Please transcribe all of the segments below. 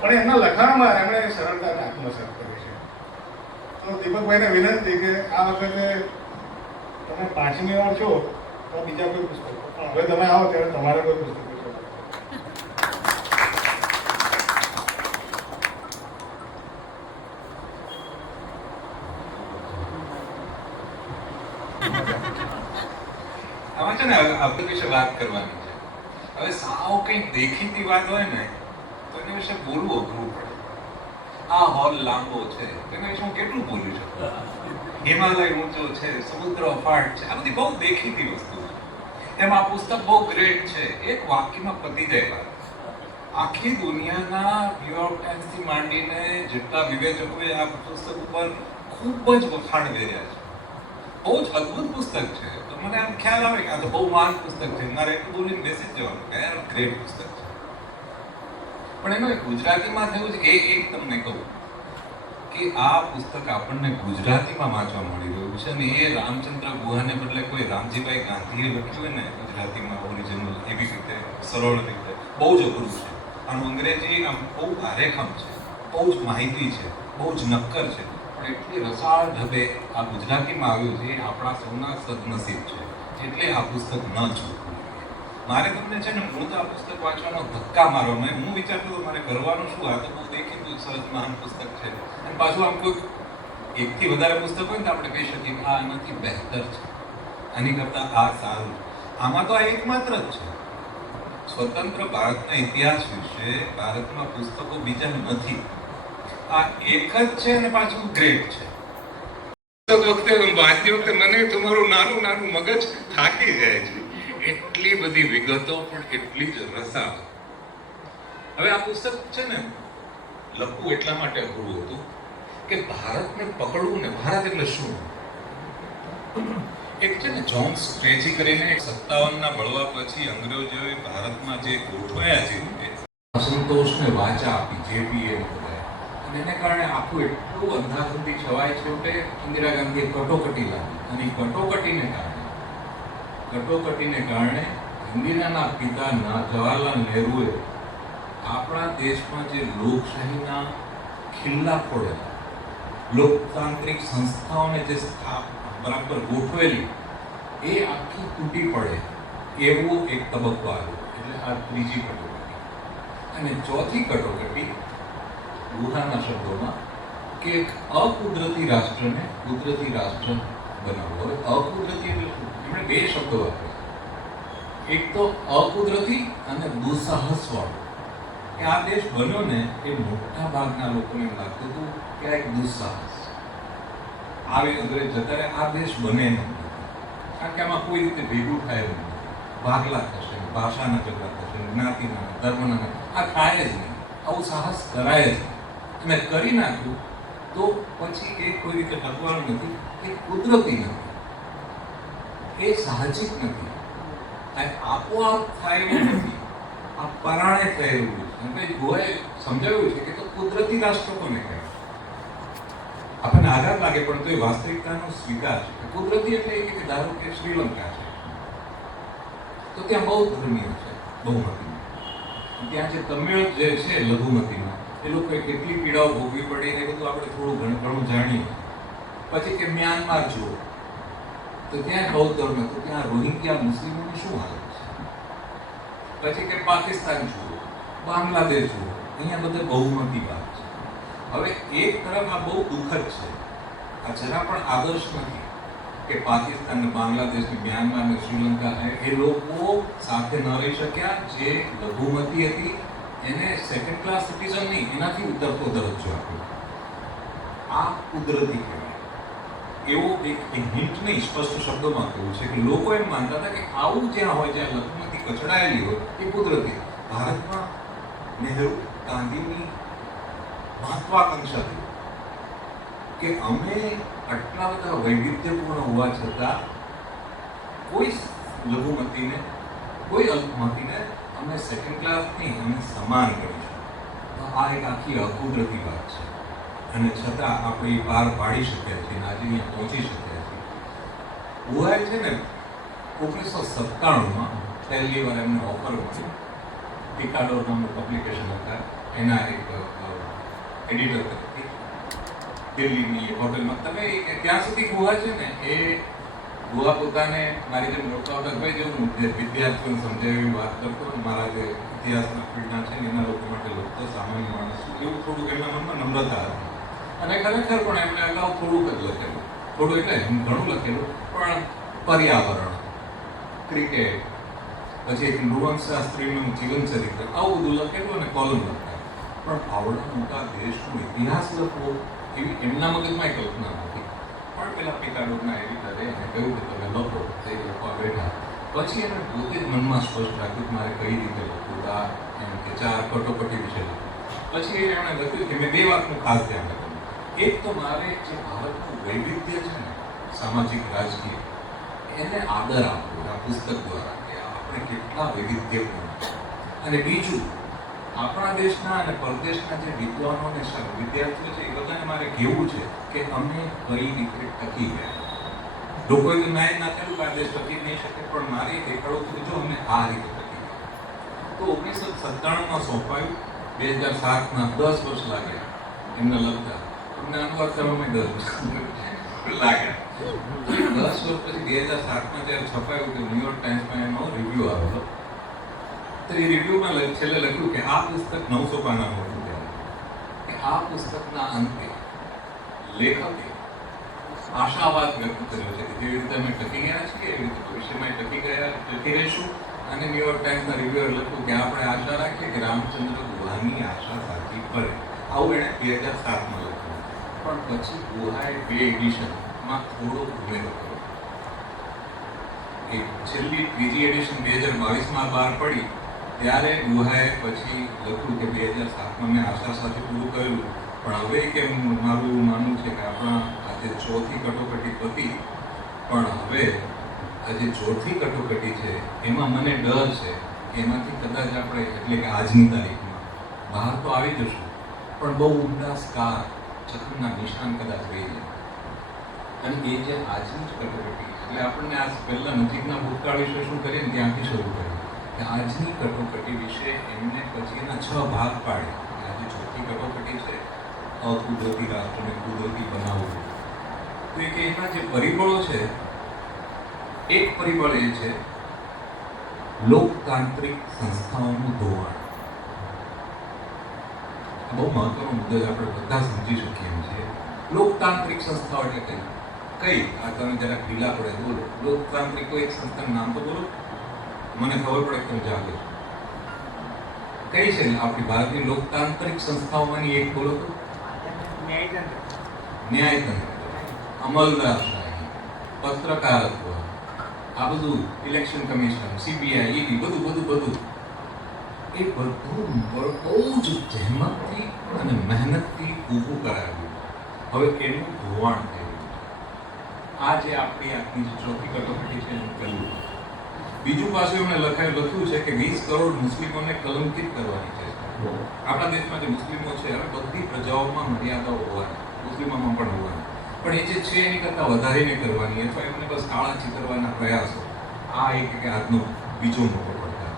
પણ એમના લખાણમાં એમણે સરળતાને આત્મસાત કરી છે. તો દીપકભાઈને વિનંતી કે આ વખતે તમે 5મી વાર છો તો બીજા કોઈ પુસ્તકો, પણ હવે તમે આવો ત્યારે તમારે કોઈ પુસ્તકો છે. આમાં છે ને આપણે વિશે વાત કરવાની છે. હવે સાવ કંઈક દેખીતી વાત હોય ને તો એના વિશે બોલવું અઘરું પડે. આ હોલ લાંબો છે, એના વિશે હું કેટલું બોલી શકું? હિમાલય ઊંચો છે, સમુદ્ર અફાટ છે, આ બધી બહુ દેખીતી વસ્તુ છે. એમાં પુસ્તક બહુ ગ્રેટ છે, એક વાક્યમાં પતી જાય વાત. આખી દુનિયાના ન્યુયોર્ક ટાઈમ્સથી માંડીને જેટલા વિવેચકોએ આ પુસ્તક ઉપર ખૂબ જ વખાણ કર્યા છે. બહુ જ અદ્ભુત પુસ્તક છે. તો મને આમ ખ્યાલ આવે કે આ તો બહુ મહાન પુસ્તક છે, મારે એટલું બોલીને બેસી જ જવાનું કે યાર ગ્રેટ પુસ્તક છે. પણ એનું ગુજરાતીમાં થયું છે કે એક તમને કહું કે આ પુસ્તક આપણને ગુજરાતીમાં વાંચવા મળી રહ્યું છે, અને એ રામચંદ્ર ગુહાને બદલે કોઈ રામજીભાઈ ગાંધીએ લખ્યું હોય ને ગુજરાતીમાં ઓરિજિનલ એવી રીતે સરળ રીતે બહુ જ અઘરું છે. આનું અંગ્રેજી આમ બહુ ભારેખમ છે, બહુ જ માહિતી છે, બહુ જ નક્કર છે, પણ એટલી રસાળ ઢબે આ ગુજરાતીમાં આવ્યું છે. એ આપણા સૌના સદનસીબ છે. એટલે આ પુસ્તક ન છૂટવું. મારે તમને છે ને હું તો આ પુસ્તક વાંચવાનો ધક્કા મારો, હું વિચારતો હતો મારે કરવાનું શું, આ તો બહુ દેખીતું સરસ મહાન પુસ્તક છે, અને પાછું આમ કોઈ એકથી વધારે પુસ્તક હોય ને તો આપણે કહી શકીએ કે આ આનાથી બહેતર છે, આની કરતાં આ સારું. આમાં તો આ એકમાત્ર જ છે. સ્વતંત્ર ભારતના ઇતિહાસ વિશે ભારતમાં પુસ્તકો બીજા નથી. આ એક જ છે, અને પાછું ગ્રેટ છે. વખતે વાંચતી વખતે મને તમારું નાનું નાનું મગજ થાકી જાય છે. એટલી બધી વિગતો, પણ એટલી જ રસાળ. હવે આ પુસ્તક છે ને લખવું એટલા માટે અઘરું હતું કે ભારતને પકડવું ને, ભારત એટલે શું? એક છે ને જોન સ્ટ્રેચી કરીને 57ના બળવા પછી અંગ્રેજોએ ભારતમાં જે ગોઠવાયા છે અસંતોષને વાચા આપી, જેપીએ અને એને કારણે આખું એટલું અંધાધુંધી છવાય છે કે ઇન્દિરા ગાંધીએ કટોકટી લાવી, અને કટોકટીને કારણે ઇન્દિરાના પિતા જવાહરલાલ નહેરુએ આપણા દેશમાં જે લોકશાહીના ખિલ્લા ફોડેલા, લોકતાંત્રિક સંસ્થાઓને જે બરાબર ગોઠવેલી, એ આખી તૂટી પડે એવો એક તબક્કો આવ્યો. એટલે આ ત્રીજી કટોકટી. અને ચોથી કટોકટી ગુહાના શબ્દોમાં કે એક અકુદરતી રાષ્ટ્રને કુદરતી રાષ્ટ્ર બનાવવું. હવે અકુદરતી એટલે એમણે બે શબ્દો વાપર્યા. એક તો અકુદરતી અને દુસ્સાહસવાળો. કે આ દેશ બન્યો ને એ મોટા ભાગના લોકોને લાગતું હતું કે આ એક દુસ્સાહસ, આવી અંગ્રેજ જતા રહે, આ દેશ બને નહીં, કારણ કે આમાં કોઈ રીતે ભેગું થાય નહીં, ભાગલા થશે, ભાષાના ઝઘડા થશે, જ્ઞાતિના, ધર્મના, આ થાય જ નહીં, આવું સાહસ કરાય જ નહીં. અને કરી નાખ્યું તો પછી એ કોઈ રીતે ટકવાનું નથી, એ કુદરતી નથી, એ સાહજિક નથી, આ આપોઆપ થાય એવું નથી, આ પરાણે થયેલું છે. અને ગોએ સમજાવ્યું છે કે તો કુદરતી રાષ્ટ્ર કોને કહેવાય? આપણને આઘાત લાગે, પણ તો એ વાસ્તવિકતાનો સ્વીકાર છે કે કુદરતી એટલે કે ધારો કે શ્રીલંકા છે, તો ત્યાં બહુ ધર્મીય છે, બહુમતીમાં. ત્યાં જે તમિળ જે છે લઘુમતીમાં, એ લોકોએ કેટલી પીડાઓ ભોગવી પડે એ બધું આપણે થોડું ઘણું જાણીએ. પછી કે મ્યાનમાર જુઓ તો ત્યાં બૌદ્ધ ધર્મ, તો ત્યાં રોહિંગ્યા મુસ્લિમોની શું હાલત છે. પછી કે પાકિસ્તાન જુઓ, બાંગ્લાદેશ જુઓ, અહીંયા બધે બહુમતી વાત છે. હવે એક તરફ આ બહુ દુઃખદ છે, આ જરા પણ આદર્શ નથી કે પાકિસ્તાન ને બાંગ્લાદેશ ને મ્યાનમાર ને શ્રીલંકા એ લોકો સાથે ન રહી શક્યા. જે લઘુમતી હતી એને સેકન્ડ ક્લાસ સિટીઝન નહીં, એનાથી ઉતરતો દરજ્જો આપ્યો. આ કુદરતી કહેવાય. એવો એક હિન્ટ નહીં, સ્પષ્ટ શબ્દોમાં કહ્યું છે કે લોકો એમ માનતા હતા કે આવું જ્યાં હોય, જ્યાં લઘુમતી કચડાયેલી હોય, એ કુદરતી. ભારતમાં નહેરુ ગાંધીની મહત્વાકાંક્ષા હતી કે અમે આટલા બધા વૈવિધ્યપૂર્ણ હોવા છતાં કોઈ લઘુમતીને, કોઈ અલ્પમતીને અમે સેકન્ડ ક્લાસ નહીં, અમે સમાન કરીશું. તો આ એક આખી અકુદરતી વાત છે, અને છતાં આપણે પાર પાડી શક્યા છીએ, આજે અહીંયા પહોંચી શક્યા છીએ. ગોવાએ છે ને 1997માં પહેલી વાર એમને ઓફર મળી પિકાડો નામનું પબ્લિકેશન હતા એના એક એડિટર તરીકે દિલ્હીની હોટલમાં તમે ત્યાં સુધી ગુહા છે ને એ ગુહા પોતાને મારી જેમ મોટા હતા ભાઈ જેવું વિદ્યાર્થીઓને સમજાય એવી વાત કરતો અને મારા જે ઇતિહાસના ફીલ્ડના છે ને એના લોકો માટે લખતો સામાન્ય માણસ એવું થોડુંક એમના મનમાં નમ્રતા હતી અને ખરેખર પણ એમણે અગાઉ થોડુંક જ લખેલું થોડું એટલે ઘણું લખેલું પણ પર્યાવરણ ક્રિકેટ પછી એક નૃવંશ શાસ્ત્રીનું જીવન ચરિત્ર આવું બધું લખેલું અને કોલમ લખાય પણ આવડા મોટા દેશનો ઇતિહાસ લખવો એવી એમના મગજમાં કલ્પના નથી પણ પેલા પિકાડોના એડિટરે એને કહ્યું કે તમે લખો તે લખવા બેઠા પછી એને પોતે જ મનમાં સ્પષ્ટ રાખ્યું કે મારે કઈ રીતે લખવું આ એમ કે 4 કટોકટી વિશે લખવું પછી એમણે લખ્યું કે મેં 2 વાતનું ખાસ ધ્યાન રાખવું એક તો મારે જે ભારતનું વૈવિધ્ય છે ને સામાજિક રાજકીય એને આદર આપવો આ પુસ્તક દ્વારા કે આપણે કેટલા વૈવિધ્યપૂર્ણ અને બીજું આપણા દેશના અને પરદેશના જે વિદ્વાનો અને વિદ્યાર્થીઓ છે એ બધાને મારે કહેવું છે કે અમે કઈ રીતે ટકી ગયા લોકોએ તો ન્યાય ના કર્યું કે આ દેશ ટકી નહીં શકે પણ મારે દેખાડવું હતું જો અમે આ રીતે ટકી ગયા તો 1997માં સોંપાયું 2007ના 10 વર્ષ લાગ્યા એમને લખતા અમને અનુવાદ કરવામાં 10 વર્ષ લાગ્યા 10 વર્ષ પછી 2007માં જ્યારે છપાયું કે ન્યુયોર્ક ટાઈમ્સમાં એનો રિવ્યુ આવેલો તો એ રિવ્યુમાં છેલ્લે લખ્યું કે આ પુસ્તક 900 પાનાનું હતું કે આ પુસ્તકના અંતે લેખકે આશાવાદ વ્યક્ત કર્યો છે કે જેવી રીતે અમે ટકી ગયા છીએ એવી રીતે ભવિષ્યમાં ટકી રહીશું અને ન્યુયોર્ક ટાઈમ્સના રિવ્યુઅર લખ્યું કે આપણે આશા રાખીએ કે રામચંદ્ર ગુહાની આશા સાચી પડે આવું એણે 2007માં લખ્યું પણ પછી ગુહાએ 2 એડિશનમાં થોડો ઉમેરો કર્યો કે છેલ્લી ત્રીજી એડિશન 2022માં બહાર પડી ત્યારે ગુહાએ પછી લખ્યું કે 2007માં મેં આશા સાથે પૂરું કરેલું પણ હવે કે મારું એવું માનવું છે કે આપણા આજે ચોથી કટોકટી પતી પણ હવે આજે ચોથી કટોકટી છે એમાં મને ડર છે કે એમાંથી કદાચ આપણે એટલે કે આજની તારીખમાં બહાર તો આવી જશું પણ બહુ ઊંડા સ્કાર જખમના નિશાન કદાચ રહી જાય અને એ જે આજની જ કટોકટી એટલે આપણને આ પહેલા નજીકના ભૂતકાળ વિશે શું કરીએ ને ત્યાંથી શરૂ કરીએ કે આજની કટોકટી વિશે એમને પછી એના 6 ભાગ પાડ્યા કે આજે ચોથી કટોકટી છે અકુદરતી રાષ્ટ્રને કુદરતી બનાવવું તો એ કે એના જે પરિબળો છે એક પરિબળ એ છે લોકતાંત્રિક સંસ્થાઓનું ધોવાણ બહુ મહત્વનો મુદ્દો આપણે બધા સમજી શકીએ એમ છીએ લોકતાંત્રિક સંસ્થાઓ એટલે કઈ આ તમે જરા ઢીલા પડે બોલો લોકતાંત્રિક કોઈ એક સંસ્થાનું નામ તો બોલો મને ખબર પડે કે જાગે કઈ છે આપણી ભારતની લોકતાંત્રિક સંસ્થાઓમાંની એક બોલો તો ન્યાયતંત્ર અમલદારશાહી પત્રકારત્વ આ બધું ઇલેક્શન કમિશન સીબીઆઈ ઈડી બધું એ બધું બહુ જ જહેમતથી અને મહેનતથી ઊભું કરાવ્યું હવે એનું ધોવાણ થયું આ જે આપણી આજની જે ચોથી કટોકટી છે એનું પહેલું બીજું પાછું એમણે લખ્યું છે કે 20 કરોડ મુસ્લિમોને કલંકિત કરવાની છે આપણા દેશમાં જે મુસ્લિમો છે હવે બધી પ્રજાઓમાં મર્યાદાઓ હોવાની મુસ્લિમોમાં પણ હોવાની પણ એ જે છે એની કરતાં વધારીને કરવાની અથવા એમને બસ કાળા ચીતરવાના પ્રયાસો આ એક કે આજનો બીજો મોટો પડકાર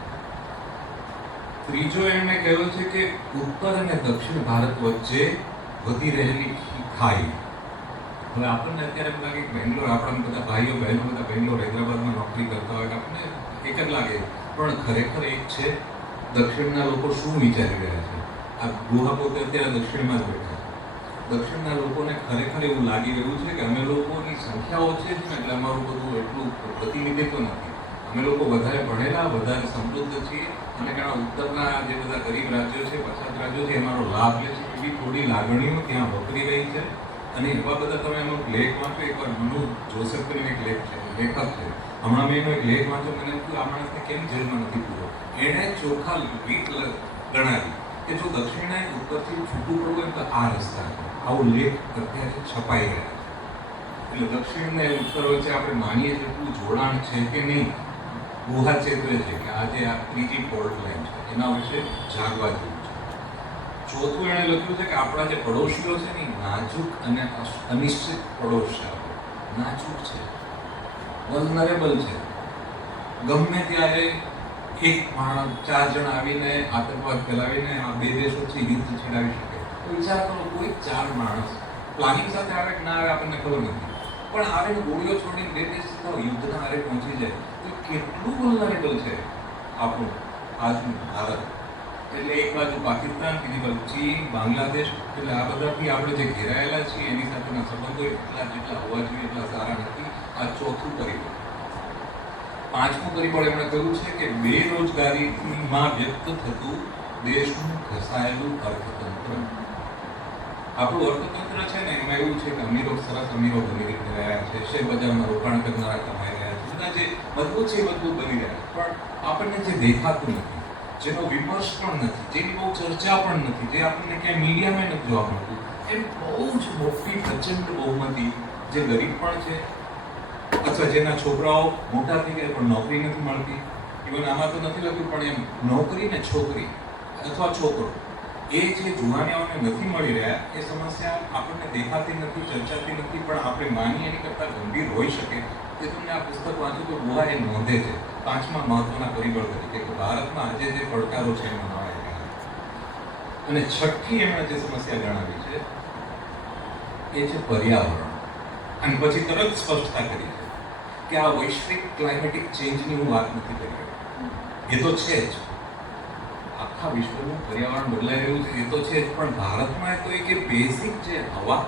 ત્રીજો એમણે કહ્યું છે કે ઉત્તર અને દક્ષિણ ભારત વચ્ચે વધી રહેલી ખાઈ હવે આપણને અત્યારે એમ લાગે કે બેંગ્લોર આપણા બધા ભાઈઓ બહેનો બધા બેંગ્લોર હૈદરાબાદમાં નોકરી કરતા હોય આપણને એક જ લાગે પણ ખરેખર એક છે દક્ષિણના લોકો શું વિચારી રહ્યા છે આ ગુહા પોતે અત્યારે દક્ષિણમાં જ બેઠા છે દક્ષિણના લોકોને ખરેખર એવું લાગી રહ્યું છે કે અમે લોકોની સંખ્યા ઓછી છે ને એટલે અમારું બધું એટલું પ્રતિનિધિત્વ નથી અમે લોકો વધારે ભણેલા વધારે સમૃદ્ધ છીએ અને ઘણા ઉત્તરના જે બધા ગરીબ રાજ્યો છે પછાત રાજ્યો છે એમાંનો લાભ લે છે એવી થોડી લાગણીઓ ત્યાં વપરી રહી છે અને એવા બધા તમે એનો લેખ વાંચો એકવાર મનુ જોસેફ કરીને એક લેખ છે લેખક છે હમણાં મેં એનો એક લેખ વાંચો મને થયું આ માણસને કેમ જેલમાં નથી પૂરો એણે ચોખ્ખા રીત ગણાવી કે જો દક્ષિણે ઉત્તરથી છૂટું પડવું હોય તો આ રસ્તા આવો લેખ અત્યારે છપાઈ રહ્યા છે એટલે દક્ષિણ ને ઉત્તર વચ્ચે આપણે માનીએ તેટલું જોડાણ છે કે નહીં ગુહા ચેતવે છે કે આજે આ ત્રીજી ફોલ્ટ લાઈન છે એના વિશે જાગવા જેવું છે ચોથું એણે લખ્યું છે કે આપણા જે પડોશીઓ છે ને નાજુક અને અનિશ્ચિત પડોશ છે નાજુક છે વલ્નરેબલ છે ગમે ત્યારે એક માણસ 4 જણ આવીને આતંકવાદ ફેલાવીને આ બે દેશ વચ્ચે યુદ્ધ છેડાવી શકે. તો વિચાર કરો, કોઈ 4 માણસ પ્લાનિંગ સાથે આવે કે ના આવે આપણને ખબર નથી, પણ આવે ને ગોળીઓ છોડીને બે દેશ સીધા યુદ્ધના આરે પહોંચી જાય તો કેટલું વલ્નરેબલ છે આપણું આજનું ભારત. એટલે એક બાજુ પાકિસ્તાન, બીજી બાજુ ચીન, બાંગ્લાદેશ, એટલે આ બધાથી આપણે જે ઘેરાયેલા છીએ એની સાથેના સંબંધો એટલા જેટલા હોવા જોઈએ એટલા સારા નથી. આ ચોથું પરિબળ. પાંચમું પરિબળ એમણે કહ્યું છે કે બેરોજગારીમાં વ્યક્ત થતું દેશનું ઘસાયેલું અર્થતંત્ર. આપણું અર્થતંત્ર છે ને એમાં એવું છે કે અમીરો સરસ અમીરો બની રહ્યા છે, શેર બજારમાં રોકાણ કરનારા કમાઈ રહ્યા છે, બધા જે મજબૂત છે એ મજબૂત બની રહ્યા છે, પણ આપણને જે દેખાતું નથી, જેનો વિમર્શ પણ નથી, જેની બહુ ચર્ચા પણ નથી, જે આપણને ક્યાંય મીડિયામાં નથી જોવા મળતું, એમ બહુ જ મોટી પ્રચંડ બહુમતી જે ગરીબ પણ છે અથવા જેના છોકરાઓ મોટા થઈ ગયા પણ નોકરી નથી મળતી. ઇવન આમાં તો નથી લખ્યું પણ એમ નોકરી ને છોકરી અથવા છોકરો એ જે જુવાનિયાઓને નથી મળી રહ્યા એ સમસ્યા આપણને દેખાતી નથી, ચર્ચાતી નથી, પણ આપણે માની એની કરતાં ગંભીર હોઈ શકે. એ તમને આ પુસ્તક વાંચો તો ગુહા એ નોંધે છે 5મા મહત્વના પરિબળ તરીકે કે ભારતમાં આજે જે પડકારો છે એમાં નવાય. અને છઠ્ઠી એમણે જે સમસ્યા જણાવી છે એ છે પર્યાવરણ. અને પછી તરત સ્પષ્ટતા કરી છે કે આ વૈશ્વિક ક્લાઇમેટિક ચેન્જની હું વાત નથી કરી રહ્યો, એ તો છે જ, આખા વિશ્વનું પર્યાવરણ બદલાઈ રહ્યું છે એ તો છે જ, પણ ભારતમાં તો એક બેઝિક જે હવા,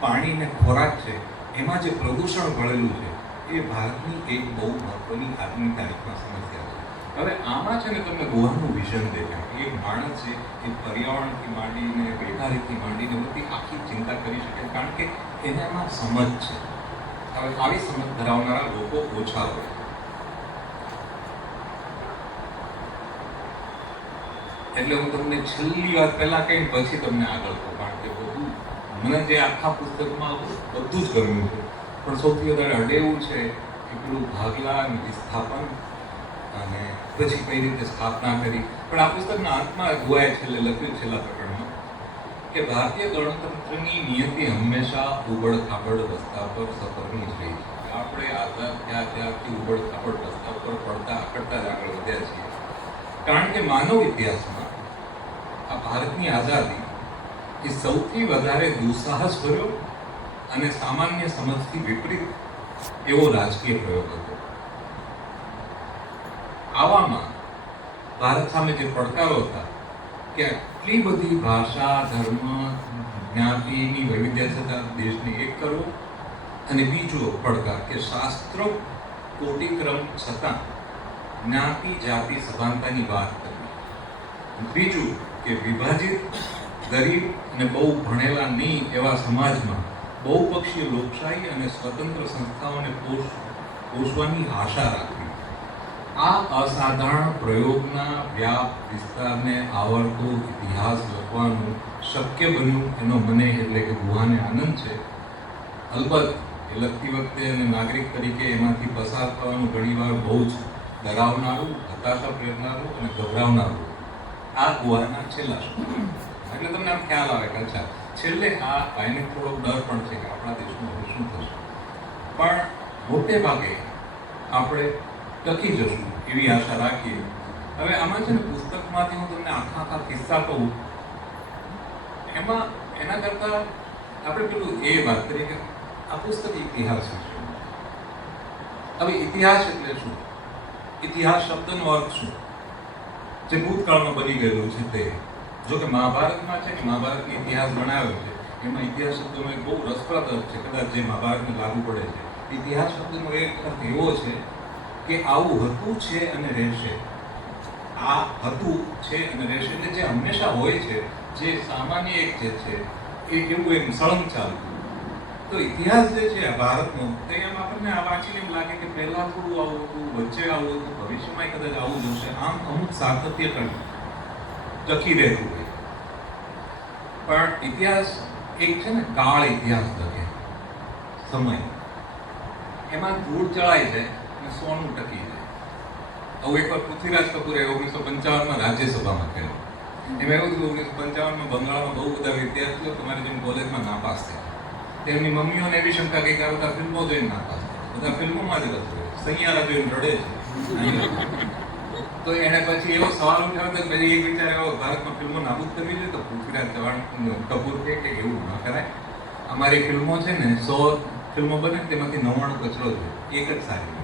પાણી ને ખોરાક છે એમાં જે પ્રદૂષણ ભળેલું છે એ ભારતની એક બહુ મહત્વની આજની તારીખમાં સમસ્યા છે. હવે આમાં છે ને તમને ગોવાનું વિઝન દેખાય. એક માણસ છે એ પર્યાવરણથી માંડીને વૈધારિકથી માંડીને બધી આખી ચિંતા કરી શકે કારણ કે એનામાં સમજ છે. હવે આવી સમજ ધરાવનારા લોકો ઓછા હોય. એટલે હું તમને છેલ્લી વાત પહેલા કહીને પછી તમને આગળ કહું, કારણ કે બધું મને જે આખા પુસ્તકમાં બધું જ ગમ્યું છે, પણ સૌથી વધારે અડેવું છે કે પેલું ભાગલા વિસ્થાપન અને પછી કઈ રીતે સ્થાપના કરી. પણ આ પુસ્તકના અંતમાં ગુહાએ છેલ્લે લખ્યું છેલ્લા પ્રકરણમાં કે ભારતીય ગણતંત્રની નિયતિ હંમેશા ઉબડ ખાબડ રસ્તા પર સફરની જ રહી છે. આપણે આઝાદ થયા ત્યારથી ઉબડ ખાબડ રસ્તા પર પડતા આકડતા જ આગળ વધ્યા છીએ, કારણ કે માનવ ઇતિહાસમાં આ ભારતની આઝાદી એ સૌથી વધારે દુસ્સાહસ ભર્યો અને સામાન્ય સમજથી વિપરીત એવો રાજકીય પ્રયોગ હતો. આવામાં ભારત સામે જે પડકારો હતા કે આટલી બધી ભાષા, ધર્મ, જ્ઞાતિની વૈવિધ્યતા દેશને એક કરવો, અને બીજો પડકાર કે શાસ્ત્રો કોટિક્રમ છતાં જ્ઞાતિ જાતિ સભાનતાની વાત કરવી. ત્રીજું કે વિભાજિત, ગરીબ અને બહુ ભણેલા નહીં એવા સમાજમાં બહુપક્ષીય લોકશાહી અને સ્વતંત્ર સંસ્થાઓને પોષવાની આશા રાખવી. આ અસાધારણ પ્રયોગના વ્યાપ વિસ્તારને આવરતો ઇતિહાસ લખવાનું શક્ય બન્યું એનો મને એટલે કે ગુહાને આનંદ છે. અલબત્ત એ લખતી વખતે અને નાગરિક તરીકે એમાંથી પસાર થવાનું ઘણીવાર બહુ જ ડરાવનારું, હતાશા પ્રેરનારું અને ગભરાવનારું આ ગુહાના છેલ્લા શબ્દો. એટલે તમને આમ ખ્યાલ આવે કે અચ્છા છેલ્લે આ ભાઈને થોડોક ડર પણ છે કે આપણા દેશમાં હવે શું થશે, પણ મોટે ભાગે આપણે ટકી જશું એવી આશા રાખીએ. હવે આમાં છે ને પુસ્તકમાંથી હું તમને આખા કિસ્સા કહું એમાં એના કરતાં આપણે પેલું એ વાત કરીએ કે આ પુસ્તક ઇતિહાસ વિશે. હવે ઇતિહાસ એટલે શું? ઇતિહાસ શબ્દનો અર્થ શું? જે ભૂતકાળમાં બની ગયેલું છે તે. જો કે મહાભારતમાં છે કે મહાભારતનો ઇતિહાસ બનાવ્યો છે એમાં ઇતિહાસ શબ્દનો એક બહુ રસપ્રદ અર્થ છે, કદાચ જે મહાભારતને લાગુ પડે છે. ઇતિહાસ શબ્દનો એક અર્થ એવો છે કે આવું હતું છે અને રહેશે. આ હતું છે અને રહેશે એટલે જે હંમેશા હોય છે, જે સામાન્ય એક જે છે એ એવું એક સળંગ ચાલતું. તો ઇતિહાસ જે છે ભારતનો તે એમ આપણને આ વાંચીને એમ લાગે કે પહેલા થોડું આવું હતું, વચ્ચે આવું હતું, ભવિષ્યમાં કદાચ આવું જ હશે, આમ અમુક સાતત્ય ટકી રહેતું હોય. પણ ઇતિહાસ એક છે ને કાળ ઇતિહાસ લખે સમય, એમાં ધૂળ ચડાઈ જાય અને સોનું ટકી જાય. આવું એકવાર પૃથ્વીરાજ કપૂરે 1955માં રાજ્યસભામાં કહ્યું. એમાં એવું થયું 1955માં બંગાળમાં બહુ બધા વિદ્યાર્થીઓ તમારી જેમ કોલેજમાં નાપાસ થયા. તેમની મમ્મીઓને એવી શંકા કે આ બધા ફિલ્મો જોઈને નાપાસ થયા, બધા ફિલ્મોમાં જ રસ હોય, સૈયારા જોઈને રડે છે. તો તો એને પછી એવો સવાલ ઉઠાવ્યો તો પછી એક વિચાર એવો, ભારતમાં ફિલ્મો નાબૂદ કરવી જોઈએ તો પૃથ્વીરાજ ચૌહાણ કપૂર કે એવું ન કરાય. અમારી ફિલ્મો છે ને 100 ફિલ્મો બને તેમાંથી 99 કચરો છે, એક જ સારી.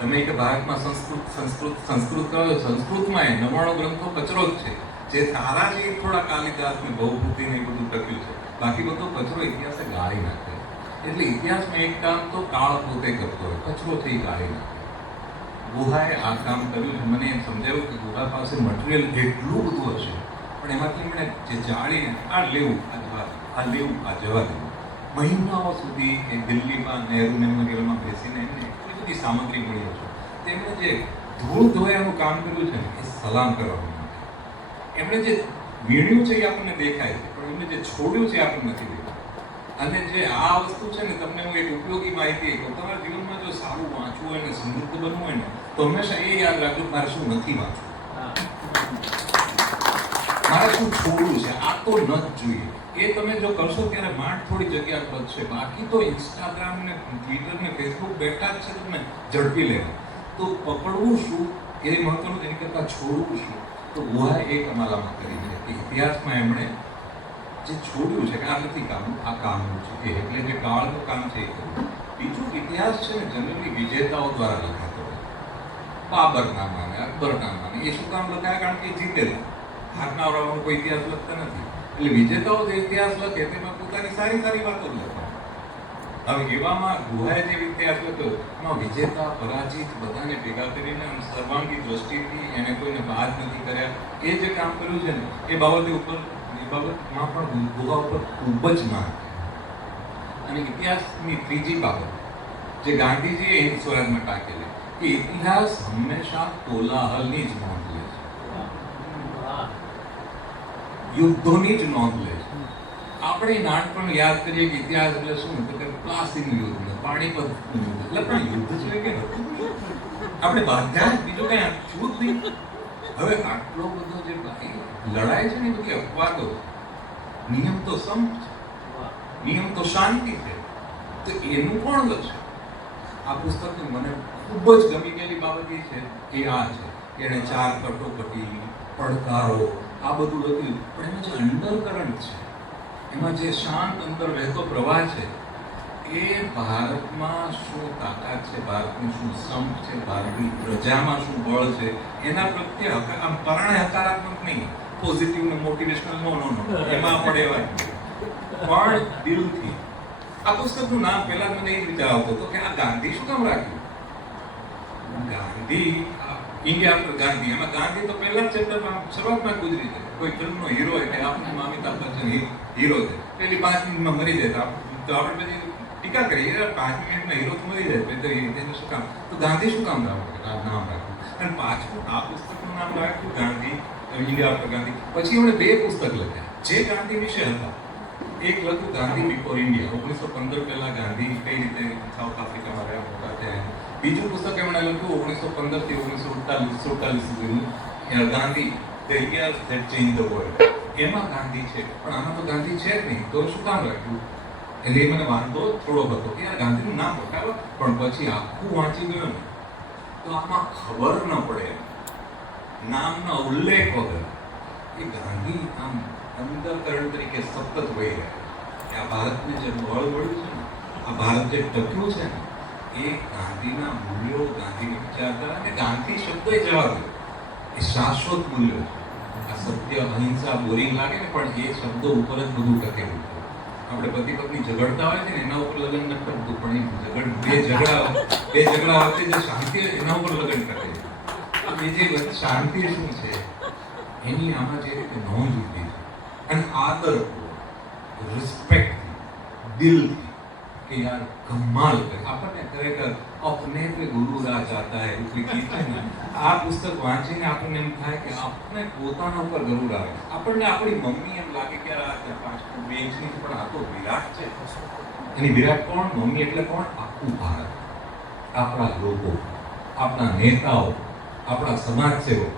તમે કે ભારતમાં સંસ્કૃત કહો, સંસ્કૃતમાં 99 ગ્રંથો કચરો જ છે. જે સારા છે એ થોડા કાલિદાસ ને ભવભૂતિ ને એ બધું ટક્યું છે, બાકી બધો કચરો ઇતિહાસે ગાળી નાખે. એટલે ઇતિહાસમાં એક કામ તો કાળ પોતે કરતો હોય, કચરોથી ગાળી નાખે. ગુહાએ આ કામ કર્યું છે. મને એમ સમજાયું કે ગુહા પાસે મટીરિયલ એટલું બધું હશે, પણ એમાંથી એમણે જે જાળીને આ લેવું, આ જવા દેવું, આ લેવું, આ જવા દેવું, મહિનાઓ સુધી એ દિલ્હીમાં નહેરુ મેમોરિયલમાં બેસીને એમને એટલી બધી સામગ્રી મળી હશે. તેમણે જે ધૂળ ધોયાનું કામ કર્યું છે ને એ સલામ કરવાનું માટે. એમણે જે વીણ્યું છે એ આપણને દેખાય છે, પણ એમણે જે છોડ્યું છે એ આપણને નથી દેખાતું. અને જે આ વસ્તુ છે ને, તમને હું એક ઉપયોગી માહિતી કહું, તમારા જીવનમાં જો સારું વાંચવું હોય ને સમૃદ્ધ બનવું હોય ને તો હંમેશા એ યાદ રાખજો, મારે શું નથી વાંચવું, મારે શું છોડવું છે, આ તો ન જ જોઈએ. એ તમે જો કરશો ત્યારે માંડ થોડી જગ્યા વધશે. બાકી તો ઇન્સ્ટાગ્રામ ને ટ્વિટર ને ફેસબુક બેઠા જ છે તમને ઝડપી લેવા. તો પકડવું શું એ મહત્વનું, તેની કરતાં છોડવું શું. તો ગુહાએ એ કમાલામાં કરી છે કે ઇતિહાસમાં એમણે જે છોડ્યું છે કે આ નથી કામનું, આ કામનું છે, એટલે જે કાળનું કામ છે એ કર્યું. બીજું, ઇતિહાસ છે ને જનરલી વિજેતાઓ દ્વારા લખાતો હોય. બાબર ના માને, અકબર ના માને. એ શું કામ લખાય? કારણ કે જીતેલા. હાથના આવડાવવાનો કોઈ ઇતિહાસ લખતા નથી. એટલે વિજેતાઓ જે ઇતિહાસ લખે તેમાં પોતાની સારી સારી વાતો જ લખે. હવે એવામાં ગુહાએ જે ઇતિહાસ લખ્યો એમાં વિજેતા પરાજિત બધાને ભેગા કરીને સર્વાંગી દ્રષ્ટિથી એને કોઈને બાદ નથી કર્યા. એ જે કામ કર્યું છે ને એ બાબતમાં પણ ગુહા ઉપર ખૂબ જ માન. અને ઇતિહાસની ત્રીજી બાબત જે ગાંધીજીએ હિન્દ સ્વરાજમાં ટાંકેલી કે ઇતિહાસ હંમેશા કોલાહલની જ નોંધ લે છે, યુદ્ધોની જ નોંધ લે છે. આપણે નાનપણ યાદ કરીએ કે ઇતિહાસ એટલે શું, તો કે પ્લાસીનું યુદ્ધ, પાણીપતનું યુદ્ધ, એટલે પણ યુદ્ધ છે કે હતું આપણે બાધા, બીજું કઈ છું જ નહીં. હવે આટલો બધો જે લડાઈ છે ને એ બધી અપવાદો છે. નિયમ તો સંપ છે, નિયમ તો શાંતિ છે. તો એનું કોણ લખશે? આ પુસ્તકની મને ખૂબ જ ગમી ગયેલી બાબત એ છે કે આ છે કે એણે 4 કટોકટી, પડકારો આ બધું લખ્યું, પણ એમાં જે અંડરકરન્ટ છે, એમાં જે શાંત અંદર વહેતો પ્રવાહ છે, એ ભારતમાં શું તાકાત છે, ભારતનું શું સંપ છે, ભારતની પ્રજામાં શું બળ છે, એના પ્રત્યે આમ પરણે હકારાત્મક નહીં, પોઝિટિવ ને મોટિવેશનલ નો એમાં પડે એવા પણ દિલથી. આ પુસ્તકનું નામ પહેલા મને એ વિચાર આવતો હતો કે આ ગાંધી શું કામ રાખ્યું? Gandhi, India after Gandhi. એમાં ગાંધી તો પહેલા જ ચેપ્ટરમાં શરૂઆતમાં ગુજરી જાય. કોઈ ફિલ્મનો હીરો એટલે આપણે અમિતાભ બચ્ચન હીરો છે, પેલી 5 મિનિટમાં મરી જાય તો આપણે પછી ટીકા કરીએ 5 મિનિટમાં હીરો તો મરી જાય, તો એને શું કામ? તો ગાંધી શું કામ નામ રાખ્યું? અને પાછું આ પુસ્તકનું નામ રાખ્યું ગાંધી, ઇન્ડિયા આફ્ટર ગાંધી. પછી એમણે 2 પુસ્તક લખ્યા જે ગાંધી વિશે હતા. એક લખ્યું ગાંધી બિફોર ઇન્ડિયા, 1915 પહેલા ગાંધી કઈ રીતે સાઉથ આફ્રિકામાં રહ્યા મોટા થયા. બીજું પુસ્તક એમણે લખ્યું 1915 થી 1947 સુધીનું Gandhi, The Years That Changed the World. એમાં ગાંધી છે, પણ આમાં તો ગાંધી છે જ નહીં, તો શું કામ રાખ્યું? એટલે મને વાંધો થોડો હતો કે આ ગાંધીનું નામ બતાવો, પણ પછી આખું વાંચી ગયો ને તો આમાં ખબર ન પડે, નામના ઉલ્લેખ વગર એ ગાંધી આમ અંતઃકરણ તરીકે સતત વહી રહ્યા કે આ ભારતને જે બળ મળ્યું છે ને, આ ભારત જે ટક્યું છે ને, એ ગાંધીના મૂલ્યો, ગાંધીની વિચારધારા અને ગાંધી શબ્દ જવા દો, એ શાશ્વત મૂલ્યો છે. આ સત્ય, અહિંસા બોરિંગ લાગે ને, પણ એ શબ્દો ઉપર જ બધું ટકેલું છે. આપણે પતિ પત્ની ઝઘડતા હોય છે ને એના ઉપર લગ્ન નથી કરતું, પણ બે ઝઘડા વચ્ચે જે શાંતિ એના ઉપર લગ્ન કરે છે. એ જે શાંતિ શું છે એની આમાં જે રીતે નોંધ લીધી છે, અને આદર, રિસ્પેક્ટ, દિલથી કે યાર કમાલ કરે. આપણને ખરેખર અપને પે ગુરુ રાજ આતા હૈ એવું કીધું છે ને. આ પુસ્તક વાંચીને આપણને એમ થાય કે આપણે પોતાના ઉપર ગરુડ આવે. આપણને આપણી મમ્મી એમ લાગે કે આ 5 ફૂટ 2 ઇંચની, પણ આ તો વિરાટ છે. એની વિરાટ કોણ? મમ્મી એટલે કોણ? આખું ભારત, આપણા લોકો, આપણા નેતાઓ, આપણા સમાજસેવકો,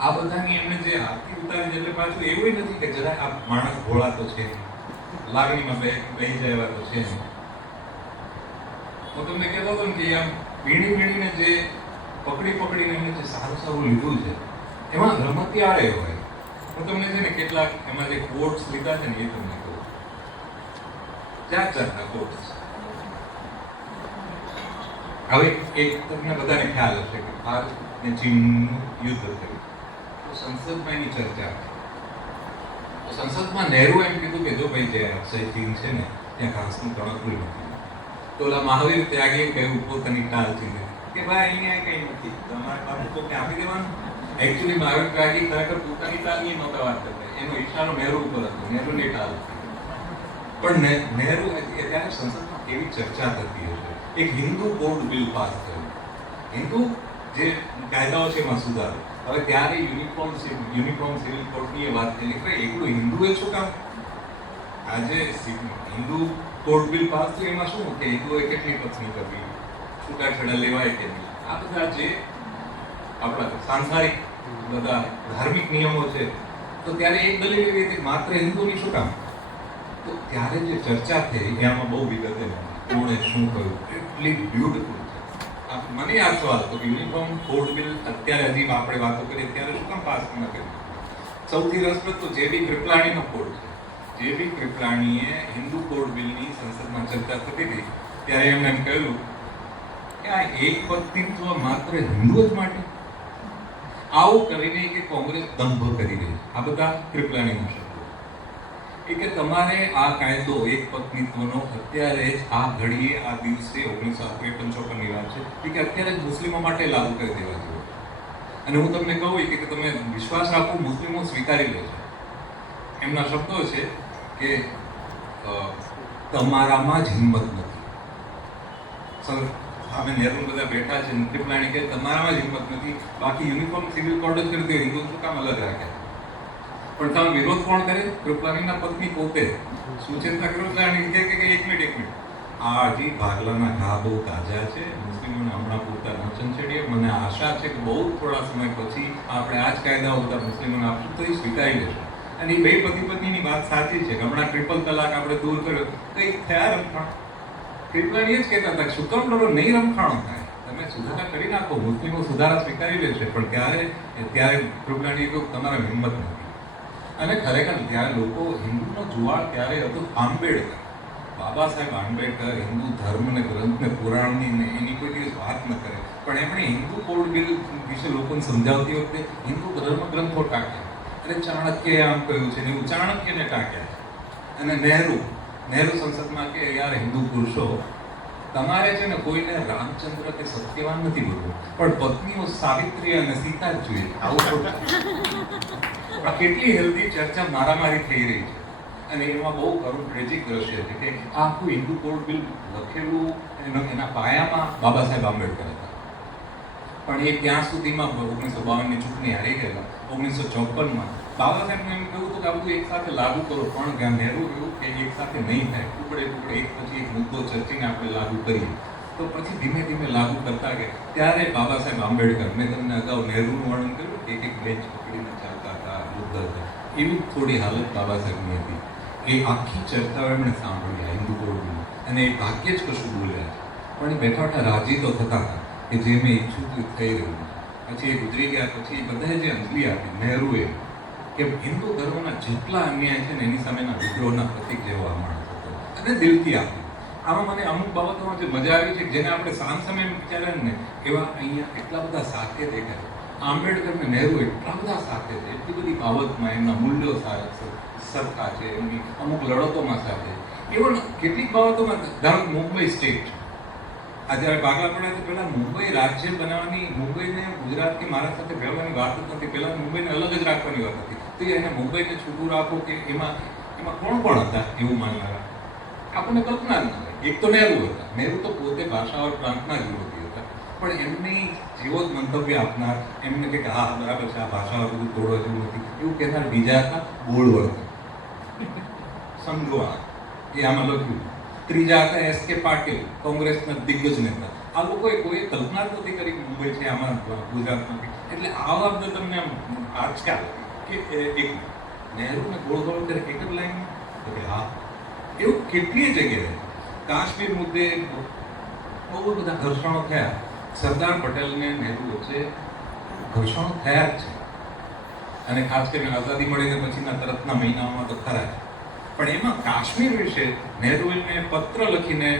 આ બધાની એમને જે આરતી ઉતારી છે. એટલે પાછું એવું નથી કે જરા આ માણસ ભોળા તો છે, લાગણીમાં બેસી જાય એવા તો છે નહીં. હું તમને કહેતો હતો ને કે આમ વીણીને જે પકડીને એમને જે સારું સારું લીધું છે એમાં રમતિયાળે હોય. હું તમને છે ને કેટલાક એમાં જે કોટ્સ લીધા છે ને એ તમને કહું. જાતના કોટ્સ. હવે એક તમને બધાને ખ્યાલ હશે કે ભારત ને ચીનનું યુદ્ધ થયું તો સંસદમાં એની ચર્ચા તો સંસદમાં નહેરુ એમ કીધું કે જો ભાઈ જે અક્ષય ચીન છે ને ત્યાં ઘાસનું તણકલું નથી. તો ઓલા મહાવીર ત્યાગીએ કહ્યું પોતાની ટાલ ચીને કે ભાઈ અહીંયા કઈ નથી, તમારે બાબુ કોઈને આપી દેવાનું. એકચ્યુઅલી મહાવીર ત્યાગી ખરેખર પોતાની ટાલની નહોતા વાત કરતા, એનો ઈશારો નહેરુ ઉપર હતો, નહેરુની ટાલ. પણ નહેરુ ત્યારે સંસદમાં કેવી ચર્ચા થતી હશે. એક હિન્દુ કોડ બિલ પાસ થયું, હિન્દુ જે કાયદાઓ છે એમાં સુધારો. હવે ત્યારે યુનિફોર્મ સિવિલ કોડની વાત થઈ કે એકલું હિન્દુએ શું કામ આજે હિન્દુ કોડ બિલ પાસ થયું એમાં શું કે હિન્દુએ કેટલી પત્ની કરવી, છૂટાછેડા લેવાય કે નહીં, આ બધા જે આપણા સાંસારિક બધા ધાર્મિક નિયમો છે. તો ત્યારે એક દલીલ એવી હતી માત્ર હિન્દુની શું કામ. તો ત્યારે જે ચર્ચા થઈ એમાં બહુ વિગતે કોણે શું કહ્યું, એટલી બ્યુટીફુલ છે. મને યાદ સવાલ હતો કે યુનિફોર્મ કોડ બિલ અત્યારે હજી આપણે વાતો કરીએ ત્યારે શું કામ પાસ ન કર્યું. સૌથી રસપ્રદ તો જે.બી. કૃપલાણીનો કોડ છે. જે.બી. કૃપલાણીએ હિન્દુ કોડ બિલની સંસદમાં ચર્ચા થતી હતી ત્યારે એમણે એમ કહ્યું કે આ એક પત્નીત્વ માત્ર હિન્દુ જ માટે. આવું કરીને કે કોંગ્રેસ દંભ કરી રહી છે. આ બધા કૃપલાણીના શબ્દો કે તમારે આ કાયદો એક પત્નીત્વનો અત્યારે જ આ ઘડીએ આ દિવસે 1953-55ની વાત છે કે અત્યારે જ મુસ્લિમો માટે લાગુ કરી દેવા જોઈએ. અને હું તમને કહું કે તમે વિશ્વાસ રાખો મુસ્લિમો સ્વીકારી લે છે. એમના શબ્દો છે કે તમારામાં જ હિંમત નથી. સામે નહેરુ બધા બેઠા છે, કૃપલાણી કે તમારામાં જ હિંમત નથી, બાકી યુનિફોર્મ સિવિલ કોડ જ કરી દો, હિન્દુ શું કામ અલગ રાખ્યા. પણ તમે વિરોધ કોણ કરે? કૃપલાણીના પત્ની પોતે સુચેતા કૃપલાણી કે એક મિનિટ આ હજી ભાગલાના ઘા બહુ તાજા છે, મુસ્લિમોને હમણાં પૂરતા ન છંછેડીએ. મને આશા છે કે બહુ થોડા સમય પછી આપણે આ જ કાયદાઓ બધા મુસ્લિમોને આપશું તો એ સ્વીકારી લેશે. અને એ બે પતિ પત્નીની વાત સાચી છે કે હમણાં ટ્રિપલ તલાક આપણે દૂર કર્યો તો એ થયા રમખાણ. કૃપલાણી એ જ કહેતા હતા કે શું કામ ડરો નહીં રમખાણો થાય, તમે સુધારા કરી નાખો, મુસ્લિમો સુધારા સ્વીકારી લેશે. પણ ત્યારે કૃપલાણી કહ્યું તમારા હિંમત નથી. અને ખરેખર ત્યારે લોકો હિન્દુનો જુવાળ ત્યારે હતો આંબેડકર, બાબા સાહેબ આંબેડકર હિન્દુ ધર્મ ને ગ્રંથ ને પુરાણની ને એની કોઈ દિવસ વાત ન કરે. પણ એમણે હિન્દુ કોડ બિલ વિશે લોકોને સમજાવતી વખતે હિન્દુ ધર્મ ગ્રંથો ટાંક્યા. અને ચાણક્યએ આમ કહ્યું છે ને એવું ચાણક્યને ટાંક્યા. અને નહેરુ સંસદમાં કે યાર હિન્દુ પુરુષો તમારે છે ને કોઈને રામચંદ્ર કે સત્યવાન નથી બોલવું, પણ પત્નીઓ સાવિત્રી અને સીતા જ જોઈએ. આવું આ કેટલી હેલ્ધી ચર્ચા મારામારી થઈ રહી છે. અને એમાં બહુ ઘણું ટ્રેજિક દ્રશ્ય છે કે આખું હિન્દુ કોડ બિલ લખેલું એના પાયામાં બાબા સાહેબ આંબેડકર હતા. પણ એ ત્યાં સુધીમાં 1952ની ચૂંટણી હારી ગયેલા. 1954માં બાબા સાહેબને એમ કહ્યું હતું કે આ બધું એક સાથે લાગુ કરો, પણ નહેરુ કહ્યું કે એક સાથે નહીં થાય, ટુકડે એક પછી એક મુદ્દો ચર્ચીને આપણે લાગુ કરીએ. તો પછી ધીમે ધીમે લાગુ કરતા ગયા. ત્યારે બાબા સાહેબ આંબેડકર, મેં તમને અગાઉ નહેરુનું વર્ણન કર્યું કે એક બેન્ચ પકડીને ચાલતા હતા, વૃદ્ધ હતા, એવી થોડી હાલત બાબા સાહેબની હતી. એ આખી ચર્ચાઓ એમણે સાંભળી હિન્દુ કોડની, અને એ ભાગ્યે જ કશું બોલ્યા છે. પણ એ બેઠા બેઠા રાજી તો થતા હતા કે જે મેં ઈચ્છું હતું થઈ રહ્યું. પછી એ ગુજરી ગયા પછી બધાએ જે અંજલિ આપી નહેરુએ કે હિન્દુ ધર્મના જેટલા અન્યાય છે ને એની સામેના વિદ્રોહના પ્રતિક જેવો આ માણસ હતો, અને દિલથી આપ્યું. આમાં મને અમુક બાબતોમાં જે મજા આવી છે જેને આપણે સાંજ સમય વિચાર્યા ને એવા અહીંયા એટલા બધા સાથે દેખાય. આંબેડકર ને નહેરુ એટલા બધા સાથે છે, એટલી બધી બાબતમાં એમના મૂલ્યો સરખા છે, એમની અમુક લડતોમાં સાથે. even કેટલીક બાબતોમાં ધારો મુંબઈ સ્ટેટ આ જ્યારે ભાગલા પડ્યા તો પહેલા મુંબઈ રાજ્ય બનાવવાની, મુંબઈને ગુજરાત કે મહારાષ્ટ્ર સાથે ભેળવાની વાત જ નથી. પહેલા મુંબઈને અલગ જ રાખવાની વાત હતી. તો એને મુંબઈને છૂટું રાખો કે એમાં કોણ હતા એવું માનનારા આપણને કલ્પના જ ન થાય. એક તો નહેરુ હતા. નહેરુ તો પોતે ભાષાઓ પ્રાંતના જ વિરોધી હતા, પણ એમની જેવો જ મંતવ્ય આપનાર, એમને કે હા બરાબર છે આ ભાષાઓ બધું તોડવા જેવું નથી એવું કહેનાર બીજા હતા બોળવર્કર. સમજો એ આમાં લખ્યું. ત્રીજા હતા એસ.કે. પાટીલ, કોંગ્રેસના દિગ્ગજ નેતા. આ લોકોએ કોઈ કલ્પના જ નથી કરી મુંબઈ છે આમાં ગુજરાતમાં. એટલે આ વખતે તમને આજકાલ કે એક નહેરુને ગોળ કરે એક જ લાઈનમાં તો કે હા એવું કેટલીય જગ્યાએ કાશ્મીર મુદ્દે બહુ બધા ઘર્ષણો થયા. સરદાર પટેલને નહેરુ વચ્ચે ઘર્ષણો થયા જ છે, અને ખાસ કરીને આઝાદી મળીને પછીના તરતના મહિનાઓમાં તો ખરા જ. પણ એમાં કાશ્મીર વિશે નહેરુએ પત્ર લખીને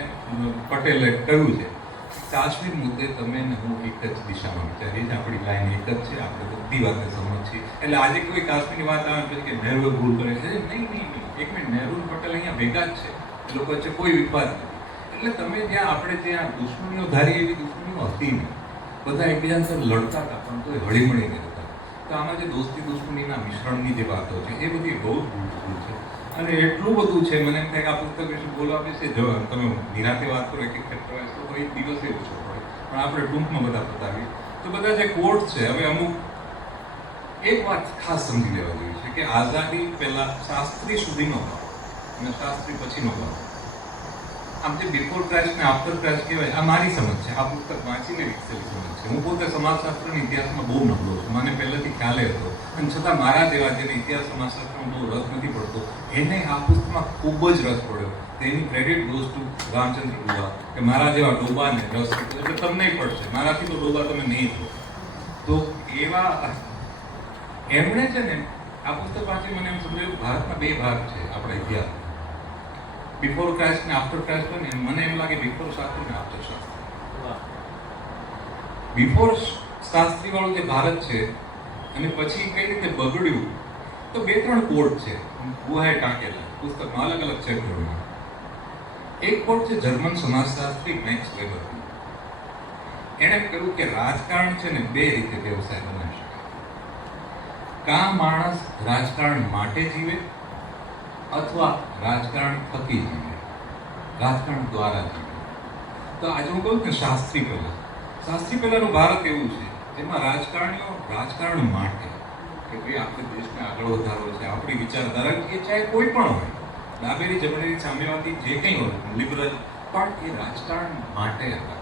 પટેલે કહ્યું છે, કાશ્મીર મુદ્દે તમે ને હું એક જ દિશામાં વિચારીએ છીએ, આપણી લાઈન એક જ છે, આપણે બધી વાતે સહમત છીએ. એટલે આજે કોઈ કાશ્મીરની વાત આવે પછી કે નહેરુએ ભૂલ કરે છે, નહીં, એક મિનિટ, નહેરુ અને પટેલ અહીંયા ભેગા જ છે, એ લોકો વચ્ચે કોઈ વિવાદ નથી. એટલે તમે આપણે જ્યાં દુશ્મનીઓ ધારી એવી દુશ્મનીઓ હતી નહીં, બધા એકબીજા સાથે લડતા હતા પણ કોઈ હળીમળીને હતા. તો આમાં જે દોસ્તી દુશ્મનીના મિશ્રણની જે વાતો છે એ બધી બહુ જ બ્યુટીફુલ છે, અને એટલું બધું છે. મને એમ થાય કે આ પુસ્તક વિશે બોલવા વિશે જો તમે નિરાતે વાત કરો એક એક ચેપ્ટર વાંચો તો એક દિવસે ઓછો પડે, પણ આપણે ટૂંકમાં બધા બતાવીએ તો બધા જે કોર્ટ છે, હવે અમુક એક વાત ખાસ સમજી લેવા જેવી છે કે આઝાદી પહેલા શાસ્ત્રી સુધીનો ભાવ અને શાસ્ત્રી પછીનો ભાવ, આમ જે બિફોર ક્રાઇસ્ટ ને આફ્ટર ક્રાઇસ્ટ કહેવાય, આ મારી સમજ છે, આ પુસ્તક વાંચીને વિકસેલી સમજ છે. હું પોતે સમાજશાસ્ત્રના ઇતિહાસમાં બહુ નબળો છું, મને પહેલેથી ખ્યાલ હતો, અને છતાં મારા જેવા જેને ઇતિહાસ સમાજશાસ્ત્રમાં બહુ રસ નથી પડતો એને આ પુસ્તકમાં ખૂબ જ રસ પડ્યો. તેની ક્રેડિટ ગોઝ ટુ રામચંદ્ર ડોબા, કે મારા જેવા ડોબાને રસ પડતો, એટલે તમને પડશે, મારાથી તો ડોબા તમે નહીં છો. તો એવા એમણે છે ને આ પુસ્તક વાંચી મને એમ સમજાયું ભારતના બે ભાગ છે આપણા ઇતિહાસમાં, બિફોર ક્રાઇસ્ટ ને આફ્ટર ક્રાઇસ્ટ હોય ને. મને એમ લાગે બિફોર શાસ્ત્રી ને આફ્ટર શાસ્ત્રી. બિફોર શાસ્ત્રી વાળું જે ભારત છે અને પછી કઈ રીતે બગડ્યું, તો બે ત્રણ કોડ છે ગુહાએ ટાંકેલા પુસ્તકમાં, અલગ અલગ ચેપ્ટરોમાં. એક કોડ છે જર્મન સમાજશાસ્ત્રી મેક્સ વેબર. એણે કહ્યું કે રાજકારણ છે ને બે રીતે વ્યવસાય બનાવી શકાય. કાં માણસ રાજકારણ માટે જીવે અથવા રાજકારણ થકી જીવે, રાજકારણ દ્વારા જીવે. તો આજે હું કહું કે શાસ્ત્રી પહેલાનું ભારત એવું છે જેમાં રાજકારણીઓ રાજકારણ માટે, કે ભાઈ આપણે દેશને આગળ વધારવો છે, આપણી વિચારધારા એ ચાહે કોઈ પણ હોય, ડાબેરી જમણેરી સામ્યવાદી જે કંઈ હોય, લિબરલ, પણ એ રાજકારણ માટે હતા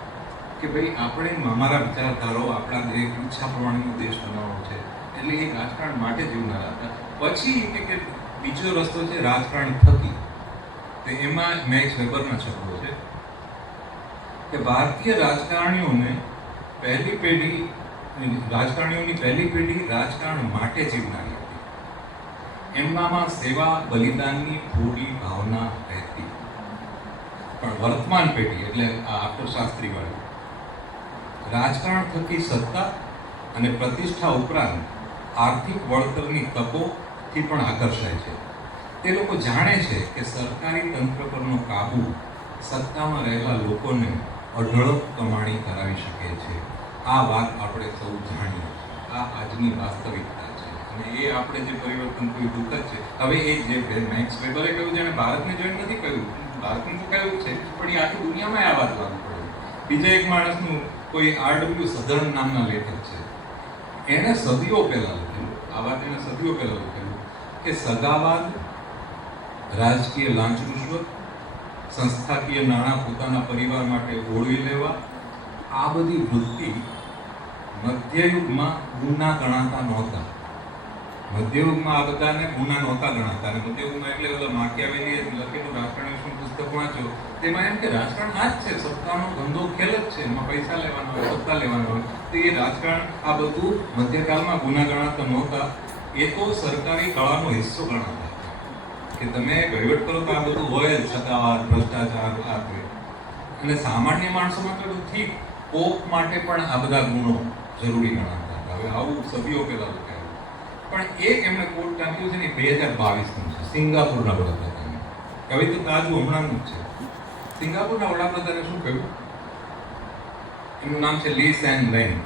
કે ભાઈ આપણે અમારા વિચારધારાઓ આપણા દેશ ઈચ્છા પ્રમાણેનો દેશ બનાવવો છે, એટલે એ રાજકારણ માટે જીવનારા હતા. પછી કે બીજો રસ્તો છે રાજકારણ થકી, તો એમાં મેક્સ વેબરના શબ્દો છે કે ભારતીય રાજકારણીઓની પહેલી પેઢી રાજકારણ માટે જીવનારી હતી. એમનામાં સેવા બલિદાનની થોડી ભાવના રહેતી, પણ વર્તમાન પેઢી એટલે આફ્ટર શાસ્ત્રી વાળી રાજકારણ થકી સત્તા અને પ્રતિષ્ઠા ઉપરાંત આર્થિક વળતરની તકોથી પણ આકર્ષાય છે. તે લોકો જાણે છે કે સરકારી તંત્ર પરનો કાબુ સત્તામાં રહેલા લોકોને અઢળક કમાણી કરાવી શકે છે. આ વાત આપણે સૌ જાણીએ છીએ, આ આજની વાસ્તવિકતા છે, અને એ આપણે જે પરિવર્તન કોઈ દુઃખદ છે. હવે એ જે મેક્સ વેબરે કહ્યું છે એને ભારતને જોઈને નથી કહ્યું, ભારતને તો કહ્યું છે, પણ એ આખી દુનિયામાં આ વાત લાગુ પડે. બીજા એક માણસનું કોઈ આરડબ્લ્યુ સધર્ન નામના લેખક છે, એણે સદીઓ પહેલા લખેલું, આ વાત એને સદીઓ પહેલા લખેલું કે સગાવાદ, રાજકીય લાંચ રૂશ્વત, સંસ્થાકીય નાણાં પોતાના પરિવાર માટે ઓળવી લેવા, આ બધી વૃત્તિ મધ્યયુગમાં ગુના ગણાતા નહોતા. મધ્યયુગમાં આ બધાને ગુના નહોતા ગણાતા, અને મધ્યયુગમાં એટલે બધા માકિયાવેલીએ લખેલું રાજકારણ વિશે પુસ્તક વાંચો, તેમાં એમ કે રાજકારણ આ જ છે, સત્તાનો ધંધો ખેલ જ છે, એમાં પૈસા લેવાના હોય, સત્તા લેવાના હોય. તો એ રાજકારણ આ બધું મધ્યકાળમાં ગુના ગણાતા નહોતા, એ તો સરકારી કળાનો હિસ્સો ગણાતા કે તમે વહીવટ કરો તો આ બધું હોય જ, સત્તાવાદ, ભ્રષ્ટાચાર, આ અને સામાન્ય માણસોમાં તો ઠીક, કોક માટે પણ આ બધા ગુણો જરૂરી ગણાતા હતા. હવે આવું સદીઓ પહેલા લખાયું. પણ એક એમણે કોર્ટ ટાંક્યું છે ને 2022નું છે, સિંગાપુરના વડાપ્રધાને. હવે તો તાજું હમણાંનું જ છે. સિંગાપુરના વડાપ્રધાને શું કહ્યું? એનું નામ છે લી સેન લેંગ.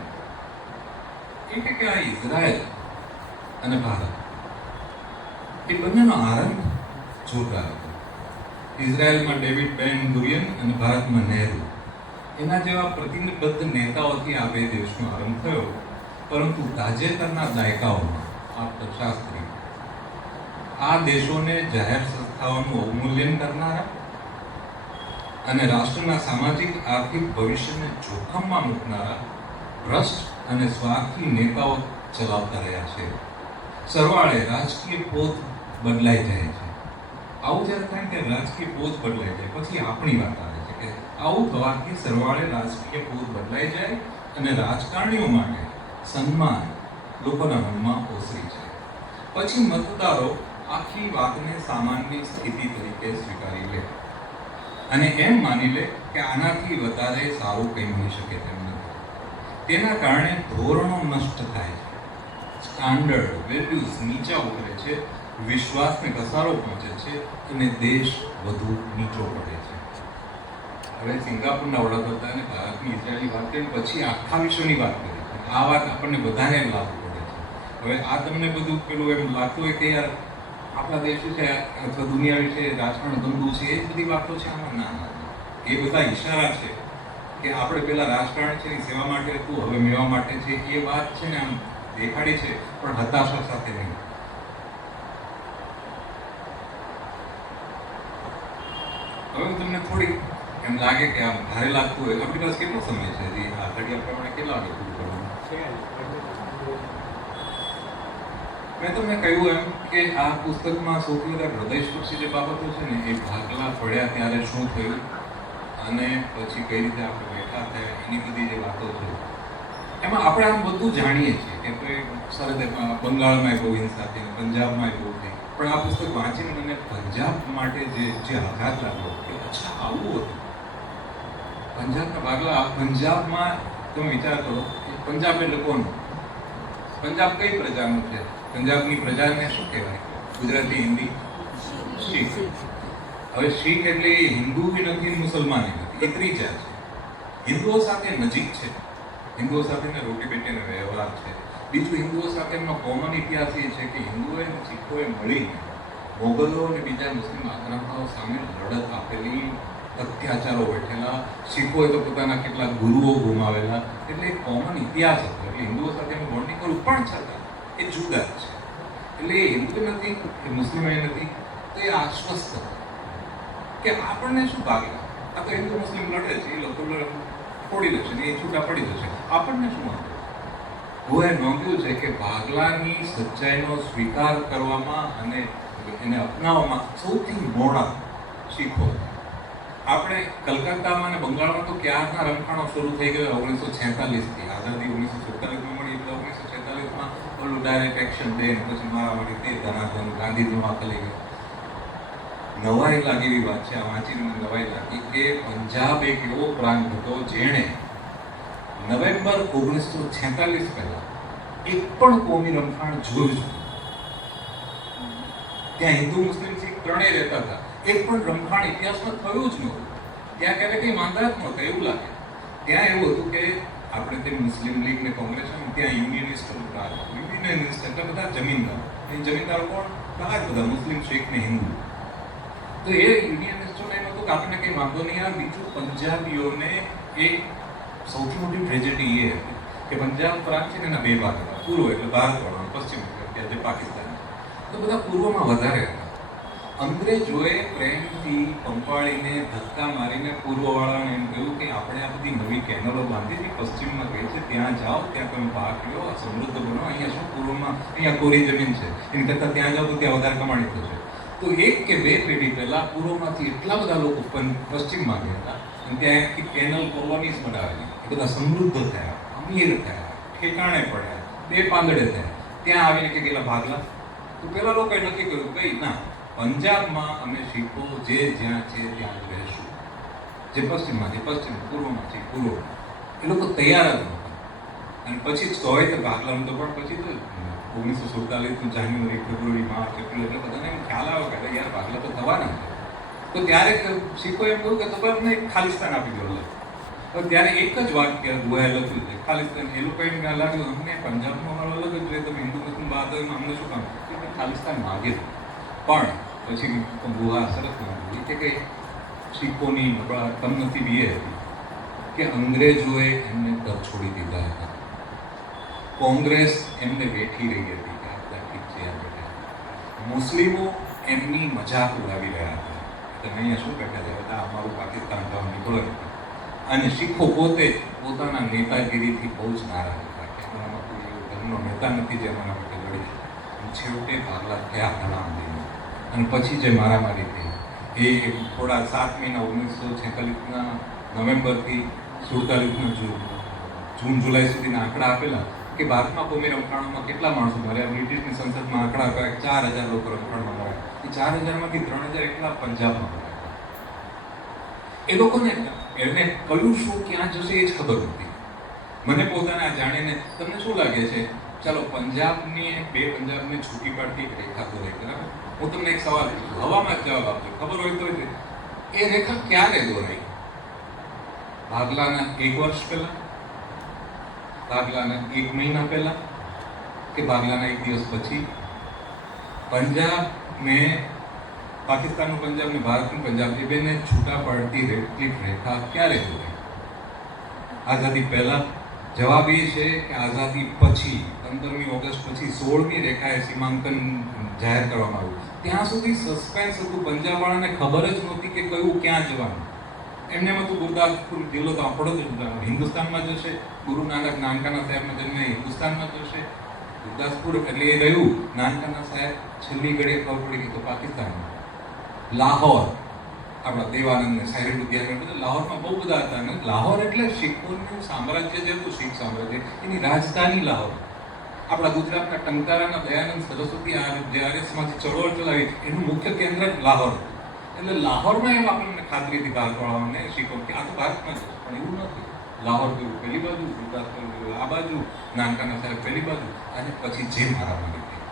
એ કે આ ઇઝરાયલ અને ભારત એ બંનેનો આરંભ જોરદાર હતો. ઇઝરાયલમાં ડેવિડ બેન ગુરિયન અને ભારતમાં નહેરુ, એના જેવા પ્રતિબદ્ધ નેતાઓથી આ બે દેશનો આરંભ થયો. પરંતુ તાજેતરના દાયકાઓમાં આફ્ટર શાસ્ત્રી આ દેશોને જાહેર સંસ્થાઓનું અવમૂલ્યન કરનારા અને રાષ્ટ્રના સામાજિક આર્થિક ભવિષ્યને જોખમમાં મૂકનારા ભ્રષ્ટ અને સ્વાર્થી નેતાઓ ચલાવતા રહ્યા છે. સરવાળે રાજકીય પોત બદલાઈ જાય છે. આવું જ્યારે થાય કે રાજકીય પોત બદલાઈ જાય પછી આપણી વાત આવે છે કે આવું થવાથી સરવાળે રાજકીય પોત બદલાઈ જાય અને રાજકારણીઓ માટે સન્માન લોકોના મનમાં ઓસરી છે. પછી મતદારો આખી વાતને સામાન્ય સ્થિતિ તરીકે સ્વીકારી લે અને એમ માની લે કે આનાથી વધારે સારું કંઈ હોઈ શકે તેમ નથી. તેના કારણે ધોરણો નષ્ટ થાય છે, સ્ટાન્ડર્ડ વેલ્યુઝ નીચા ઉતરે છે, વિશ્વાસને ઘસારો પહોંચે છે અને દેશ વધુ નીચો પડે છે. હવે સિંગાપુરના વડાપ્રધાને ભારતની ઇઝરાયલની વાત કરી, પછી આખા વિશ્વની વાત કરી. આ વાત આપણને બધાને લાગુ પડે છે. હવે આ તમને બધું પેલું એમ લાગતું હોય કે યાર આપણા દેશ વિશે અથવા દુનિયા વિશે રાજકારણ ગંદુ છે, એ જ બધી વાતો છે આમાં. ના, એ બધા ઈશારા છે કે આપણે પેલા રાજકારણ છે એની સેવા માટે હતું, હવે મેળવવા માટે છે. એ વાત છે ને આમ દેખાડી છે, પણ હતાશા સાથે નહીં. હવે હું તમને થોડી એમ લાગે કે આમ ભારે લાગતું હોય, આપણી પાસે કેટલો સમય છે હજી? આ ઘડિયાળ પ્રમાણે કેટલા વાગે પૂરું કરવાનું? મેં તમને કહ્યું એમ કે આ પુસ્તકમાં સૌથી વધારે હૃદયસ્પર્શી જે બાબતો છે ને, એ ભાગલા પડ્યા ત્યારે શું થયું અને પછી કઈ રીતે આપણે બેઠા થયા, એની બધી જે વાતો છે એમાં આપણે આમ બધું જાણીએ છીએ કે ભાઈ સરહદમાં બંગાળમાં બહુ હિંસા થઈ, પંજાબમાં બહુ થઈ. પણ આ પુસ્તક વાંચીને મને પંજાબ માટે જે આઘાત લાગ્યો કે અચ્છા આવું હતું. પંજાબના ભાગલા, પંજાબમાં તમે વિચાર કરો કે પંજાબ એટલે કોનું? પંજાબ કઈ પ્રજાનું છે? પંજાબની પ્રજાને શું કહેવાય? ગુજરાતી, હિન્દી, શીખ. હવે શીખ એટલે હિન્દુ બી નથી, મુસલમાન નથી, એ ત્રીજા છે. હિન્દુઓ સાથે નજીક છે, હિન્દુઓ સાથેને રોટી બેટીનો વ્યવહાર છે. બીજું, હિન્દુઓ સાથેનો કોમન ઇતિહાસ એ છે કે હિન્દુઓએ અને શીખોએ મળીને મોગલો અને બીજા મુસ્લિમ આક્રમણો સામે લડત આપેલી, અત્યાચારો વેઠેલા. શીખોએ તો પોતાના કેટલાક ગુરુઓ ગુમાવેલા. એટલે એક કોમન ઇતિહાસ હતો. એટલે હિન્દુઓ સાથેનું બોન્ડિંગ કરવું, પણ છતાં એ જુદા જ છે. એટલે એ હિન્દુ નથી કે મુસ્લિમ નથી, તો એ આશ્વસ્ત કે આપણને શું ભાગલા, આ તો હિન્દુ મુસ્લિમ લડે છે, એ લોકો ફોડી લેશે ને એ છૂટા પડી જશે, આપણને શું વાંધો? હું નોંધ્યું છે કે ભાગલાની સચ્ચાઈનો સ્વીકાર કરવામાં અને એને અપનાવવામાં સૌથી મોડા શીખો. આપણે કલકત્તામાં અને બંગાળમાં તો ક્યારના રમખાણો શરૂ થઈ ગયો 1946થી. આઝાદી 1947માં મળી એટલે 1946માં ઓલું ડાયરેક્ટ એક્શન ડે, પછી મારામારી, તે ધનાધન, ગાંધીનું આ કરી ગયો. નવાઈ લાગે એવી વાત છે, આ વાંચીને મને નવાઈ લાગી કે પંજાબ એક એવો પ્રાંત હતો જેણે નવેમ્બર 1946 પહેલા એક પણ કોમી રમખાણ જોયું છે. ત્યાં હિન્દુ, મુસ્લિમ, શીખ ત્રણેય રહેતા હતા. એક પણ રમખાણ ઇતિહાસમાં થયું જ નહોતું. ત્યાં ક્યારે કંઈ વાંધા જ નહોતા એવું લાગે. ત્યાં એવું હતું કે આપણે તે મુસ્લિમ લીગ ને કોંગ્રેસ, ત્યાં યુનિયનિસ્ટ એટલે બધા જમીનદારો. એ જમીનદારો કોણ? બધા જ બધા મુસ્લિમ, શીખ ને હિન્દુ. તો એ યુનિયનિસ્ટોને એમ હતું કે આપણને કંઈ વાંધો નહીં આવે. બીજું, પંજાબીઓને એક સૌથી મોટી ટ્રેજેડી એ હતી કે પંજાબ પ્રાંત છે એના બે ભાગ હતા. પૂર્વ એટલે ભારતવાળો, પશ્ચિમ એટલે જે પાકિસ્તાન. તો બધા પૂર્વમાં વધારે હતા. અંગ્રેજોએ પ્રેમથી પંપાળીને ધક્કા મારીને પૂર્વવાળાને એમ કહ્યું કે આપણે આ બધી નવી કેનલો બાંધી છે, પશ્ચિમમાં ગઈ છે, ત્યાં જાઓ, ત્યાં તમે ભાગ લો, સમૃદ્ધ બનો. અહીંયા શું પૂર્વમાં, અહીંયા કોરી જમીન છે, એની કરતાં ત્યાં જાઓ તો ત્યાં વધારે કમાણી થશે. તો એક કે બે પેઢી પહેલા પૂર્વમાંથી એટલા બધા લોકો પશ્ચિમમાં ગયા હતા અને ત્યાં એક કેનલ કોલોનીઝ બનાવેલી. એ બધા સમૃદ્ધ થયા, અમીર થયા, ઠેકાણે પડ્યા, બે પાંદડે થયા. ત્યાં આવીને કે કેટલા ભાગલા. તો પેલા લોકોએ નક્કી કર્યું કઈ ના, પંજાબમાં અમે શીખો જે જ્યાં છે ત્યાં જ રહેશું. જે પશ્ચિમમાંથી પશ્ચિમ, પૂર્વમાંથી પૂર્વ. એ લોકો તૈયાર જ નહોતા. અને પછી જ હોય તો ભાગલાનું તો પણ પછી તો 1947 જાન્યુઆરી, ફેબ્રુઆરી, માર્ચ, એપ્રિલ એટલે બધાને એમ ખ્યાલ આવે કે યાર ભાગલા તો થવાના છે. તો ત્યારે શીખોએ એમ કહ્યું કે તો બરાબર નહીં, ખાલિસ્તાન આપી દો. તો ત્યારે એક જ વાક્ય ગોયા લખ્યું છે ખાલિસ્તાન. એ લોકો એમ લાગ્યું અમને પંજાબમાં અલગ જ જોઈએ, તમે હિન્દુ મુસ્લિમ બાદ હોય અમને શું કામ? ખાલિસ્તાન માગે. પણ પછી ગુહા સરસ માની કે શીખોની કમનસીબી એ હતી કે અંગ્રેજોએ એમને તર છોડી દીધા હતા. કોંગ્રેસ એમને બેઠી રહી હતી કે આપણા ઠીક છે આ બેઠા. મુસ્લિમો એમની મજાક ઉડાવી રહ્યા હતા. તમે અહીંયા શું બેઠા છે, બધા અમારું પાકિસ્તાન જવા નીકળો. અને શીખો પોતે પોતાના નેતાગીરીથી બહુ જ નારાજ હતા કે અમારામાં કોઈ એવો ધર્મનો નેતા નથી જે અમારા માટે લડી. છેવટે ભાગલા થયા ઘણા અંદીનો. અને પછી જે મારામારી થઈ એ થોડા 7 મહિના 1946ના નવેમ્બરથી 47ના જૂન જૂન જુલાઈ સુધીના આંકડા આપેલા કે ભારતમાં કોમી રમખાણોમાં કેટલા માણસો મર્યા. બ્રિટિશની સંસદમાં આંકડા આપ્યા 4,000 લોકો રમખાણમાં મર્યા. એ 4,000માંથી 3,000 એકલા પંજાબમાં મર્યા. એ લોકોને એમને કયું શું ક્યાં જશે એ જ ખબર નથી. મને પોતાને આ જાણીને તમને શું લાગે છે, ચાલો પંજાબની છૂટી પાડતી એક રેખા દોરાઈ, બરાબર? હું તમને એક સવાલ પૂછું, હવામાં જ જવાબ આપજો, ખબર હોય તો એ રેખા ક્યારે દોરાઈ? ભાગલાના 1 વર્ષ પહેલા, ભાગલાના 1 મહિના પહેલા, કે ભાગલાના 1 દિવસ પછી? પંજાબ ને પાકિસ્તાનનું પંજાબ ને ભારતનું પંજાબ એ બેને છૂટા પાડતી રેખા ક્યારે દોરાઈ? આઝાદી પહેલા? જવાબ એ છે કે આઝાદી પછી, 15મી ઓગસ્ટ પછી 16મી રેખાએ સીમાંકન જાહેર કરવામાં આવ્યું. ત્યાં સુધી સસ્પેન્સ હતું, પંજાબવાળાને ખબર જ નહોતી કે કયું ક્યાં જવાનું. એમને એમ હતું ગુરદાસપુર જિલ્લો તો આપણો જ હિન્દુસ્તાનમાં જશે, ગુરુ નાનક નાનકાના સાહેબનો જન્મ હિન્દુસ્તાનમાં જશે, ગુરદાસપુર એટલે એ રહ્યું. નાનકાના સાહેબ છેલ્લી ઘડીએ ખબર પડી ગઈ તો પાકિસ્તાનમાં. લાહોર, આપણા દેવાનંદ ને સાયરન ઉદ્યાન બધા લાહોરમાં બહુ બધા હતા. ને લાહોર એટલે શીખોનું સામ્રાજ્ય જે હતું, શીખ સામ્રાજ્ય, એની રાજધાની લાહોર. આપણા ગુજરાતના ટંકારાના દયાનંદ સરસ્વતી જે આરએસમાંથી ચળવળ ચલાવી એનું મુખ્ય કેન્દ્ર લાહોર. એટલે લાહોરમાં એમ આપણને ખાતરી હતી ભારતવાળાઓને શીખો કે આ તો ભારતમાં છે, પણ એવું નથી. લાહોર ગયું પેલી બાજુ, ગુરદાસપુર ગયું આ બાજુ, નાનકાના સાહેબ પેલી બાજુ, અને પછી જે મારામારી થઈ.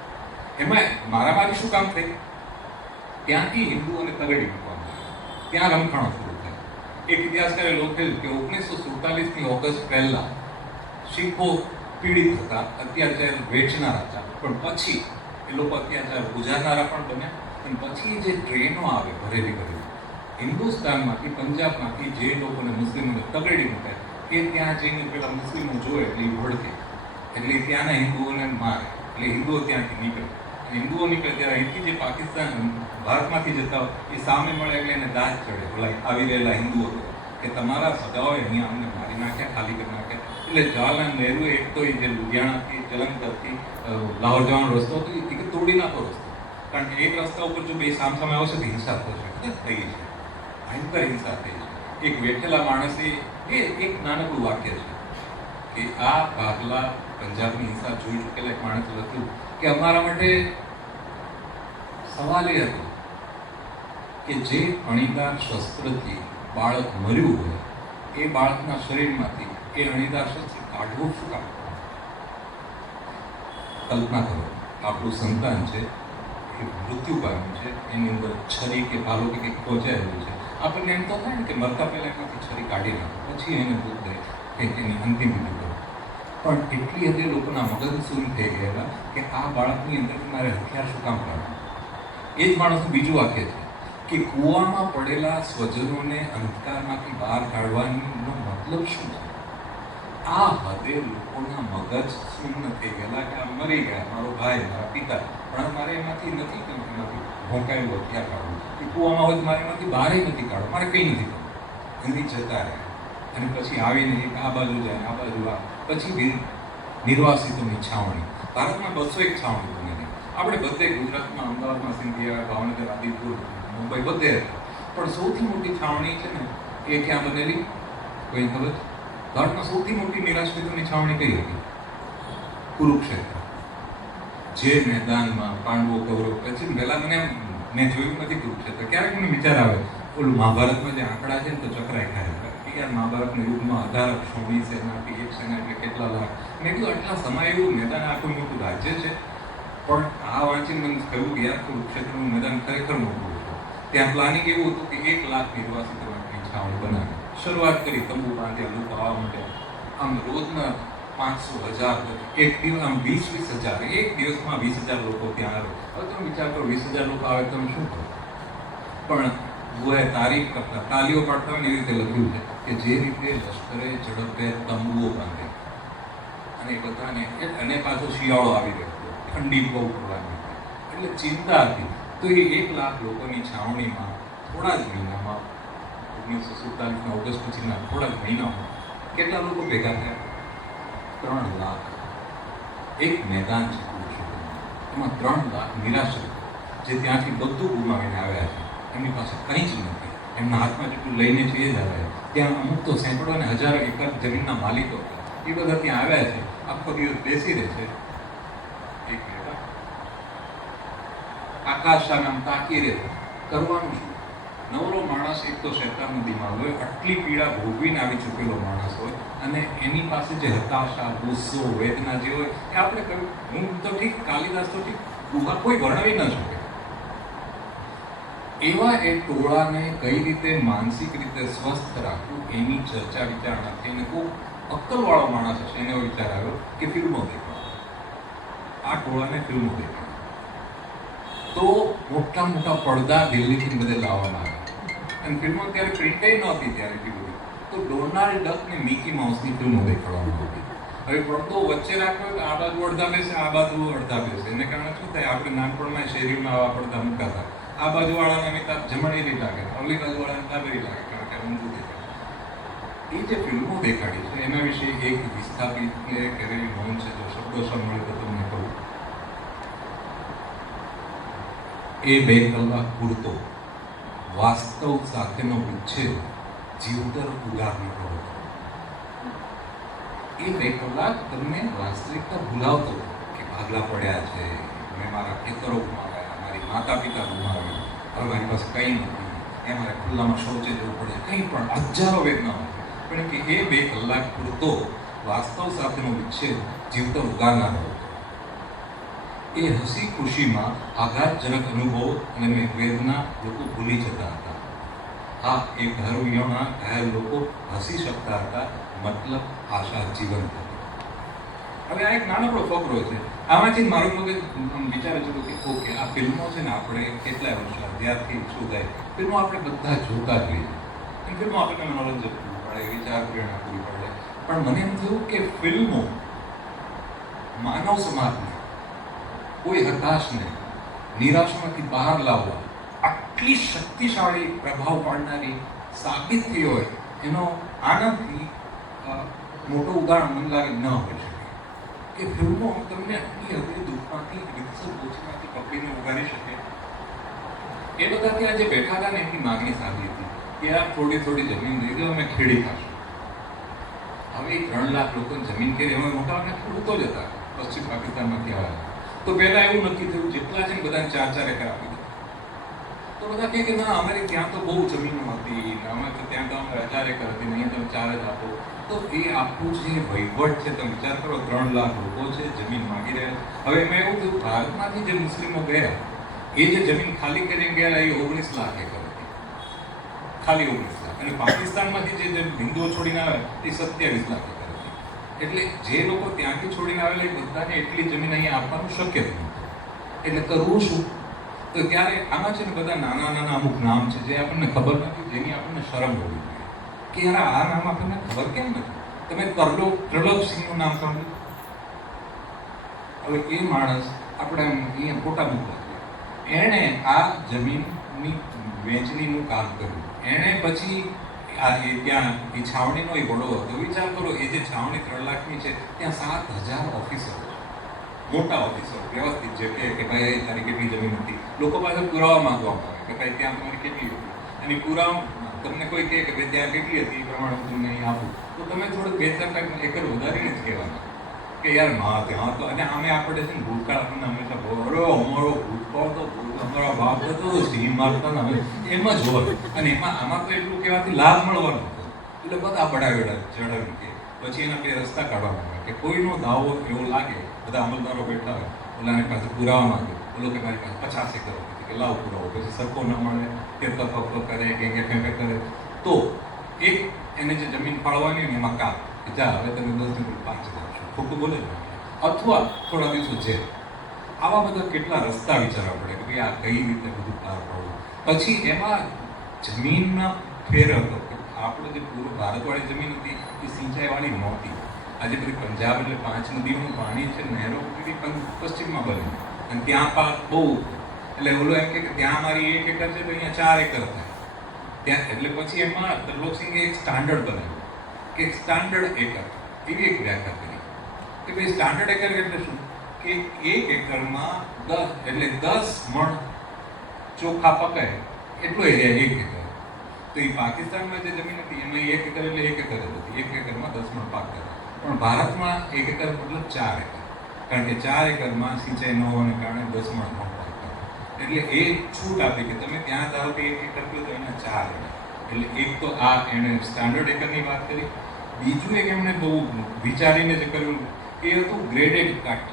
એમાં મારામારી શું કામ થઈ? ત્યાંથી હિન્દુઓને તગડી મૂકવામાં આવ્યા, ત્યાં રમખાણો શરૂ થાય. એક ઇતિહાસકારે લખેલું કે 1947ની ઓગસ્ટ પહેલા શીખો પીડિત હતા, અત્યાચાર વેચનારા હતા, પણ પછી એ લોકો અત્યાચાર ગુજારનારા પણ બન્યા. અને પછી જે ટ્રેનો આવે ભરેલી ભરેલી હિન્દુસ્તાનમાંથી, પંજાબમાંથી જે લોકોને મુસ્લિમોને તગડી મૂકાય, એ ત્યાં જઈને પેલા મુસ્લિમો જોવે એટલે ભડકે, એટલે ત્યાંના હિન્દુઓને મારે, એટલે હિન્દુઓ ત્યાંથી નીકળે. હિન્દુઓ નીકળે ત્યારે અહીંથી જે પાકિસ્તાન ભારતમાંથી જતા હોય એ સામે મળે એટલે એને દાજ ચડે, ભલા આવી રહેલા હિન્દુઓ કે તમારા સગાઓએ અહીંયા અમને મારી નાખ્યા, ખાલી કરી નાખ્યા. એટલે જવાહરલાલ નહેરુએ એક તો એ જે લુધિયાણાથી જલંધરથી લાહોર જવાનો રસ્તો હતો એ તોડી નાખો રસ્તો, કારણ કે એક રસ્તા ઉપર જો બે સામસામે આવશે તો હિંસા થશે. થઈ છે, ભયંકર હિંસા થઈ છે. એક વેઠેલા માણસે એ એક નાનકડું વાક્ય છે કે આ ભાગલા પંજાબની હિંસા જોઈ ચૂકેલા એક માણસે લખ્યું કે અમારા માટે સવાલ એ હતો કે જે અણીદાર શસ્ત્રથી બાળક મર્યું હોય એ બાળકના શરીરમાંથી એ અણીદાર શસ્ત્ર કાઢવું શું કામ? કલ્પના કરો, આપણું સંતાન છે એ મૃત્યુ પામ્યું છે, એની અંદર છરી કે ભાલો કે કંઈક પહોંચાયેલું છે. આપણને એમ તો થાય ને કે મરતા પહેલા એમાંથી છરી કાઢી નાખો, પછી એને દૂધ દે કે એની અંતિમ વિધિ કરો. પણ એટલી હદે લોકોના મગજ શૂન્ય થઈ ગયેલા કે આ બાળકની અંદરથી મારે હથિયાર શું કામ કાઢવું? એ જ માણસનું બીજું વાક્ય છે કે કૂવામાં પડેલા સ્વજનોને અંધકારમાંથી બહાર કાઢવાનો મતલબ શું છે? આ હદે લોકોના મગજ શૂન્ય થઈ ગયેલા કે આ મરી ગયા, મારો ભાઈ, મારા પિતા, પણ મારે એમાંથી નથી ભોંકાયેલું હથિયાર કાઢવું. એ કૂવામાં હોય તો મારે એમાંથી બહાર નથી કાઢવું, મારે કંઈ નથી કરવું. એની જતા રહે અને પછી આવીને એક આ બાજુ જાય, આ બાજુ આ, પછી નિર્વાસિતોની છાવણી. ભારતમાં 201 છાવણી બનેલી. આપણે બધે ગુજરાતમાં, અમદાવાદમાં, સિંધિયા, ભાવનગર, આદિપુર, મુંબઈ બધે હતા. પણ સૌથી મોટી છાવણી છે ને એ ક્યાં બનેલી? કોઈ ખબર? ભારતમાં સૌથી મોટી નિરાશ્રિતોની છાવણી કઈ હતી? કુરુક્ષેત્ર. જે મેદાનમાં પાંડવો કૌરવ, પછી પહેલા મેં જોયું નથી કુરુક્ષેત્ર. ક્યારેક મને વિચાર આવે ઓલું મહાભારતમાં જે આંકડા છે ને તો ચક્રાય ખાય કે યાર મહાભારતના યુગમાં 18 20 સેનાથી એક સેના એટલે કેટલા લાખ. મેં કીધું આટલા સમય એવું મેદાન આખું મોટું રાજ્ય છે, પણ આ વાંચીને મને કહ્યું કે યાર કુરુક્ષેત્રનું મેદાન ખરેખર મોટું હતું. ત્યાં પ્લાનિંગ એવું હતું કે 1 લાખ નિર્વાસિતો માટે છાવણી બનાવી. શરૂઆત કરી, તંબુ બાંધ્યા, લોકો આવવા માંડ્યા. આમ રોજના 500 1000 એક દિવસ, આમ 20-20 હજાર, એક દિવસમાં 20,000 લોકો ત્યાં આવે. હવે તમે વિચાર કરો 20,000 લોકો આવે તમે શું કરો? પણ હું તારીફ કરતા, તાલીઓ પાડતા હોય ને એવી રીતે લખ્યું છે કે જે રીતે લશ્કરે ઝડપે તંબુઓ બાંધે અને બધાને, અને પાછો શિયાળો આવી રહ્યો હતો, ઠંડી બહુ પડવાની એટલે ચિંતા હતી. તો એ 1 લાખ લોકોની છાવણીમાં થોડા જ મહિનામાં 1947ના ઓગસ્ટ પછીના થોડા જ મહિનામાં કેટલા લોકો ભેગા થયા? 3 લાખ. એક મેદાન છે એમાં 3 લાખ નિરાશ્રિત જે ત્યાંથી બધું ગુમાવીને આવ્યા છે. એમની પાસે કંઈ જ નથી, એમના હાથમાં જેટલું લઈને છે એ જ આવ્યા. ત્યાં અમુક તો સેંકડો અને હજારો એકર જમીનના માલિકો હતા. એ બધા ત્યાં આવ્યા છે, આખો દિવસ બેસી રહે છે, એક મિનિટ, આકાશ આમ તાકી રહે, કરવાનું શું? નવરો માણસ, એક તો શેતાનનો દિમાગ હોય, આટલી પીડા ભોગવીને આવી ચૂકેલો માણસ હોય, અને એની પાસે જે હતાશા, ગુસ્સો, વેદના જે હોય એ આપણે કહ્યું, હું તો ઠીક, કાલિદાસ તો ઠીક, કોઈ વર્ણવી ન શકે. એવા એ ટોળાને કઈ રીતે માનસિક રીતે સ્વસ્થ રાખવું એની ચર્ચા વિચારણા થઈ, અને કોઈ અક્કલવાળો માણસ હશે એને એવો વિચાર આવ્યો કે ફિલ્મો દેખાડો, આ ટોળાને ફિલ્મો દેખાડો. તો મોટા મોટા પડદા દિલ્હીથી બધે લાવવામાં આવ્યા, અને ફિલ્મો ત્યારે પ્રિન્ટે નહોતી ત્યારે ફિલ્મો, તો ડોનાલ્ડ ડક ને મિકી માઉસની ફિલ્મો દેખાડવામાં આવી. હવે પડદો વચ્ચે રાખ્યો તો આ બાજુ અડધા બેસે, આ બાજુ અડધા બેસે, એને કારણે શું થાય, આપણે નાનપણમાં શેરીમાં આવા પડદા મૂકાતા, આ બાજુ વાળાને અમિતાભ જમણેરી લાગે, ઓલી બાજુ વાળાને ડાબેરી લાગે, કારણ કે ઊંધું દેખાય. એ જે ફિલ્મો દેખાડી છે એના વિશે એક વિસ્થાપિત કરેલી નોંધ છે, જો શબ્દો મળે તો તમને કહું. એ 2 કલાક પૂરતો વાસ્તવ સાથેનો વિચ્છેદ જીવતર ઉગારનારો હતો. એ 2 કલાક તમને વાસ્તવિકતા ભૂલાવતો કે ભાગલા પડ્યા છે, મેં મારા ખેતરો ગુમાવ્યા, મારી માતા પિતા ગુમાવ્યા, હવે મારી પાસે કંઈ નથી, એ મારે ખુલ્લામાં શૌચે જવું પડે, કંઈ પણ હજારો વેદના હતી, પણ કે એ 2 કલાક પૂરતો વાસ્તવ સાથેનો વિચ્છેદ જીવતર ઉગારનારો હતો. એ હસી ખુશીમાં આઘાતજનક અનુભવ અને વેદના લોકો ભૂલી જતા હતા. હા, એ ઘર વિહોણા ઘાયલ લોકો હસી શકતા હતા, મતલબ આશા જીવંત હતી. હવે આ એક નાનકડો ફકરો છે, આમાંથી મારું મગજ વિચારે છે કે ઓકે, આ ફિલ્મો છે ને, આપણે કેટલાય વર્ષ ત્યારથી શું થાય, ફિલ્મો આપણે બધા જોતા જ હોઈએ, અને ફિલ્મો આપણને મનોરંજન પૂરું પડે, વિચાર પ્રેરણા પૂરી પડે. પણ મને એમ થયું કે ફિલ્મો માનવ સમાજને, કોઈ હતાશને નિરાશામાંથી બહાર લાવવા આટલી શક્તિશાળી પ્રભાવ પાડનારી સાબિત થઈ હોય, એનો આનાથી મોટો ઉદાહરણ મને લાગે ન હોઈ શકે કે ફિલ્મો તમને આટલી હૃદય દુઃખમાંથી, વિકસિત બોછમાંથી પકડીને ઉગારી શકે. એ બધા ત્યાં જે બેઠા હતા ને એમની માગણી સારી હતી કે આ થોડી થોડી જમીન દઈ દો, અમે ખેડી ખાશું. હવે 3 લાખ લોકોને જમીન ખેડી, એમાં મોટા ભાગના ખેડૂતો જ હતા, પશ્ચિમ પાકિસ્તાનમાંથી આવ્યા. તો પહેલા એવું નક્કી થયું જેટલા છે ને બધાને 4-4 એકર આપી દે. તો બધા કહે કે ના, અમારે ત્યાં તો બહુ જમીનો હતી, અમે તો ત્યાં તો અમારે 1000 એકર હતી, નહીં તમે 4 જ આપો. તો એ આખું જે વહીવટ છે, તમે વિચાર કરો, 3 લાખ લોકો છે, જમીન માંગી રહ્યા છે. હવે એમાં એવું થયું, ભારતમાંથી જે મુસ્લિમો ગયા એ જે જમીન ખાલી કરીને ગયા એ 19 લાખ એકર હતી, ખાલી 19 લાખ. અને પાકિસ્તાનમાંથી જે હિન્દુઓ છોડીને આવ્યા એ 27 લાખ એકર હતી. એટલે જે લોકો ત્યાંથી છોડીને આવેલા એ બધાને એટલી જમીન અહીંયા આપવાનું શક્ય નહીં. એટલે કરવું શું? તો ત્યારે આમાં છે ને બધા નાના નાના અમુક નામ છે જે આપણને ખબર નથી, જેની આપણને શરમ હોવી જોઈએ કે યાર આ નામ આપણને ખબર કેમ નથી. તમે ત્રિલોકસિંહનું નામ સાંભળ્યું? હવે એ માણસ આપણે અહીંયા ફોટા મૂકવા, એણે આ જમીનની વહેંચણીનું કામ કર્યું. એણે પછી ત્યાં એ છાવણીનો એ વડો હતો. વિચાર કરો, એ જે છાવણી 3 લાખની છે ત્યાં 7000 ઓફિસરો છે, મોટા ઓફિસરો, વ્યવસ્થિત છે કે ભાઈ તારી કેટલી જમીન હતી. લોકો પાસે પુરાવા માંગવામાં આવે કે ભાઈ ત્યાં તમારી કેટલી હતી, અને પુરાવા તમને કોઈ કહે કે ભાઈ ત્યાં કેટલી હતી એ પ્રમાણે હું તમને અહીં આપું, તો તમે થોડુંક 2-4 એકર વધારીને જ કહેવાના કે યાર ત્યાં તો. અને આમે આપણે છે ને ભૂતકાળ આપણને હંમેશા અમારો ભૂતકાળ તો અમારો બાપ હતો સિંહ મારતા ને એમ જ હોય. અને આમાં તો એટલું કહેવાથી લાભ મળવાનો હતો, એટલે બધા બડાવેડા ચડાવી કે પછી એના 2 રસ્તા કાઢવામાં આવે કે કોઈનો દાવો એવો લાગે, બધા અમલદારો બેઠા હોય, ઓલાની પાસે પુરાવા માંગે, ઓલો કે મારી પાસે 50 એકર હતી કે લાવ પુરાવો, પછી સરખો ન મળે કે તફકો કરે કે ફેંફે કરે, તો એક એને જે જમીન ફાળવાની ને એમાં કાપ કે જા હવે તમે 10 ની 5 આપશો, ખોટું બોલે ને, અથવા થોડા દિવસો છે. આવા બધા કેટલા રસ્તા વિચારવા પડે કે ભાઈ આ કઈ રીતે બધું પાર પાડવું. પછી એમાં જમીનના ફેર હતો કે આપણું જે પૂરું ભારતવાળી જમીન હતી એ સિંચાઈવાળી નહોતી. આજે બધી પંજાબ એટલે 5 નદીઓનું પાણી છે, નહેરો પશ્ચિમમાં બને, અને ત્યાં પાક બહુ, એટલે ઓલો એમ કે ત્યાં મારી 1 એકર છે તો અહીંયા 4 એકર થાય ત્યાં. એટલે પછી એમાં ત્રિલોકસિંહે એક સ્ટાન્ડર્ડ બનાવ્યું કે સ્ટાન્ડર્ડ એકર, એવી એક વ્યાખ્યા કરી કે ભાઈ સ્ટાન્ડર્ડ એકર એટલે શું કે 1 એકરમાં 10 એટલે 10 મણ ચોખા પકાય એટલો એરિયા 1 એકર. તો એ પાકિસ્તાનમાં જે જમીન હતી એમાં 1 એકર એટલે 1 એકર જ હતી, 1 એકરમાં 10 મણ પાક કરે. પણ ભારતમાં 1 એકર મતલબ 4 એકર, કારણ કે 4 એકરમાં સિંચાઈ ન હોવાને કારણે 10 મણ મળતા એટલે એ છૂટ આપી કે તમે ત્યાં ધારો કે 1 એકર કહ્યું તો એના 4 એકર. એટલે એક તો આ એણે સ્ટાન્ડર્ડ એકરની વાત કરી. બીજું એક એમણે બહુ વિચારીને જે કર્યું એ હતું ગ્રેડેડ કટ.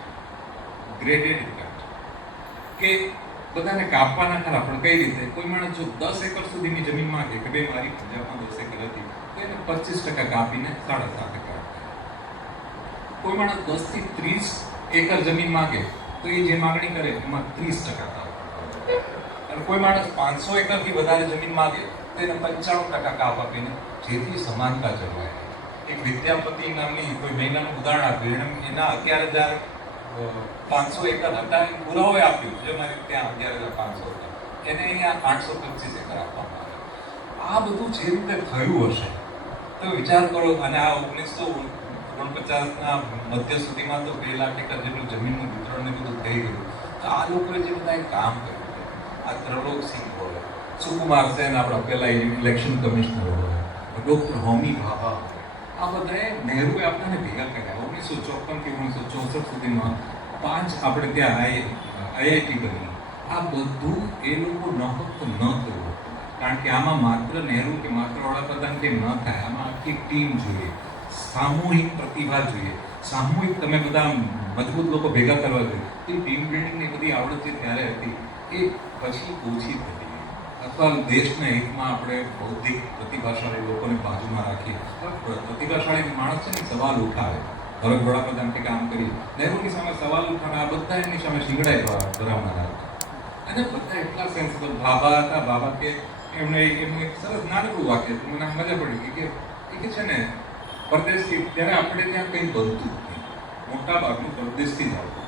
કે બધાને કાપવાના ખરા, પણ કઈ રીતે? કોઈ માણસ જો 10 એકર સુધીની જમીન માંગે કે ભાઈ મારી પંજાબમાં 10 એકર હતી તો એને 25% કાપીને 7.5 એકર આપે. કોઈ માણસ 10 થી 30 એકર જમીન માંગે તો એ જે માગણી કરે એમાં 30% કાપ. અને કોઈ માણસ 500 એકરથી વધારે જમીન માંગે તો એને 95% કાપ આપીને જેથી સમાનતા જળવાય. એક વિદ્યાપતિ નામની કોઈ મહિલાનું ઉદાહરણ આપ્યું, એના 11,500 એકર હતા, એ પુરાવે આપ્યું જે મારે ત્યાં 11,500 હતા, એને અહીંયા 825 એકર આપવામાં આવે. આ બધું જે રીતે થયું હશે તો વિચાર કરો. અને આ 1949ના મધ્ય સુધીમાં તો 2 લાખ એકર જેટલું જમીનનું વિતરણ ને બધું થઈ ગયું. તો આ લોકોએ જે બધા કામ કર્યું, આ ત્રલોકસિંહ હોય, સુકુમાર સેન આપણા પહેલા ઇલેક્શન કમિશનર હોય, ડોક્ટર હોમી ભાભા, આ બધાએ નહેરુએ આપણને ભેગા કર્યા. 1954 થી 1964 સુધીમાં 5 આપણે ત્યાં આઈઆઈટી બની. આ બધું એ લોકો નહોતું ન કર્યું, કારણ કે આમાં માત્ર નહેરુ કે માત્ર વડાપ્રધાન કે ન થાય, આમાં આખી ટીમ જોઈએ, સામૂહિક પ્રતિભા જોઈએ, સામૂહિક તમે બધા મજબૂત લોકો ભેગા કરવા જોઈએ. એ ટીમ બિલ્ડિંગની બધી આવડત જે ત્યારે હતી એ પછી ઓછી થતી ગઈ. અથવા દેશના હિતમાં આપણે બૌદ્ધિક પ્રતિભાશાળી લોકોને બાજુમાં રાખીએ. પ્રતિભાશાળી માણસ છે ને સવાલ ઉઠાવે, ધારો કે વડાપ્રધાન કે કામ કરી, નહેરુની સામે સવાલ ઉઠાવે, આ બધા એમની સામે શીંગડાઈ ભરાવનારા હતા. અને બધા એટલા સેન્સિબલ ભાભા હતા. ભાભા કે એમનું એક સરસ નાનકડું વાક્ય હતું, મને મજા પડી કે છે ને પરદેશથી ત્યારે આપણે ત્યાં કંઈ બનતું નથી, મોટા ભાગનું પરદેશથી જ આવતું.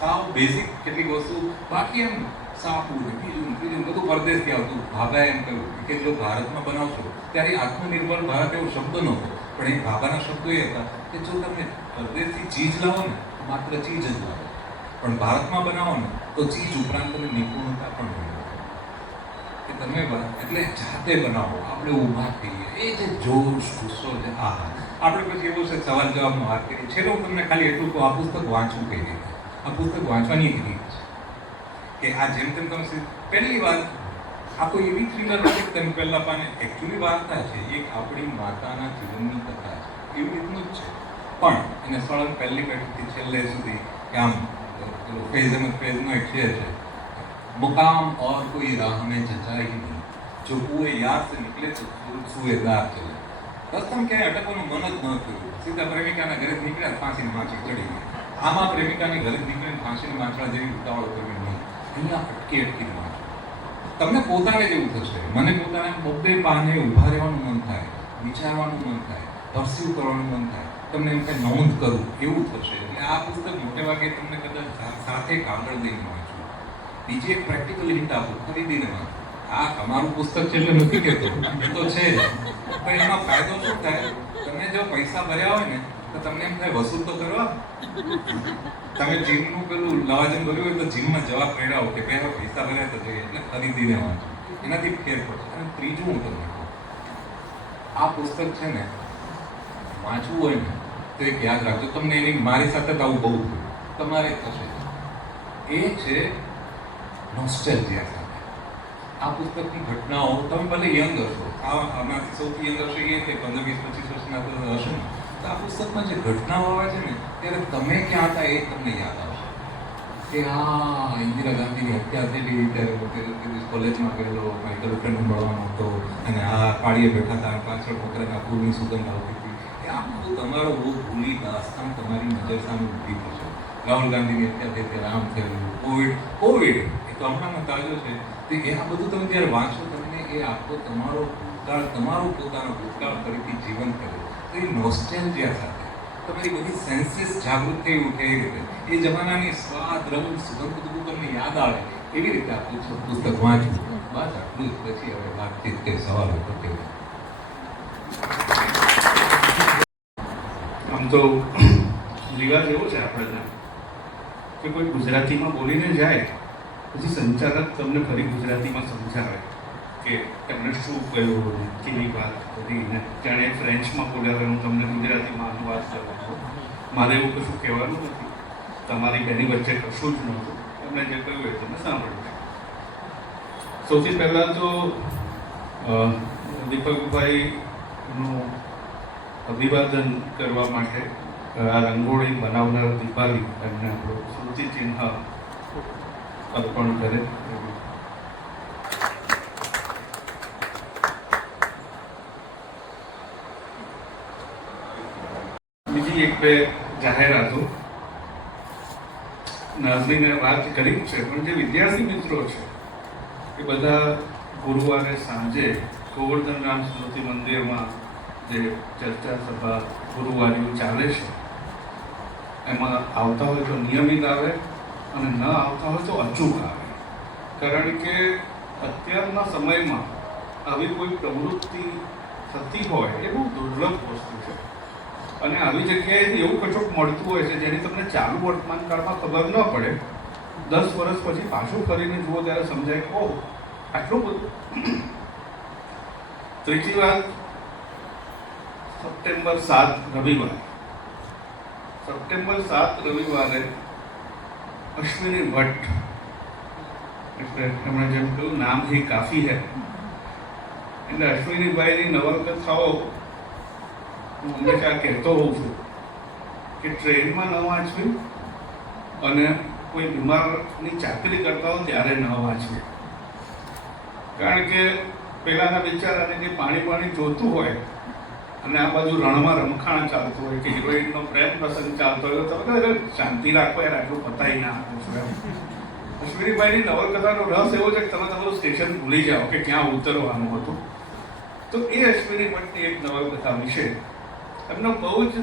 સાવ બેઝિક કેટલીક વસ્તુ, બાકી એમ સાપુ ને બીજું બધું પરદેશથી આવતું. ભાભાએ એમ કહ્યું કે જો ભારતમાં બનાવશો ત્યારે આત્મનિર્ભર ભારત એવો શબ્દ નહોતો, પણ એ ભાભાના શબ્દો એ હતા કે જો તમે પરદેશથી ચીજ લાવો ને માત્ર ચીજ જ લાવો, પણ ભારતમાં બનાવો ને તો ચીજ ઉપરાંત તમે નિપુણતા પણ મેળવો. કે તમે એટલે જાતે બનાવો, આપણે ઊભા થઈએ, એ જે જોશ જુસ્સો છે. આપણે પછી એવું છે સવાલ જવાબમાં વાત કરીએ. છેલ્લે હું તમને ખાલી એટલું કહું, આ પુસ્તક વાંચવું કઈ રીતે, આ પુસ્તક વાંચવાની એક રીત છે કે આ જેમ તેમ તમે પહેલી વાર આ કોઈ એવી થ્રિલર નથી કે તમે પહેલા પાને એકચ્યુઅલી વાર્તા છે, એક આપણી માતાના જીવનની કથા છે, એવી રીતનું જ છે. પણ એને સળંગ પહેલી પેઢીથી છેલ્લે સુધી આમ ફેઝનો એક શેર છે, મુકામ और कोई राह में जचा ही नहीं, जो कुएं याद से निकले तो सुएदार चले. રસ્તામાં ક્યાંય અટકવાનું મન જ ન થયું, સીધા પ્રેમિકાના ઘરે નીકળ્યા, ફાંસીની માછલી ચડી ગઈ. આમાં પ્રેમિકાની ઘરે નીકળીને ફાંસીની માછલા જેવી ઉતાવળ કરવી નહીં, અહીંયા અટકી વાંચો. તમને પોતાને જ એવું થશે, મને પોતાને બબ્બે પાને ઊભા રહેવાનું મન થાય, વિચારવાનું મન થાય, પરસ્યુ કરવાનું મન થાય, તમને એમ કંઈ નોંધ કરું એવું થશે. એટલે આ પુસ્તક મોટે ભાગે તમને કદાચ સાથે કાગળ દઈને વાંચવું. બીજી એક પ્રેક્ટિકલ હિન્ટ આપું, ખરીદીને વાંચો. આ તમારું પુસ્તક છે એટલે નથી કહેતો, એ તો છે જ, પણ એમાં ફાયદો શું થાય? તમે જો પૈસા ભર્યા હોય ને તો તમને એમ થાય વસૂલ તો કરવા. તમે જીમનું પેલું લવાજમ ભર્યું હોય તો જીમમાં જવા પહેરાવો કે પહેલા પૈસા ભર્યા તો જોઈએ, એટલે ખરીદીને વાંચો, એનાથી ફેર પડશે. અને ત્રીજું હું તમને કહું, આ પુસ્તક છે ને વાંચવું હોય ને તો એક યાદ રાખજો, તમને એની મારી સાથે તો આવું બહુ થયું, તમારે થશે. એ છે નોસ્ટેલ્જિયા સાથે. આ પુસ્તકની ઘટનાઓ, તમે ભલે યંગ હશો, આમાંથી સૌથી યંગ હશે એ કે 15, 20, 25 વર્ષના તો હશે ને, તો આ પુસ્તકમાં જે ઘટનાઓ આવે છે ને ત્યારે તમે ક્યાં હતા એ તમને યાદ આવશે. કે હા, ઇન્દિરા ગાંધીની હત્યા થયેલી ત્યારે કોલેજમાં ગયેલો, મારી ગર્લફ્રેન્ડ મળવાનો હતો, અને આ પાળીએ બેઠા હતા, પાછળ છોકરાના ફૂલની સુગંધ આવતી હતી. એ આ બધું તમારો બહુ ભૂલી દાસ્તાન તમારી નજર સામે ઊભી થશે. રાહુલ ગાંધીની હત્યા થઈ ત્યારે આમ થયેલું, કોવિડ એ તો હમણાંનો તાજો છે. તો એ આ બધું તમે જ્યારે વાંચો, તમને એ આખો તમારો ભૂતકાળ, તમારો પોતાનો ભૂતકાળ ફરીથી જીવન કરે. તો એ નોસ્ટેલ્જિયા સાથે તમારી બધી સેન્સીસ જાગૃત થઈ ઉઠે. એ રીતે એ જમાનાની સ્વાદ, રંગ, સુગંધ બધું તમને યાદ આવે એવી રીતે આ પુસ્તક વાંચવું. બસ આટલું જ. પછી હવે વાતચીત કે સવાલો કરતી. આમ તો રિવાજ એવો છે આપણે ત્યાં કે કોઈ ગુજરાતીમાં બોલીને જાય પછી સંચાલક તમને ફરી ગુજરાતીમાં સમજાવે કે કે એમણે શું કહ્યું ને કેવી વાત કરી ને જાણે ફ્રેન્ચમાં બોલ્યા હું તમને ગુજરાતીમાં અનુવાદ કરું છું. મારે એવું કશું કહેવાનું નથી, તમારી બેની વચ્ચે કશું જ નહોતું, એમણે જે કહ્યું એ તમે સાંભળ્યું. સૌથી પહેલાં તો દીપકભાઈનું અભિવાદન કરવા માટે આ રંગોળી બનાવનાર દીપાલી એમને આપણું સ્મૃતિચિહ્ન અર્પણ કરે. બીજી એક બે જાહેરાતો નાઝમીને વાત કરી જ છે, પણ જે વિદ્યાર્થી મિત્રો છે એ બધા ગુરુવારે સાંજે ગોવર્ધન રામ સ્મૃતિ મંદિરમાં જે ચર્ચા સભા ગુરુવારીઓ ચાલે છે એમાં આવતા હોય તો નિયમિત આવે અને ન આવતા હોય તો અચૂક આવે. કારણ કે અત્યારના સમયમાં આવી કોઈ પ્રવૃત્તિ થતી હોય એ બહુ દુર્લભ વસ્તુ છે અને આવી જગ્યાએથી એવું કચોક મળતું હોય છે જેની તમને ચાલુ વર્તમાન કાળમાં ખબર ન પડે, 10 વર્ષ પછી પાછું ફરીને જુઓ ત્યારે સમજાય કે ઓહ આટલું બધું. ત્રીજી વાત, સપ્ટેમ્બર 7 રવિવારે અશ્વિની ભટ્ટ, એટલે એમણે જેમ કહ્યું નામ ही काफी है, એટલે અશ્વિનીભાઈની નવલકથાઓ હું હંમેશા કહેતો હોઉં છું કે ટ્રેનમાં ન વાંચવી અને કોઈ બીમારની ચાકરી કરતા હો ત્યારે ન વાંચવી. કારણ કે પેલાના બિચારાને જે પાણી જોતું હોય અને આ બાજુ રણમાં રમખાણ ચાલતું હોય કે હિરોઈનનો પ્રેમ પ્રસંગ ચાલતો હોય તો તમે શાંતિ રાખો યાર, આટલું પતાવી ના આપો છો. અશ્વિનીભાઈની નવલકથાનો રસ એવો છે કે તમે તમારું સ્ટેશન ભૂલી જાઓ કે ક્યાં ઉતરવાનું હતું. તો એ અશ્વિની ભટ્ટની એક નવલકથા વિશે એમનો બહુ જ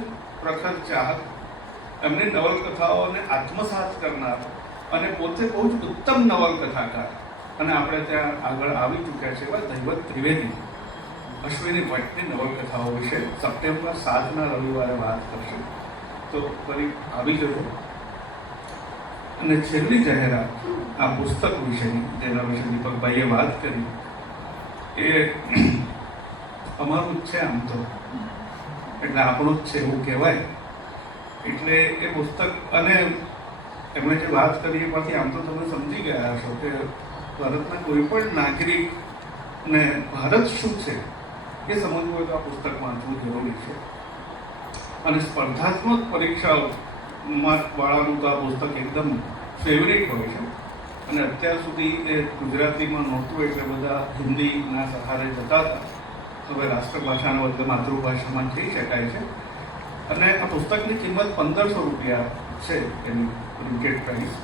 પ્રખર ચાહક, એમની નવલકથાઓને આત્મસાત કરનાર અને પોતે બહુ જ ઉત્તમ નવલકથાકાર અને આપણે ત્યાં આગળ આવી ચૂક્યા છે એવા દૈવત ત્રિવેદી અશ્વિની ભટ્ટની નવલકથાઓ વિશે સપ્ટેમ્બર 7ના રવિવારે વાત કરશે. તો ફરી આવી જજો. અને છેલ્લી જાહેરાત આ પુસ્તક વિશેની, જેના વિશે દીપકભાઈએ વાત કરી, એ અમારું જ છે આમ તો, એટલે આપણું જ છે એવું કહેવાય. એટલે એ પુસ્તક અને એમણે જે વાત કરી એ પરથી આમ તો તમે સમજી ગયા હશો કે ભારતના કોઈ પણ નાગરિકને ભારત શું છે એ સમજવું હોય તો આ પુસ્તક વાંચવું જરૂરી છે. અને સ્પર્ધાત્મક પરીક્ષાઓમાં વાળાનું તો આ પુસ્તક એકદમ ફેવરેટ હોય છે. અને અત્યાર સુધી એ ગુજરાતીમાં નહોતું એટલે બધા હિન્દીના સહારે જતા હતા. હવે રાષ્ટ્રભાષાના બદલે માતૃભાષામાં થઈ શકાય છે. અને આ પુસ્તકની કિંમત 1500 રૂપિયા છે, એની પ્રિન્ટેડ પ્રાઇસ.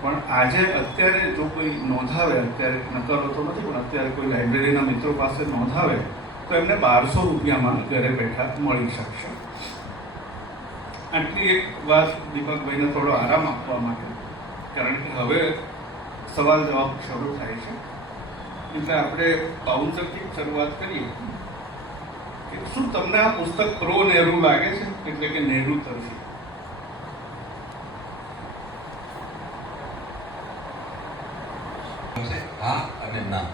પણ આજે અત્યારે જો કોઈ નોંધાવે, અત્યારે નકરો તો નથી પણ અત્યારે કોઈ લાઇબ્રેરીના મિત્રો પાસે નોંધાવે તો એમને 1200 રૂપિયામાં ઘરે બેઠા મળી શકશે. આટલી એક વાત દીપકભાઈને થોડો આરામ આપવા માટે, કારણ કે હવે સવાલ જવાબ શરૂ થાય છે. એટલે આપણે બાઉન્સરથી શરૂઆત કરીએ કે શું તમને આ પુસ્તક પ્રો નહેરુ લાગે છે, એટલે કે નહેરુ તરફી? હા અને ના.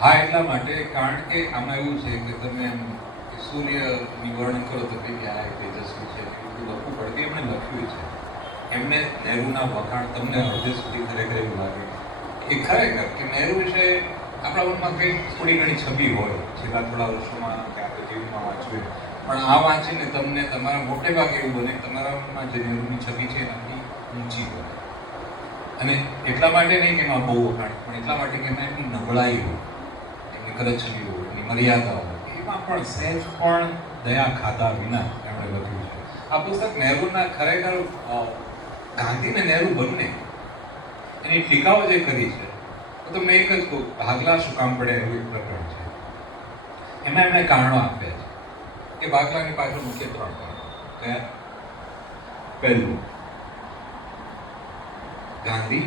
હા એટલા માટે કારણ કે આમાં એવું છે કે તમે સૂર્યની વર્ણન કરો તો કે આ તેજસ્વી છે, એવું બધું લખવું પડે. એમણે લખ્યું છે, એમને નહેરુના વખાણ તમને હૃદય સુધી ખરેખર એવું લાગે એ ખરેખર કે નહેરુ વિશે આપણા મનમાં કંઈક થોડી ઘણી છબી હોય છેલ્લા થોડા વર્ષોમાં કે આપણે ટીવીમાં વાંચ્યું, પણ આ વાંચીને તમને તમારા મોટે ભાગે એવું બને તમારા મનમાં જે નહેરુની છબી છે એનાથી ઊંચી હોય. અને એટલા માટે નહીં કે એમાં બહુ વખાણ, પણ એટલા માટે કે એમાં એમની નબળાઈ હોય, એમની કરચલી હોય, એમની મર્યાદા હોય, એમાં પણ સહેજ પણ દયા ખાધા વિના એમણે લખ્યું છે. આ પુસ્તક નહેરુના ખરેખર ગાંધી ને નહેરુ બંને એની ટીકાઓ જે કરી છે તો તમને એક જ કહું, ભાગલા શું કામ પડે એવું એક પ્રકરણ છે. એમાં એમણે કારણો આપ્યા છે કે ભાગલાની પાછળ મુખ્ય 3 કારણો. કયા? પહેલું, ગાંધી,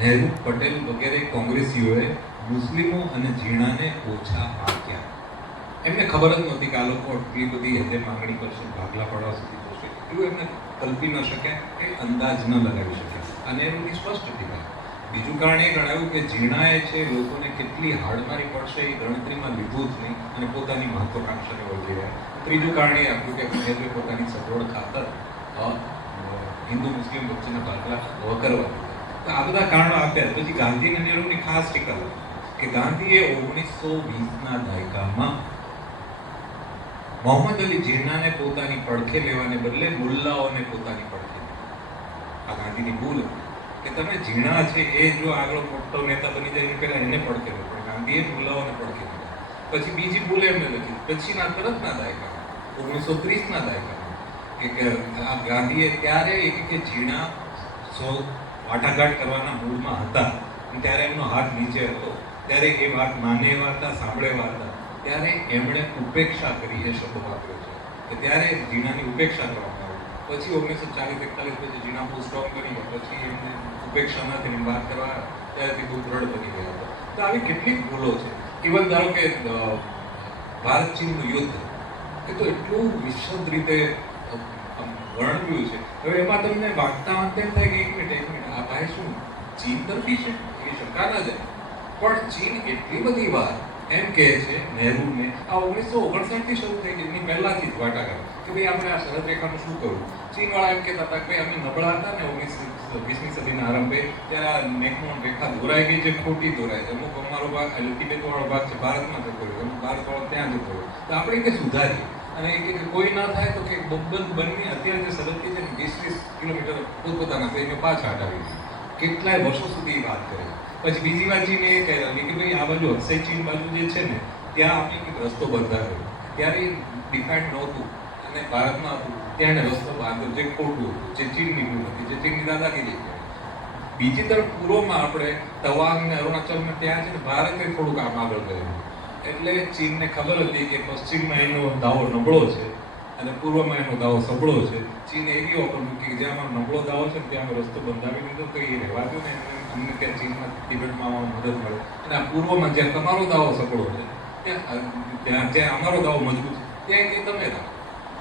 નહેરુ, પટેલ વગેરે કોંગ્રેસીઓએ મુસ્લિમો અને જીણાને ઓછા આંક્યા. એમને ખબર જ નહોતી કે આ લોકો આટલી બધી હેદે માંગણી કરશે, ભાગલા પડવા સુધી જશે. એવું એમને કલ્પી ન શક્યા, કે અંદાજ ન લગાવી શક્યા. અને એમની સ્પષ્ટ ટીકા બીજું કારણ એ ગણાયું કે ઝીણાએ છે લોકોને કેટલી હાડમારી પડશે એ ગણતરીમાં લીધું જ નહીં અને પોતાની મહત્વાકાંક્ષાને વળગી રહ્યા. ત્રીજું કારણ એ આપ્યું કે નહેરુએ પોતાની સગવડ ખાતર હિન્દુ મુસ્લિમ વચ્ચેના ભાગલા કરવા દીધા. તો આ બધા કારણો આપ્યા. પછી ગાંધી અને નહેરુની ખાસ ટીકા કે ગાંધીએ 1920ના દાયકામાં મોહમ્મદ અલી ઝીણાને પોતાની પડખે લેવાને બદલે મુલ્લાઓને પોતાની પડખે લીધા. આ ગાંધીની ભૂલ હતી કે તમે ઝીણા છે એ જો આગળ મોટો નેતા બની જાય પહેલા એને પડખે લો, પણ ગાંધીએ મુલ્લાઓને પડખે લીધા. પછી બીજી ભૂલ એમને લખી પછીના તરતના દાયકામાં 1930ના દાયકામાં કે આ ગાંધીએ ત્યારે કે ઝીણા વાટાઘાટ કરવાના મૂડમાં હતા, ત્યારે એમનો હાથ નીચે હતો, ત્યારે એ વાત માને એવા હતા, સાંભળે એવા હતા, ત્યારે એમણે ઉપેક્ષા કરી એ શબ્દ વાપર્યો છે કે ત્યારે ઝીણાની ઉપેક્ષા કરવામાં આવી. પછી 1940-41 પછી ઝીણા બહુ સ્ટ્રોંગ બની ગયા, પછી એમને ઉપેક્ષા ન કરી વાત કરવા ત્યારથી બહુ દ્રઢ બની ગયા હતા. તો આવી કેટલીક ભૂલો છે. ઇવન ધારો કે ભારત ચીનનું યુદ્ધ એ તો એટલું વિશદ રીતે વર્ણવ્યું છે. હવે એમાં તમને વાગતા એમ થાય કે એક મિનિટ આ ભાઈ શું ચીન તરફી છે એ શંકા ના જાય, પણ ચીન એટલી બધી વાર એમ કહે છે નહેરુને આ 1959 થી શરૂ થઈ ગઈ, એની પહેલાથી જ વાટાઘાટ કે ભાઈ આપણે આ સરહદ રેખાનું શું કરવું. ચીનવાળા એમ કહેતા હતા કે ભાઈ અમે નબળા હતા ને 20મી સદીના આરંભે, ત્યારે આ મેકમોહન રેખા દોરાઈ ગઈ છે, ખોટી દોરાય છે. અમુક અમારો ભાગ એટલે તિબેટ વાળો ભાગ છે ભારતમાં જતો રહ્યો, અમુક ભારત વાળો ત્યાં જતો રહ્યો, તો આપણે કે સુધારીએ. અને કે કોઈ ના થાય તો કે બંને અત્યારે જે સરહદથી છે ને 20-20 કિલોમીટર પોતપોતાના થઈને પાછા હટાવી દીધી. કેટલાય વર્ષો સુધી વાત કરે. પછી બીજી વાત ચીને એ કહેવાય કે ભાઈ આ બાજુ અક્ષય ચીન બાજુ જે છે ને ત્યાં આપણે એક રસ્તો બંધાવ્યો, ત્યારે ડિફાઇન્ડ નહોતું અને ભારતમાં હતું, ત્યાં રસ્તો બાંધ્યો જે ખોટું હતું, જે ચીનની ભૂલ હતી, જે ચીનની દાદાગીરી હતી. બીજી તરફ પૂર્વમાં આપણે તવાંગ ને અરુણાચલમાં ત્યાં છે ને ભારતે થોડુંક આમ આગળ ગયું, એટલે ચીનને ખબર હતી કે પશ્ચિમમાં એનો દાવો નબળો છે અને પૂર્વમાં એનો દાવો સબળો છે. ચીને એવી ઓફર મૂકી કે જ્યાં અમારો નબળો દાવો છે ત્યાં અમે રસ્તો બંધાવી દીધો તો એ રહેવા દો ને, અમને ત્યાં ચીનમાં તિબેટમાં મદદ મળે. અને આ પૂર્વમાં જ્યાં તમારો દાવો સબળો છે ત્યાં અમારો દાવો મજબૂત છે ત્યાં કે તમે રાખો.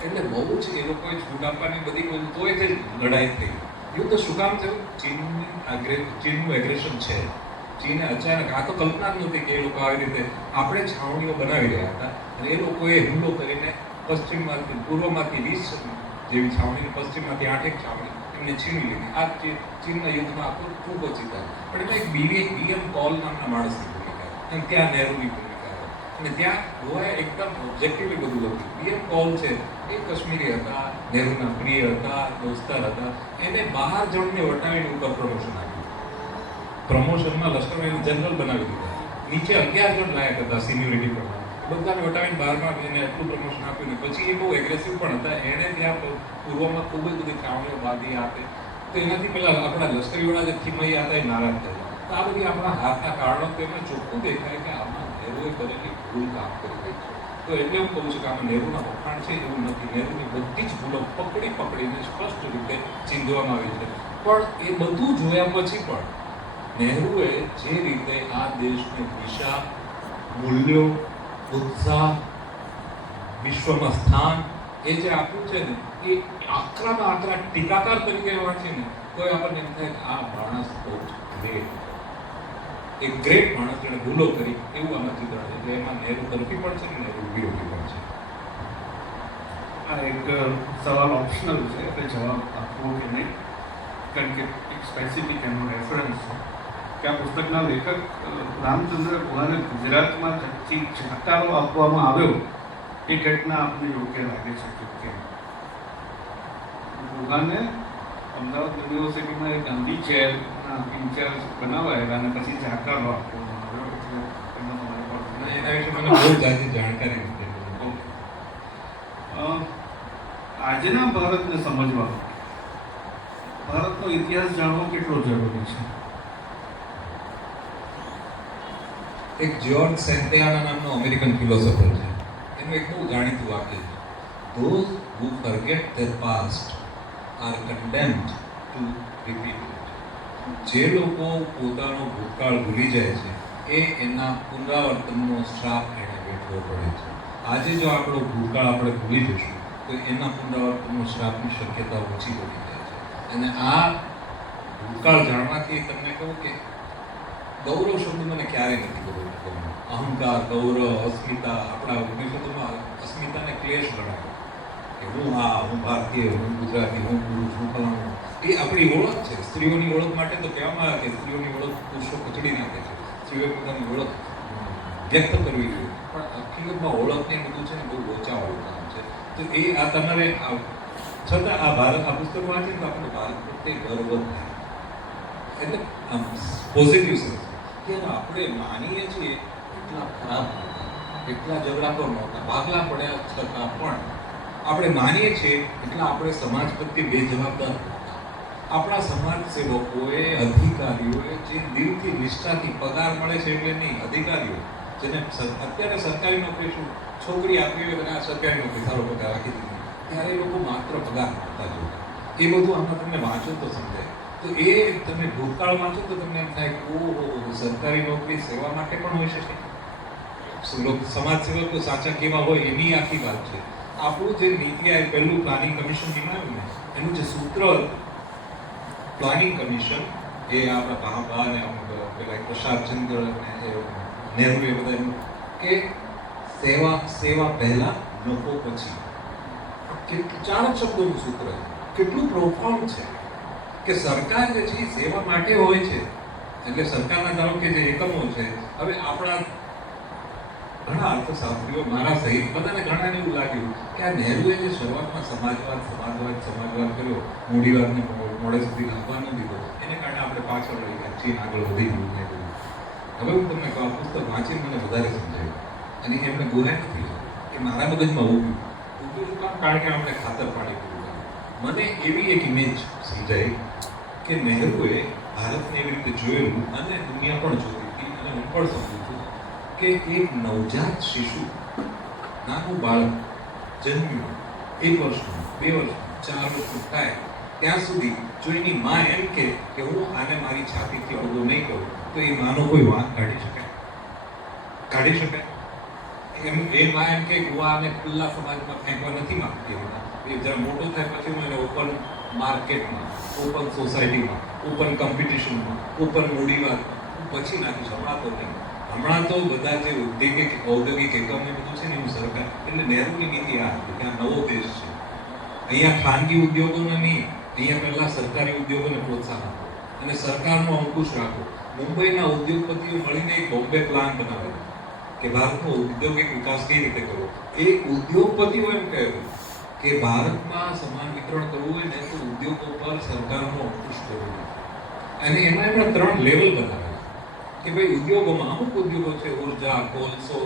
એટલે બહુ જ એ લોકોએ છૂટ આપવાની બધી બધું તોય તે લડાઈ થઈ. યુદ્ધ શું કામ થયું? ચીનનું એગ્રેશન છે. ચીને અચાનક આ તો કલ્પના જ નહોતી કે એ લોકો આવી રીતે આપણે છાવણીઓ બનાવી રહ્યા હતા અને એ લોકોએ હુમલો કરીને પશ્ચિમમાંથી પૂર્વમાંથી 20 જેવી છાવણી, પશ્ચિમમાંથી 8 છાવણી એમને છીની લીધી. આ ચીનના યુદ્ધમાં આખો ખૂબ ઓછી થાય. પણ એમાં એક BM પોલ નામના માણસની ભૂમિકા અને ત્યાં નહેરુની ભૂમિકા અને ત્યાં ગોવાએ એકદમ ઓબ્જેક્ટિવલી બધું લખ્યું. BM પોલ છે એ કાશ્મીરી હતા, નહેરુના પ્રિય હતા, દોસ્તાર હતા. એને 12 જણને વટાવીને ઉપર પ્રમોશન આપ્યું. પ્રમોશનમાં લશ્કરમાં જનરલ બનાવી દીધા. નીચે 11 જણ લાયક હતા સિનિયોરિટી પ્રમાણે, બધાને વટાવીને 12માં એને એટલું પ્રમોશન આપ્યું ને પછી એ બહુ એગ્રેસિવ પણ હતા. એણે ત્યાં પૂર્વમાં ખૂબ જ બધી છાવણીઓ બાંધી આપે તો એનાથી પહેલા આપણા લશ્કરીવાળા જે થીમૈયા હતા એ નારાજ થયા. તો આ બધી આપણા હાથના કારણો તો એમાં ચોખ્ખું દેખાય કે આમાં નહેરુએ કરેલી ભૂલ કામ કરી રહી છે. તો એટલે હું કહું છું કે આમાં નહેરુના વખાણ છે એવું નથી. નહેરુની બધી જ ભૂલો પકડીને સ્પષ્ટ રીતે ચીંધવામાં આવી છે. પણ એ બધું જોયા પછી પણ નહેરુએ જે રીતે આ દેશને દિશા, મૂલ્યો, ઉત્સાહ, વિશ્વમાં સ્થાન એ જે આપ્યું છે ને એ આકરામાં આકરા ટીકાકાર તરીકે વાંચીએ ને તો આપણને એમ થાય કે આ માણસ બહુ ગ્રેટ, એક ગ્રેટ માણસ જેણે ભૂલો કરી એવું આમાં ચિત્ર છે. એટલે એમાં નહેરુ તરફી પણ છે ને નહેરુ વિરોધી પણ છે. આ એક સવાલ ઓપ્શનલ છે એટલે જવાબ આપવો કે નહીં, કારણ કે એક સ્પેસિફિક એનો રેફરન્સ છે કે આ પુસ્તકના લેખક રામચંદ્ર ગુહાને ગુજરાતમાં જાકારો આપવામાં આવ્યો એ ઘટના આપને યોગ્ય લાગે છે કે કેમ? ગુહાને અમદાવાદ યુનિવર્સિટીમાં એક ગાંધી ચેરના ઇન્ચાર્જ બનાવાયેલા અને પછી જાકારો આપવામાં આવ્યો. એટલે એમાં તમારે એના વિશે મને બહુ જાજી જાણકારી નથી. આજના ભારતને સમજવા ભારતનો ઇતિહાસ જાણવો કેટલો જરૂરી છે? એક જ્યોર્જ સેન્ટિયાના નામનો અમેરિકન ફિલોસોફર છે. એનું એક બહુ જાણીતું વાક્ય છે, those who forget their past are condemned to repeat it. જે લોકો પોતાનો ભૂતકાળ ભૂલી જાય છે એ એના પુનરાવર્તનનો શ્રાપ એને વેઠવો પડે છે. આજે જો આપણો ભૂતકાળ આપણે ભૂલી જઈશું તો એના પુનરાવર્તનનો શ્રાપની શક્યતા ઓછી બની જાય છે. અને આ ભૂતકાળ જાણવાથી તમને કહું કે ગૌરવ શબ્દ મને ક્યારેય નથી ગમ્યો. અહંકાર, ગૌરવ, અસ્મિતા, આપણા ઉપનિષદોમાં અસ્મિતાને ક્લેશ ગણાય કે હું ભારતીય, હું ગુજરાતી, હું પુરુષ, હું ફલાણું. એ આપણી ઓળખ છે. સ્ત્રીઓની ઓળખ માટે તો કહેવામાં આવે કે સ્ત્રીઓની ઓળખ પુરુષો કચડી નાખે છે. સ્ત્રીઓએ પોતાની ઓળખ વ્યક્ત કરવી જોઈએ, પણ હકીકતમાં ઓળખને બધું છે ને બહુ લોચાવાળું કામ છે. તો એ આ તમારે છતાં આ પુસ્તક વાંચે તો આપણે ભારત પ્રત્યે ગર્વ થાય, એટલે આમ પોઝિટિવ સેન્સ કે આપણે માનીએ છીએ એટલા ખરાબ નહોતા, એટલા ઝઘડા પર નહોતા, ભાગલા પડ્યા છતાં પણ આપણે માનીએ છીએ એટલા આપણે સમાજ પ્રત્યે બેજવાબદાર નહોતા. આપણા સમાજ સેવકોએ, અધિકારીઓએ જે દિલથી નિષ્ઠાથી પગાર મળે છે એટલે નહીં, અધિકારીઓ જેને અત્યારે સરકારી નોકરી શું છોકરી આપી હોય અને આ સરકારી નોકરી સારો પગાર રાખી દીધી, ત્યારે એ લોકો માત્ર પગાર મળતા જોતા. એ બધું આમાં તમને વાંચો તો સમજાય. તો એ તમે ભૂતકાળ વાંચો તો તમને એમ થાય કે ઓહો, સરકારી નોકરી સેવા માટે પણ હોઈ શકે. સમાજ સેવકો સાચા કેવા હોય એની આખી વાત છે. આપણું જે નીતિ આયોગ પહેલું પ્લાનિંગ કમિશન બનાવ્યું ને, એનું જે સૂત્ર પ્લાનિંગ કમિશન, એ આપણા ભાભા ને પેલા પ્રસાદચંદ્ર ને નહેરુ એ બધા કે સેવા પહેલા, નફો પછી. 4 શબ્દોનું સૂત્ર કેટલું પ્રોફાઉન્ડ છે કે સરકાર જે છે સેવા માટે હોય છે. એટલે સરકારના ધારો કે જે એકમો છે, હવે આપણા ઘણા અર્થશાસ્ત્રીઓ, મારા સહિત બધાને ઘણાને એવું લાગ્યું કે આ નહેરુએ જે શરૂઆતમાં સમાજવાદ કર્યો, મૂડીવાદને મોડે સુધી લાવવા ન દીધો, એને કારણે આપણે પાછળ રહી ગયા, ચીન આગળ વધી ગયું ને બધું. હવે હું તમને કહું, પુસ્તક વાંચીને મને વધારે સમજાયું, અને એમને ગોહાઈ નથી લાવી કે મારા મગજમાં ઉગ્યું કારણ કે આપણે ખાતર પાણી પૂરું. મને એવી એક ઇમેજ સમજાઈ કે નહેરુએ ભારતને એવી રીતે જોયેલું, અને દુનિયા પણ જોતી હતી, અને હું પણ સમજું છું કે એક નવજાત શિશુ, નાનું બાળક જન્મ્યું 1 વર્ષનું, 2 વર્ષનું, 4 વર્ષનું થાય ત્યાં સુધી જો એની માં એમ કે હું આને મારી છાતીથી અડગો નહીં કરું, તો એ માનો કોઈ વાંક કાઢી શકાય? એ માં એમ કે હું આને ખુલ્લા સમાજમાં ફેંકવા નથી માંગતી, એ જરા મોટો થાય પછી હું એને ઓપન માર્કેટમાં, ઓપન સોસાયટીમાં, ઓપન કોમ્પિટિશનમાં, ઓપન મૂડીવાદમાં પછી નાખીશ. હમણાં તો નહીં. હમણાં તો બધા જે ઔદ્યોગિક એકમને બધું છે ને એનું સરકાર, એટલે નહેરુની નીતિ આ હતી કે આ નવો દેશ છે, અહીંયા ખાનગી ઉદ્યોગોને નહીં, અહીંયા પહેલા સરકારી ઉદ્યોગોને પ્રોત્સાહન આપો અને સરકારનો અંકુશ રાખો. મુંબઈના ઉદ્યોગપતિઓ મળીને એક બોમ્બે પ્લાન બનાવેલો કે ભારતનો ઔદ્યોગિક વિકાસ કઈ રીતે કરવો. એ ઉદ્યોગપતિઓ એમ કહ્યું કે ભારતમાં સમાન વિતરણ કરવું હોય ને તો ઉદ્યોગો પર સરકારનો અંકુશ કરવો, અને એમાં એમણે 3 લેવલ બનાવ્યા કે ભાઈ ઉદ્યોગોમાં અમુક ઉદ્યોગો છે, ઉર્જા, કોલસો,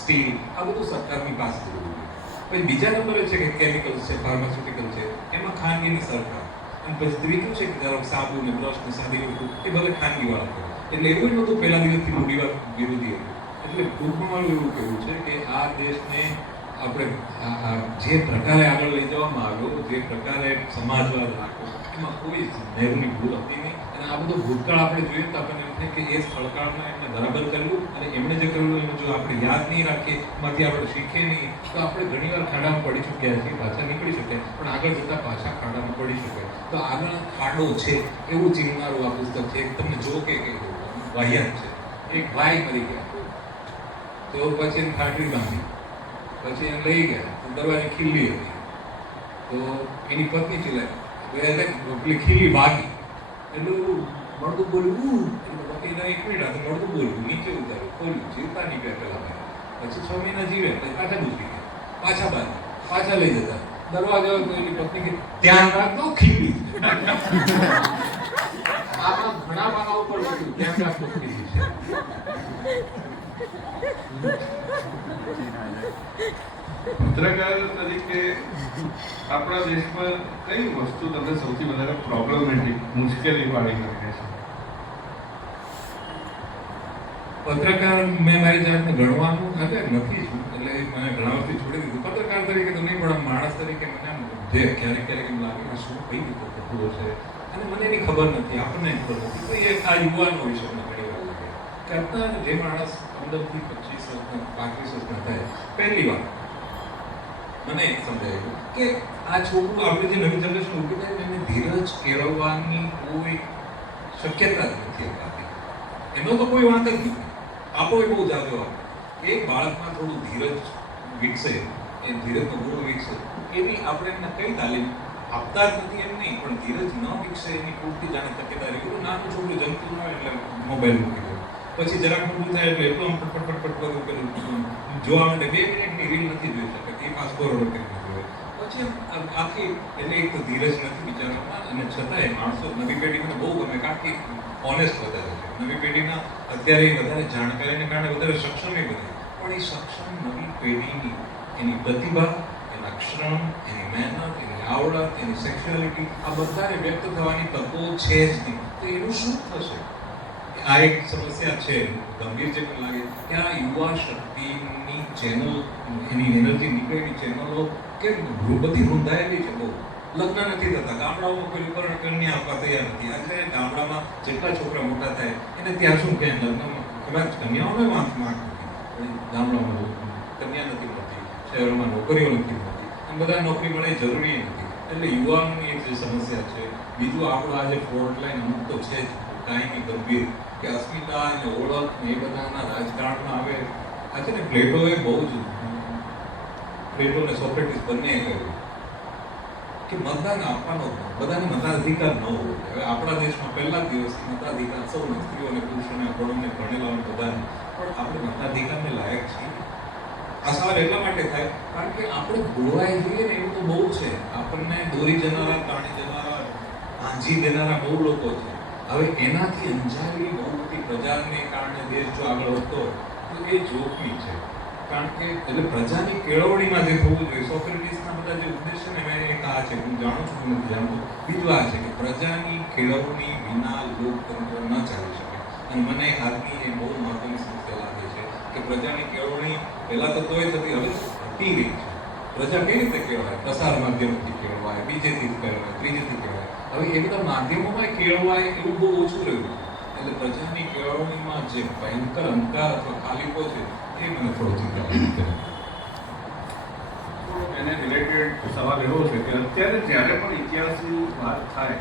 સ્ટીલ, આ બધું સરકારની પાસે જવું જોઈએ. પછી બીજા નંબરે છે કે કેમિકલ્સ છે, ફાર્માસ્યુટિકલ છે, એમાં ખાનગીની સરકાર. અને પછી ત્રીજું છે કે ધારો સાબુ ને બ્રશ ને સાદી વસ્તુ એ બધે ખાનગી વાળા કરે. એટલે એવું જ બધું પહેલા દિવસથી મૂડીવાદ વિરોધી હતું. એટલે ટૂંકમાં મારું એવું કહેવું છે કે આ દેશને આપણે જે પ્રકારે આગળ લઈ જવામાં આવ્યો, જે પ્રકારે સમાજવાદ રાખ્યો, એમાં કોઈ નહેરુની ભૂલ હતી નહીં. અને આ બધું ભૂતકાળ આપણે જોઈએ તો આપણને એમ થાય કે એ સ્થળકાળમાં એમને બરાબર કર્યું, અને એમણે જે કર્યું એનું જો આપણે યાદ નહીં રાખીએ, એમાંથી આપણે શીખીએ નહીં, તો આપણે ઘણીવાર ખાડામાં પડી ચૂક્યા છીએ, પાછા નીકળી શક્યા, પણ આગળ જતાં પાછા ખાડામાં પડી શકાય. તો આગળ ખાડો છે એવું ચીનવાળું આ પુસ્તક છે. તમને જો કે વાહિયાત છે. એક ભાઈ મરી ગયા, તો પછી એને ખાટલી બાંધી, પછી એને લઈ ગયા, દરવાજે ખીલ્લી હતી, તો એની પત્ની ચિલ્લાઈ, એટલે પેલી ખીલ્લી ભાગી, એટલે મળતું બોલ્યું, બાકી 1 મિનિટ આ તો મળતું બોલ્યું, નીચે ઉતાર્યું, ખોલ્યું, જીવતા નીકળ્યા પેલા ભાઈ. પછી 6 મહિના જીવે, પછી પાછા ગુજરી ગયા, પાછા બાંધી, પાછા લઈ જતા, દરવાજો તો એની પત્ની કે ધ્યાન રાખજો ખીલ્લી. આમાં ઘણા પાના ઉપર લખ્યું ધ્યાન રાખજો ખીલ્લી છે. પત્રકાર તરીકે આપણા દેશમાં કઈ વસ્તુ તમને સૌથી વધારે પ્રોબ્લેમેટિક, મુશ્કેલી વાળી લાગે છે? પત્રકાર મેં મારી જાતને ગણવાનું નથી છું, એટલે મને ગણાવતી છોડી દીધું. પત્રકાર તરીકે તો નહીં, પણ માણસ તરીકે મને જે ક્યારેક એમ લાગે કે શું કઈ રીતે થતું હશે, અને મને એની ખબર નથી, આપણને ખબર નથી. તો એ આ યુવાનો વિશે મને ઘણી વાર લાગે કે અત્યારે જે માણસ 15 થી 25 વર્ષના 35 વર્ષના થાય, પહેલી વાર મને સમજાયું કે આ છોકરું, આપણે જે નવી જનરેશન ઉભી થાય એને ધીરજ કેળવવાની કોઈ શક્યતા જ નથી અપાતી. એનો તો કોઈ વાંક જ નથી. આપણો બહુ જાજો આપે. એક બાળકમાં થોડું ધીરજ વિકસે, એ ધીરજનો ગુણ વિકસે, એની આપણે એમને કઈ તાલીમ આપતા જ નથી એમ નહીં, પણ ધીરજ ન વિકસે એની પૂરતી જાણે તકેદારી. એવું નાનું છોકરું જમતું ન હોય એટલે મોબાઈલ મૂકી દે, પછી જરાક મોટું થાય એટલે એટલું આમ ફટફટ પેલું જોવા માટે 2 મિનિટની રીલ નથી જોઈ શકે, એ ફાસ્ટ ફોરવર્ડ કરીને જોવે. પછી આખી એટલે એક તો ધીરજ નથી વિચારવામાં, અને છતાંય માણસો નવી પેઢીને બહુ ગમે, કારણ કે ઓનેસ્ટ વધારે છે. નવી પેઢીના અત્યારે વધારે જાણકારીને કારણે વધારે સક્ષમ બને, પણ એ સક્ષમ નવી પેઢીની એની પ્રતિભા, એના શ્રમ, એની મહેનત, એની આવડત, એની સેક્સ્યુઆલિટી, આ બધાને વ્યક્ત થવાની તકો છે જ નહીં. તો એનું શું થશે? આ એક સમસ્યા છે, ગંભીર જે મને લાગે કે આ યુવા શક્તિની ચેનલ, એની એનર્જી નીકળેલી ચેનલો કે બધી રૂંધાયેલી છે. બહુ લગ્ન નથી થતા, ગામડાઓમાં કોઈ ઉપર કન્યા આપવા તૈયાર નથી. આજે ગામડામાં જેટલા છોકરા મોટા થાય એને ત્યાં શું કે લગ્નમાં કદાચ કન્યાઓને માંગ નથી, ગામડામાં કન્યા નથી મળતી, શહેરોમાં નોકરીઓ નથી મળતી, અને બધા નોકરી મળે જરૂરી નથી. એટલે યુવાનોની એક જે સમસ્યા છે. બીજું આપણું આજે ફોર્ટ લાઈન અમુક તો છે જ કાંઈ ગંભીર, કે અસ્મિતા અને ઓળખ ને એ બધાના રાજકારણમાં આવે. આ છે ને પ્લેટોએ બહુ જ, પ્લેટો અને સોક્રેટિસ બંને કહ્યું કે મતદાન આપવાનો, બધાને મતાધિકાર ન હોવો. હવે આપણા દેશમાં પહેલા દિવસથી મતાધિકાર સૌને, સ્ત્રીઓને, પુરુષોને, અભણોને, ભણેલાઓને બધાને, પણ આપણે મતાધિકારને લાયક છીએ? આ સવાલ એટલા માટે થાય કારણ કે આપણે ગોળાઈ જોઈએ ને એવું તો બહુ છે. આપણને દોરી જનારા, તાણી જનારા, આંજી દેનારા બહુ લોકો છે. હવે એનાથી અંજારી બહુ મોટી પ્રજાને કારણે દેશ જો આગળ વધતો હોય તો એ જોખમી છે. કારણ કે એટલે પ્રજાની કેળવણીમાં જે થવું જોઈએ, સોક્રેટિસના બધા જે ઉદ્દેશ્ય ને મેં એક આ છે, હું જાણું છું, નથી જાણતો. બીજું આ છે કે પ્રજાની કેળવણી વિના લોકતંત્ર ન ચાલી શકે. અને મને આજની એ બહુ મહત્વની સમસ્યા લાગે છે કે પ્રજાની કેળવણી પહેલા તો તોય થતી, હવે ઘટી ગઈ છે. પ્રજા કઈ રીતે કહેવાય? પ્રસાર માધ્યમથી કેળવાય, બીજેથી કહેવાય, ત્રીજેથી કહેવાય. હવે એ બધા માધ્યમોમાં કેળવાય એવું બહુ ઓછું રહ્યું. એટલે પ્રજાની કેળવણીમાં જે ભયંકર અંધકાર અથવા ખાલીપો છે એ મને થોડો ચિંતા લાગે છે. એને રિલેટેડ સવાલ એવો છે કે અત્યારે જ્યારે પણ ઇતિહાસની વાત થાય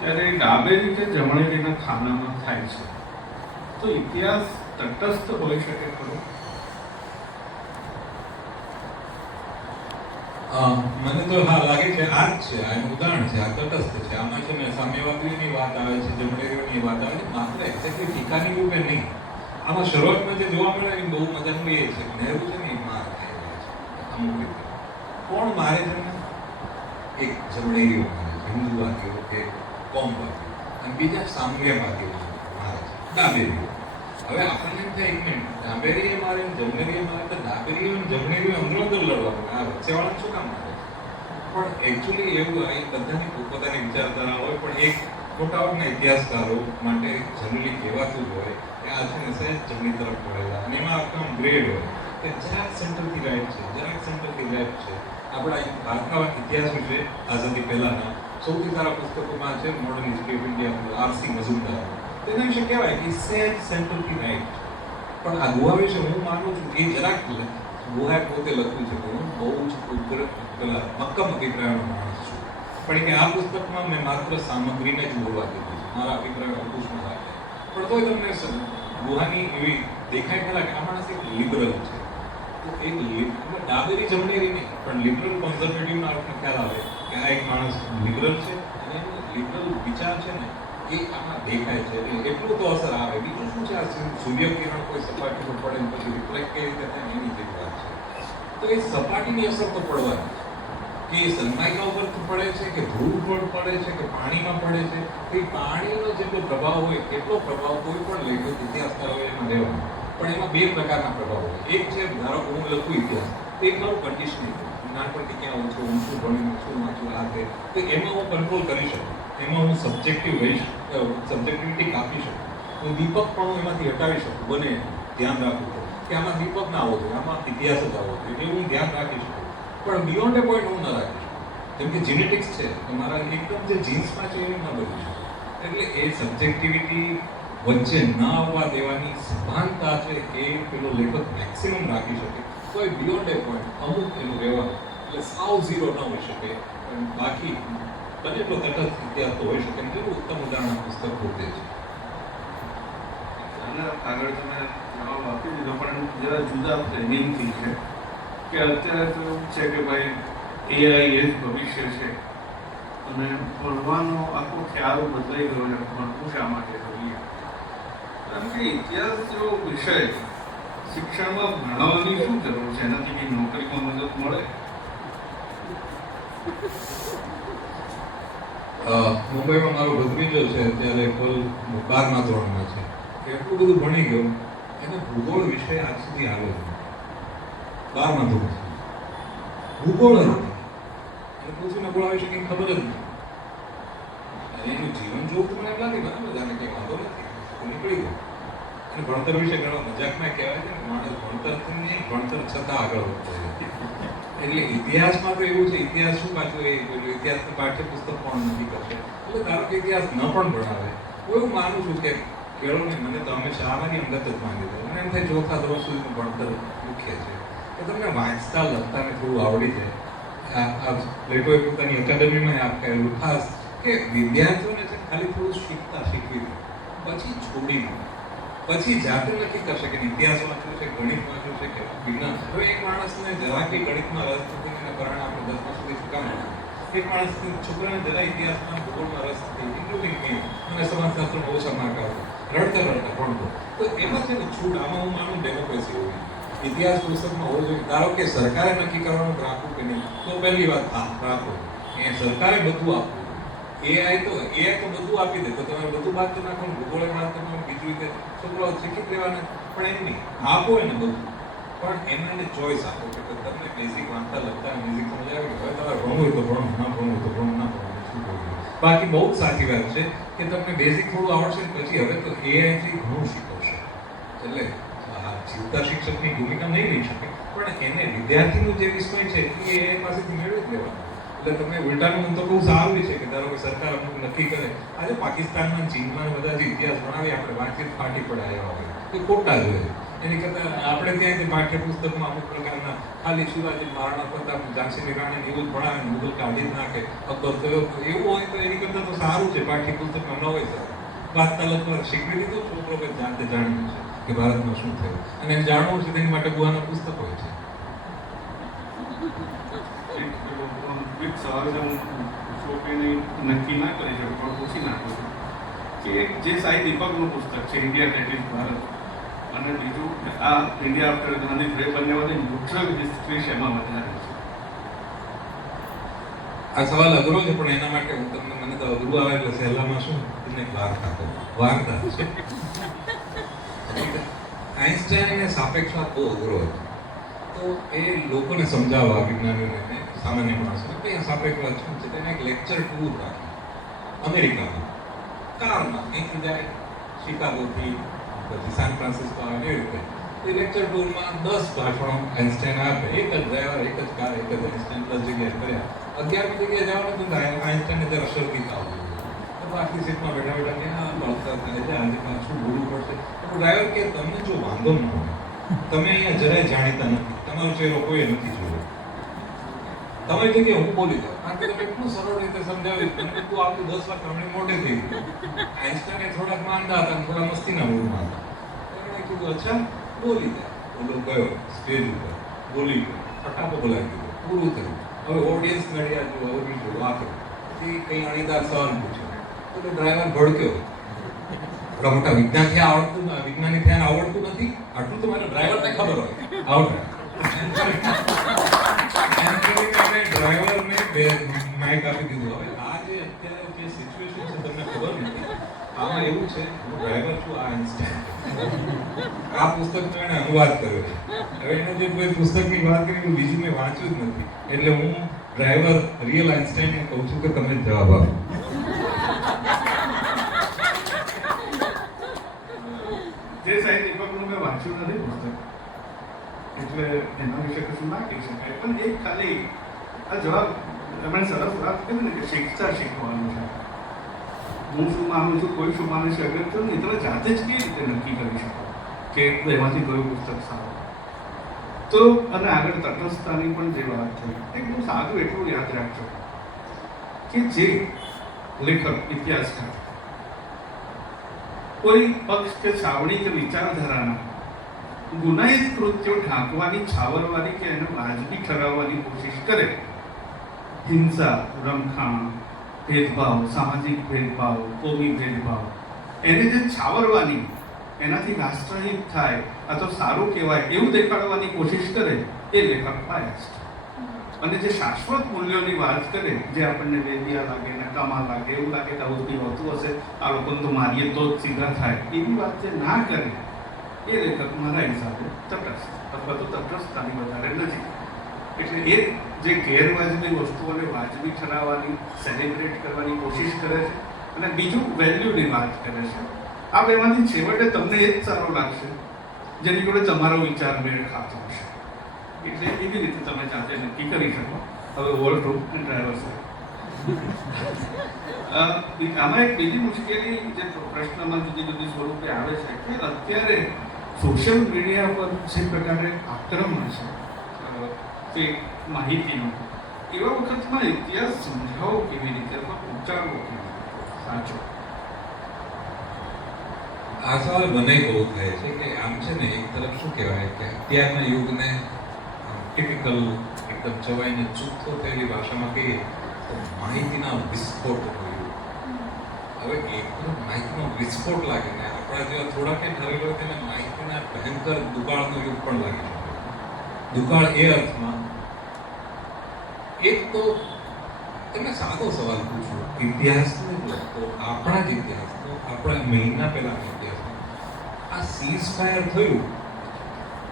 ત્યારે ડાબેરી કે જમણેરીના ખાનામાં થાય છે. તો ઇતિહાસ તટસ્થ હોઈ શકે ખરો? મને તો હા લાગે છે આ જ છે, આ એનું ઉદાહરણ છે, આ તટસ્થ છે. આમાં છે ને સામ્યવાદીની વાત આવે છે, જમણેરીઓની વાત આવે છે, માત્ર એક્ઝેક્ટલી ટીકાની રૂપે નહીં. આમાં શરૂઆતમાં જે જોવા મળે એ બહુ મજાનું એ છે, નહેરુ છે ને એ માર ખાઈ રહ્યા છે અમુક રીતે. કોણ મારે છે ને? એક જમણેરીઓ મારે છે, હિન્દુવાદીઓ કે કોમવાદીઓ, અને બીજા સામ્યવાદીઓ મારે છે, ડાબેરીઓ. હવે આપણને એમ થાય એક મિનિટ, ડાબેરીએ મારે, જમણેરીએ મારે, તો ડાબેરીઓ અને જમણેરીઓ અંદર અંદર લડવાનું, આ વચ્ચેવાળાને શું કામ મારે? પણ એકચ્યુઅલી એવું હોય, બધાની પોતપોતાની વિચારધારા હોય, પણ એક મોટાભાગના ઇતિહાસકારો માટે જનરલી કહેવાતું જ હોય કે આ છે ને સહેજ જમણી તરફ પડેલા, અને એમાં આખા ગ્રેડ હોય કે જરાક સેન્ટરથી રાઈટ છે, જરાક સેન્ટરથી લેફ્ટ છે. આપણા ભારતના ઇતિહાસ વિશે આઝાદી પહેલાના સૌથી સારા પુસ્તકોમાં છે Modern History of India, RC Majumdar. તેના વિશે કહેવાય કે સહેજ સેન્ટરથી રાઈટ. પણ આ ગોવા વિશે હું માનું છું કે જરાક ગોવાએ પોતે લખ્યું છે કે હું બહુ જ પેલા મક્કમ અભિપ્રાયનો માણસ છું, પણ કે આ પુસ્તકમાં મેં માત્ર સામગ્રીને જ બોલવા દીધું છે, મારા અભિપ્રાય અંકુશમાં રાખે. પણ તોય તમને ગોવાની એવી દેખાય ખરા કે આ માણસ એક લિબરલ છે. તો એક ડાબેરી જમણેરી નહીં, પણ લિબરલ કન્ઝર્વેટિવનો આપણને ખ્યાલ આવે કે આ એક માણસ લિબરલ છે, અને એનો લિબરલ વિચાર છે ને એ આમાં દેખાય છે. એટલે એટલું તો અસર આવે. બીજું શું છે, આ સૂર્યકિરણ કોઈ સપાટી પર પડે ને પછી રિફ્લેક્ટ કઈ રીતે થાય એની જે વાત છે. તો એ સપાટીની અસર તો પડવાની કે એ સનમાઈકા ઉપર પડે છે કે ધૂળ પર પડે છે કે પાણીમાં પડે છે, તો એ પાણીનો જેટલો પ્રભાવ હોય એટલો પ્રભાવ કોઈ પણ લેખક ઇતિહાસકારોએ એમાં લેવાનો. પણ એમાં બે પ્રકારના પ્રભાવ હોય. એક છે, ધારો કે હું લખું ઇતિહાસ, તો એક મારું કન્ડિશનિંગ નાનપણથી ક્યાં હું છું, હું શું ભણ્યું, શું વાંચું, આ તે, તો એમાં હું કંટ્રોલ કરી શકું. એમાં હું સબ્જેક્ટિવ રહી શકું, સબ્જેક્ટિવિટી કાપી શકું, હું દીપક પણ હું એમાંથી હટાવી શકું. બને ધ્યાન રાખવું પડે કે આમાં દીપક ના આવવો જોઈએ, આમાં ઇતિહાસ જ આવવો જોઈએ, એટલે હું ધ્યાન રાખી શકું. પણ બિયોન્ડ એ પોઈન્ટ હું ન રાખી શકું, કેમ કે જીનેટિક્સ છે, મારા એકદમ જે જીન્સમાં છે એ ન બદલી શકું. એટલે એ સબ્જેક્ટિવિટી વચ્ચે ન આવવા દેવાની સભાનતા છે એ પેલો લેખક મેક્સિમમ રાખી શકે. તો એ બિયોન્ડ એ પોઈન્ટ અમુક એનું રહેવાનું, એટલે સાવ ઝીરો ન હોઈ શકે. બાકી બને એટલો તટસ્થ ઇતિહાસ તો હોઈ શકે. જેવું ઉત્તમ ઉદાહરણ પુસ્તક પોતે છે. અને આગળ તમે જવાબ આપી દીધો પણ જરા જુદા ફ્રેમિંગથી છે કે અત્યારે તો એવું છે કે ભાઈ એઆઈ એ જ ભવિષ્ય છે અને ભણવાનો આખો ખ્યાલ બદલાઈ ગયો છે. ભણવું શા માટે જોઈએ? કારણ કે ઇતિહાસ જેવો વિષય શિક્ષણમાં ભણાવવાની શું જરૂર છે? એનાથી કંઈ નોકરીમાં મદદ મળે? મુંબઈમાં મારો ભત્રીજો છે, અત્યારે કુલ 12મા ધોરણમાં છે. એટલું બધું ભણી ગયો, એને ભૂગોળ વિષય આજ સુધી આવ્યો નથી. 12મા ધોરણ ભૂગોળ જ નથી. અને પૃથ્વીના ગોળા વિશે કંઈ ખબર જ નથી. અને એનું જીવન જોવું તો મને એમ લાગે ઘણા બધાને કંઈ વાંધો નથી, તો નીકળી ગયો. અને ભણતર વિશે ઘણા મજાકમાં કહેવાય છે ને, માણસ ભણતરથી નહીં ભણતર છતાં આગળ વધતો હોય. એટલે ઇતિહાસમાં તો એવું છે, ઇતિહાસ શું પાછું ઇતિહાસનું પાઠ્યપુસ્તક પણ નથી કરશે. એટલે ધારો કે ઇતિહાસ ન પણ ભણાવે, હું એવું માનું છું કે ખેડૂતને મને તો હંમેશા આવાની અંગત જ માની દો. અને એમ થાય ચોથા ધોરણ સુધીનું ભણતર મુખ્ય છે કે તમને વાંચતા લખતાને થોડું આવડી જાય. આ પ્લેટોએ પોતાની એકેડેમીમાં આપ કહેલું ખાસ કે વિદ્યાર્થીઓને છે ખાલી થોડું શીખવી દો, પછી છોડી દો, પછી જાતે નક્કી કરશે કે ઇતિહાસ વાંચ્યું છે, ગણિત વાંચ્યું છે કે વિજ્ઞાન. હવે એક માણસને જરા કે ગણિતમાં રસ નથી એના કારણે આપણે 10મા સુધી શું કામ ભણાવીએ? એક માણસ છોકરાને જરા ઇતિહાસમાં ભૂગોળમાં રસ નથી, ઇન્ક્લુડિંગ મી, અને સમાજશાસ્ત્રમાં ઓછા માર્ક આવે, રડતા ભણતો. તો એમાં છે ને છૂટ, આમાં હું માનું ડેમોક્રેસી હોવી. ઇતિહાસ પુસ્તકમાં હોવું જોઈએ. ધારો કે સરકારે નક્કી કરવાનું રાખવું કે નહીં, તો પહેલી વાત રાખો. એ સરકારે બધું આપવું. એઆઈ તો બધું આપી દે, તો તમે બધું બાદ તો નાખો, ભૂગોળે બાદ તમે બીજું રીતે છોકરાઓ શીખી દેવાના. પણ એમ નહીં, આપો એને બધું, પણ એને ચોઈસ આપો કે તમને બેઝિક વાંચતા લખતા બેઝિક સમજ આવે કે હવે તમારે ભણવું હોય તો ભણો, ના ભણવું તો ભણો, ના ભણવું શું કરવું. બાકી બહુ જ સાચી વાત છે કે તમને બેઝિક થોડું આવડશે, પછી હવે તો એઆઈથી ઘણું શીખવશે. એટલે જીવતા શિક્ષકની ભૂમિકા નહીં લઈ શકે, પણ એને વિદ્યાર્થીનું જે વિષય છે એ એઆઈ પાસેથી મેળવી જ લેવાનું. એટલે તમને ઉલટાનું તો બહુ સારું છે કે ધારો કે સરકાર અમુક નક્કી કરે. આજે પાકિસ્તાનમાં, ચીનમાં બધા જે ઇતિહાસ ભણાવી આપણે વાતચીત ફાટી પડાયા હોય તો ખોટા જોઈએ. એની કરતાં આપણે ત્યાં જે પાઠ્યપુસ્તકમાં અમુક પ્રકારના ખાલી શિવાજી, મહારાણા પ્રતાપ, ઝાંસીની રાણી એવું જ ભણાવે, મુગલ કાઢી જ નાખે, અકબર થયો, એવું હોય તો એની કરતાં તો સારું છે પાઠ્યપુસ્તકમાં ન હોય સારું. વાંચતા લખતા શીખવી દીધું, છોકરો કે જાતે જાણ્યું છે કે ભારતમાં શું થયું, અને એમ જાણવું છે તેની માટે ગુહાના પુસ્તક હોય છે. એક સવાલ હું પૂછો કે નક્કી ના કરી શકું પણ પૂછી નાખું છું કે જે સાઈ દીપકનું પુસ્તક છે ઇન્ડિયા ધેટ ઇઝ ભારત, અને બીજું આ ઇન્ડિયા આફ્ટર ગાંધી, બે બંનેમાંથી ન્યુટ્રલ હિસ્ટ્રી શેમાં વધારે છે? આ સવાલ અઘરો છે, પણ એના માટે હું તમને, મને તો અઘરું આવે એટલે સહેલામાં શું તમને એક વાર્તા કહું. વાર્તા છે આઈન્સ્ટાઈને સાપેક્ષવાદ બહુ અઘરો હતો. તો એ લોકોને સમજાવવા, વિજ્ઞાનીઓને, સામાન્ય માણસોને કે સાપેક્ષવાદ શું છે, તેને એક લેક્ચર ટૂર રાખી અમેરિકામાં કારમાં. અહીંથી જાય શિકાગોથી, પછી સાન ફ્રાન્સિસ્કો આવે, એવી રીતે. એ લેક્ચર ટૂરમાં 10 ભાષણો આઈન્સ્ટાઈન આપે. એક જ ડ્રાઈવર, એક જ કાર, એક જ આઈન્સ્ટાઈન 10 જગ્યાએ કર્યા. 11મી જગ્યાએ જવાનું હતું આઈન્સ્ટાઈને જરા શરદી થાવ જોઈએ. તો આખી સીટમાં બેઠા બેઠા કે મળતા થાય છે, આજે શું બોલવું પડશે. તો ડ્રાઈવર કે તમને જો વાંધો ન હોય, તમે અહીંયા જરાય જાણીતા નથી, તમારો ચહેરો કોઈ નથી જોયો, તમે જગ્યાએ હું બોલી જાઉં, કારણ કે તમે એટલું સરળ રીતે સમજાવ્યું, તમને તું આપણું 10 વાર તમને મોઢે થઈ ગયું. આઈન્સ્ટાઈને થોડાક માંદા હતા, થોડા મસ્તીના મૂડમાં હતા. એમણે કીધું અચ્છા બોલી જાય. ઓલો ગયો સ્ટેજ ઉપર, બોલી ગયો, ફટાકો બોલાવી દીધો, પૂરું થયું. હવે ઓડિયન્સ નડિયા જો, હવે બીજું વાતો, પછી કંઈ અણીદાર સવાલ પૂછ્યો તો ડ્રાઈવર ભડક્યો. આપણા મોટા વિજ્ઞાની થયા આવડતું નથી, આટલું તો મારા ડ્રાઈવરને ખબર હોય આવડે. ડ્રાઈવરને માઇક આપી દીધું. હવે આ જે અત્યારે જે સિચ્યુએશન છે તમને ખબર નથી. આમાં એવું છે, હું ડ્રાઈવર છું, આ આઈન્સ્ટાઈન આ પુસ્તકનો એને અનુવાદ કર્યો છે. હવે એને જે કોઈ પુસ્તકની વાત કરી બીજું મેં વાંચ્યું જ નથી, એટલે હું ડ્રાઈવર રિયલ આઈન્સ્ટાઈને કહું છું કે તમે જવાબ આપો. જે સાઈ દીપકનું મેં વાંચ્યું નથી પુસ્તક, એટલે એના વિશે કશું ના કહી શકાય. પણ એક ખાલી આ જવાબ તમે સરસ વાત કરી ને કે શીખતા શીખવાનું છે. હું શું માનું છું, કોઈ શું માને છે, અગર તો નહીં તમે જાતે જ કેવી રીતે નક્કી કરી શકો કે એમાંથી કયું પુસ્તક સારું? તો અને આગળ તટસ્થતાની પણ જે વાત થઈ, એકદમ સાદું એટલું યાદ રાખજો કે જે લેખક, ઇતિહાસકાર કોઈ પક્ષ કે છાવણી કે વિચારધારાના ગુનાહિત કૃત્યો ઢાંકવાની, છાવરવાની કે એને વાજબી ઠરાવવાની કોશિશ કરે, હિંસા, રમખાણ, ભેદભાવ, સામાજિક ભેદભાવ, કોમી ભેદભાવ, એને જે છાવરવાની, એનાથી રાષ્ટ્રહિત થાય આ તો સારું કહેવાય એવું દેખાડવાની કોશિશ કરે, એ લેખક બાયસ છે. અને જે શાશ્વત મૂલ્યોની વાત કરે, જે આપણને વેદિયા લાગે, નકામા લાગે, એવું લાગે કે આવું કંઈ હોતું હશે, આ લોકોને તો મારીએ તો જ સીધા થાય, એવી વાત જે ના કરે, એ લેખક મારા હિસાબે તટસ્થ અથવા તો તટસ્થતાની વધારે નથી. એટલે એ જે ગેરવાજબી વસ્તુઓને વાજબી ઠરાવવાની, સેલિબ્રેટ કરવાની કોશિશ કરે છે, અને બીજું વેલ્યુની વાત કરે છે. આ બેમાંથી છેવટે તમને એ જ સારો લાગશે જેની જોડે તમારો વિચાર મેળ ખાતો હશે. એટલે એવી રીતે તમે જાતે નક્કી કરી શકો. હવે ઓવર ટુ ડ્રાઈવર સાહેબ, આમાં એક બીજી મુશ્કેલી જે પ્રશ્નમાં જુદી જુદી સ્વરૂપે આવે છે કે અત્યારે સોશિયલ મીડિયા પર જે પ્રકારે આક્રમણ છે માહિતીનો, એવા વખતમાં ઇતિહાસ સમજાવો કેવી રીતે અથવા ઉચ્ચારવો કેવી રીતે સાચો? આ સવાલ મને બહુ થાય છે કે આમ છે ને, એક તરફ શું કહેવાય કે અત્યારના યુગને ટિપિકલ એકદમ ચવાઈને ચૂપતો થયેલી ભાષામાં કહીએ તો માહિતીના વિસ્ફોટ થયું. હવે એક તરફ માહિતીનો વિસ્ફોટ લાગે ને આપણા જેવા થોડા કંઈ ઠરેલો હોય તેને માહિતીના ભયંકર દુકાળનો યુગ પણ લાગી શકે. દુકાળ એ અર્થમાં, એક તો તમે સાદો સવાલ પૂછો, ઇતિહાસને તો આપણા જ ઇતિહાસનો, આપણા મહિના પહેલાનો ઇતિહાસ, આ સીઝ ફાયર થયું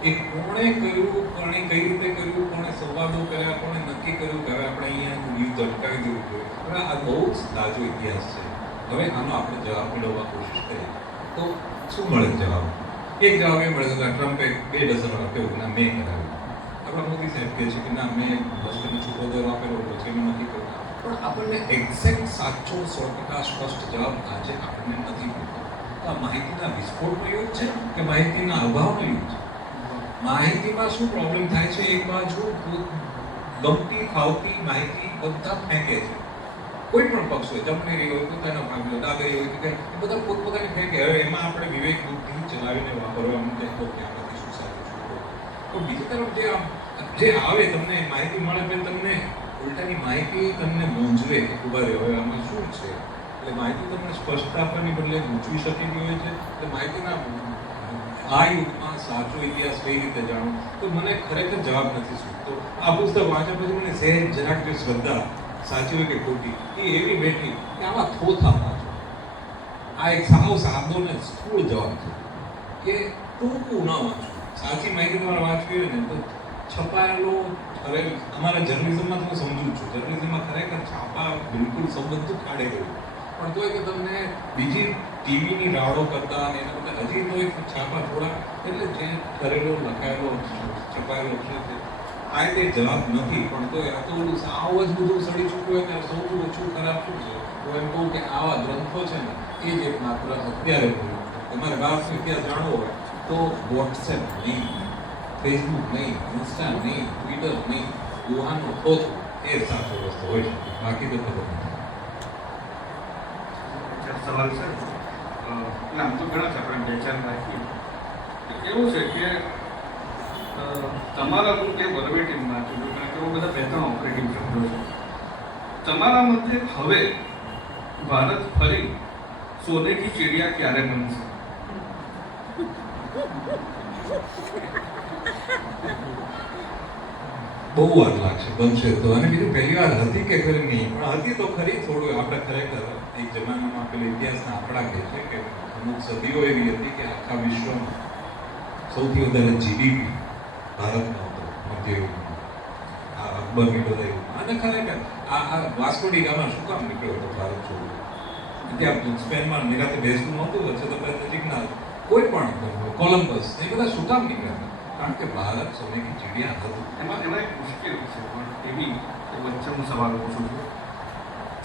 એ કોણે કર્યું, કોણે કઈ રીતે કર્યું, કોણે સંવાદો કર્યા, કોણે નક્કી કર્યું કે હવે આપણે અહીંયા યુદ્ધ અટકાવી દેવું જોઈએ. હવે આ બહુ જ તાજો ઇતિહાસ છે. હવે આનો આપણે જવાબ મેળવવા કોશિશ કરીએ તો શું મળે જવાબ? એક જવાબ એ મળે છે કે ટ્રમ્પે 2 ડઝન વાર કહ્યું ના મેં કરાવ્યું. આપણા મોદી સાહેબ કહે છે કે ના મેં લશ્કરને ચૂકવતો આપેલો પછી એમાં નથી કર્યું. પણ આપણને એક્ઝેક્ટ સાચો 100% સ્પષ્ટ જવાબ આજે આપણને નથી મળતો. તો આ માહિતીના વિસ્ફોટનો યુગ છે કે માહિતીના અભાવનો યુગ છે? માહિતીમાં શું પ્રોબ્લેમ થાય છે? એક બાજુ ગમતી ફાવતી માહિતી બધા ફેંકે છે. કોઈ પણ પક્ષ હોય, જમણી હોય, પોતાના ભાગનો, ડાબેરી હોય કે એ બધા પોતપોતાની ફેંકે. હવે એમાં આપણે વિવેક બુદ્ધિ ચલાવીને વાપરવા માટે તો ક્યાંથી શું સાચું શું ખોટું. તો બીજી તરફ જે આવે તમને માહિતી મળે પછી તમને ઉલટાની માહિતી તમને મૂંઝવે કે ઉભા રહે હવે આમાં શું છે. એટલે માહિતી તમને સ્પષ્ટતા આપવાની બદલે ગૂંચવી શકેલી હોય છે. એટલે માહિતીના આ યુગમાં સાચો ઇતિહાસ કઈ રીતે જાણો તો મને ખરેખર જવાબ નથી સૂચતો. આ પુસ્તક વાંચ્યા પછી મને સહેજ જરાક જે શ્રદ્ધા સાચી હોય કે ખોટી એ એવી બેઠી કે આમાં થોથા વાંચો. આ એક સાવ સાદો ને સ્થૂળ જવાબ છે કે ટૂંકું ન વાંચો. સાચી માહિતી તમારે વાંચવી હોય ને તો છપાયેલો અમારા જર્નલિઝમમાં તો હું સમજુ છું, જર્નલિઝમમાં ખરેખર છાપા બિલકુલ સંબંધ કાઢે ગયું. પણ તોય કે તમને બીજી ટીવીની રાડો કરતા અને એના બદલે હજી તો એક છાપા થોડા એટલે જે કરેલો લખાયેલો છપાયેલો અક્ષર છે આ તે જવાબ નથી. પણ તોય આ તો સાવ જ બધું સડી ચૂક્યું હોય ત્યારે સૌથી ઓછું ખરાબ શું છે? તો એમ કહું કે આવા ગ્રંથો છે ને એ જ એક માત્ર અત્યારે તમારે ભારતનો ઇતિહાસ જાણવો હોય તો વોટ્સએપ નહીં, ફેસબુક નહીં, ઇન્સ્ટા નહીં, ટ્વિટર નહીં, દુહાનો થોથો એ સાચો રસ્તો હોય શકે. બાકી તો ખબર નથી. સવાલ છે આમ તો ઘણા છે, આપણે 2-4 રાખીએ. એવું છે કે તમારા મતે વર્બેટિમ વાંચું છું કારણ કે એવો બધા 2-3 ઓપરેટિંગ શબ્દો છે. તમારા મતે હવે ભારત ફરી સોને કી ચિડિયા ક્યારે બનશે? બહુ વાર લાગશે બનશે તો. અને બીજું પહેલી વાર હતી કે ખરી નહીં, પણ હતી તો ખરી. થોડું આપણે ખરેખર એક જમાનામાં પેલા ઇતિહાસના આંકડા કહે છે કે અમુક સદીઓ એવી હતી કે આખા વિશ્વમાં સૌથી વધારે જીડીપી ભારતનો હતો મધ્ય યુગમાં, આ અકબરની બધા યુગમાં. અને ખરેખર આ વાસ્કો ડી ગામા શું કામ નીકળ્યો હતો ભારત છોડ્યો? ત્યાં સ્પેનમાં નિરાતે બેસવું નહોતું, વચ્ચે તો નજીકના કોઈ પણ કોલમ્બસ એ બધા શું કામ નીકળ્યા હતા? કારણ કે ભારત સોને કી ચિડિયા હતું. એમાં એક મુશ્કેલ છે પણ એવી વચ્ચે હું સવાલ પૂછું છું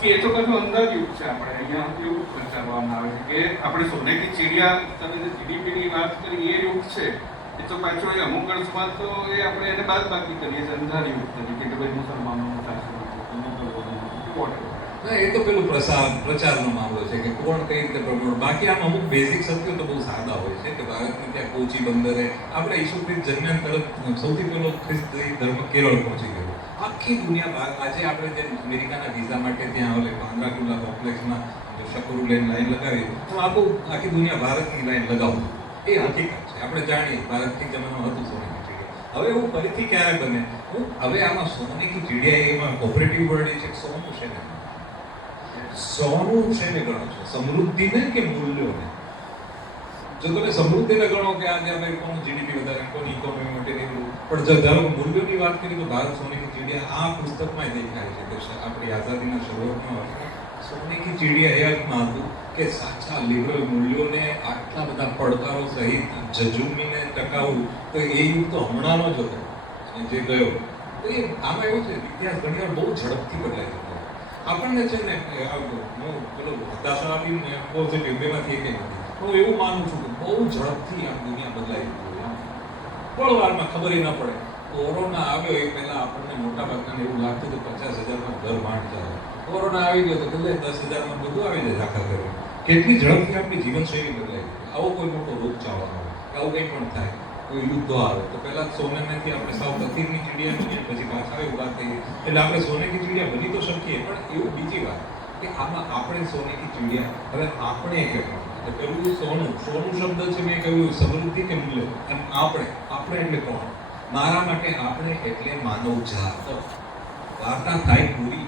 કે એ તો બધું અંદાજયુગ છે. આપણે અહીંયા એવું વિચારવામાં આવે છે કે આપણે સોને કી ચિડિયા, તમે જે જીડીપીની વાત કરી એ યુગ છે, એ તો પાછો એ અમુક અર્થમાં તો એ આપણે એને બાદ બાકી કરીએ છીએ અંધાર યુગ તરીકે કે ભાઈ મુસલમાનોનું શાસન હતું, ના, એ તો પેલું પ્રચારનો મામલો છે કે કોણ કઈ રીતે પ્રમોટ. બાકી આમ અમુક બેઝિક સત્યો તો બહુ સાદા હોય છે કે ભારતની ત્યાં કોચી બંદરે આપણે ઈસુ ખ્રિસ્ત જન્મ્યા તરત સૌથી પહેલો ખ્રિસ્તી ધર્મ કેરળ પહોંચી ગયો. આખી દુનિયા આજે આપણે જે અમેરિકાના વિઝા માટે ત્યાં ઓલે પાંદરાકુલા કોમ્પ્લેક્સમાં શકરું લઈને લાઈન લગાવી તો આખી દુનિયા ભારતની લાઈન લગાવતું. એ હકીકત છે, આપણે જાણીએ ભારતની જમાનો હતું સોનેકી ચીડિયા. હવે એવું ફરીથી ક્યારે બને? હવે આમાં સોનેકી ચીડિયા એમાં કોપરેટિવ વર્ડ છે. સોનું છે ને, સોનું છે ને ગણો છો, સમૃદ્ધિને કે મૂલ્યોને? જો તમે સમૃદ્ધિને ગણો કે આજે અમેરિકાનું જીડીપી વધારે, કોની ઇકોનોમી માટે પણ જો ધારો મૂલ્યોની વાત કરીએ તો ભારત સોનેકી ચીડિયા આ પુસ્તકમાં દેખાય છે કે આપણી આઝાદીના શરૂઆતમાં સોનેકી ચીડિયા એ અર્થમાં હતું કે સાચા લિબરલ મૂલ્યોને આટલા બધા પડકારો સહિત ઝઝૂમીને ટકાવવું તો એ યુગ તો હમણાંનો જ હતો જે ગયો. તો એ આમાં એવું છે ઇતિહાસ ઘણીવાર બહુ ઝડપથી બદલાઈ જતો. આપણને છે ને પેલો હતાશા આપીને પોઝિટિવ બેમાંથી એક નથી. હું એવું માનું છું કે બહુ ઝડપથી આ દુનિયા બદલાઈ ગઈ. પળવારમાં ખબર ન પડે. કોરોના આવ્યો એ પહેલા આપણને મોટા ભાગના એવું લાગતું હતું 50,000માં ઘર માંડ જાય. કોરોના આવી ગયો તો એટલે 10,000માં બધું આવી જાય આખા ઘરે. કેટલી ઝડપથી આપણી જીવનશૈલી બદલાઈ ગઈ. આવો કોઈ મોટો રોગચાળો આવે, આવું કંઈ પણ થાય, કોઈ યુદ્ધો આવે તો પહેલા સોનેથી આપણે સાવ તકલીફની ચીડિયા બનીએ, પછી પાછા એવું વાત થઈ ગઈ. એટલે આપણે સોનેકી ચીડિયા બની તો શકીએ, પણ એવું બીજી વાત કે આમાં આપણે સોનેકી ચીડિયા હવે આપણે કેટલા પેલું સોનું શબ્દ છે મેં કહ્યું સમૃદ્ધિ કે મૂલ્ય, અને આપણે એટલે કોણ? મારા માટે આપણે એટલે માનવ જાત. વાર્તા થાય પૂરી.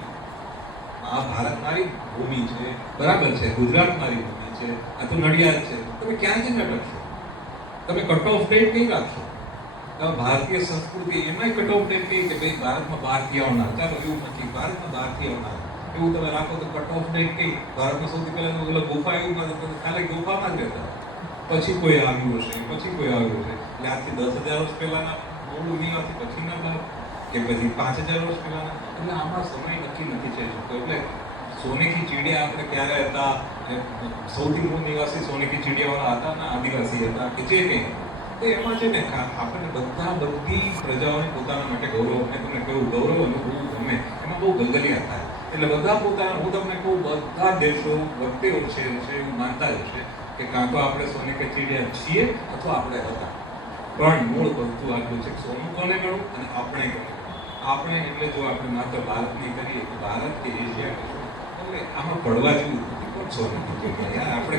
આ ભારત મારી ભૂમિ છે, બરાબર છે, ગુજરાત મારી ભૂમિ છે, આ તો નડિયાદ છે. તમે ક્યાં જઈને લખશો? તમે કટ ઓફ ડેટ કઈ રાખશો? ભારતીય સંસ્કૃતિ એમાંય કટ ઓફ ડેટ કઈ કે ભાઈ ભારતમાં બહારથી આવનાર, ચાલો એવું નથી, ભારતમાં બહારથી આવનાર એવું તમે રાખો તો કટ ઓફ ડેટ કઈ? ભારતમાં સૌથી પહેલા તો ગુફા એવું ખાલી ગુફામાં જ રહેતા, પછી કોઈ આવ્યું હશે, પછી કોઈ આવ્યું હશે. એટલે આજથી 10,000 વર્ષ પહેલાના મૂળ દુનિયાથી પછીના કે પછી 5,000 વર્ષ પહેલાના. એટલે આમાં સમય નક્કી નથી થઈ શકતો. એટલે સોનેકી ચીડિયા આપણે ક્યારે હતા? સૌથી મૂળ નિવાસી સોનેકી ચીડિયાવાળા હતા ને આદિવાસી હતા કે જે કંઈ. તો એમાં છે ને આપણને બધી પ્રજાઓને પોતાના માટે ગૌરવ, મેં તમને કહ્યું ગૌરવ અનુભવવું ગમે, એમાં બહુ ગલગલિયા થાય. એટલે બધા પોતાના, હું તમને કહું બધા દેશો વ્યક્તિઓ છે એવું માનતા જ હશે કે કાં તો આપણે સોનેકી ચીડિયા છીએ અથવા આપણે હતા. પણ મૂળ વસ્તુ આટલું છે કે સોનું કોને ગણું અને આપણે ગણું. આપણે એટલે જો આપણે માત્ર ભારતની કરીએ તો ભારત કે એશિયા કહીશું એટલે આમાં પડવા જેવું નથી. પણ સોનેકી ચીડિયા યાર આપણે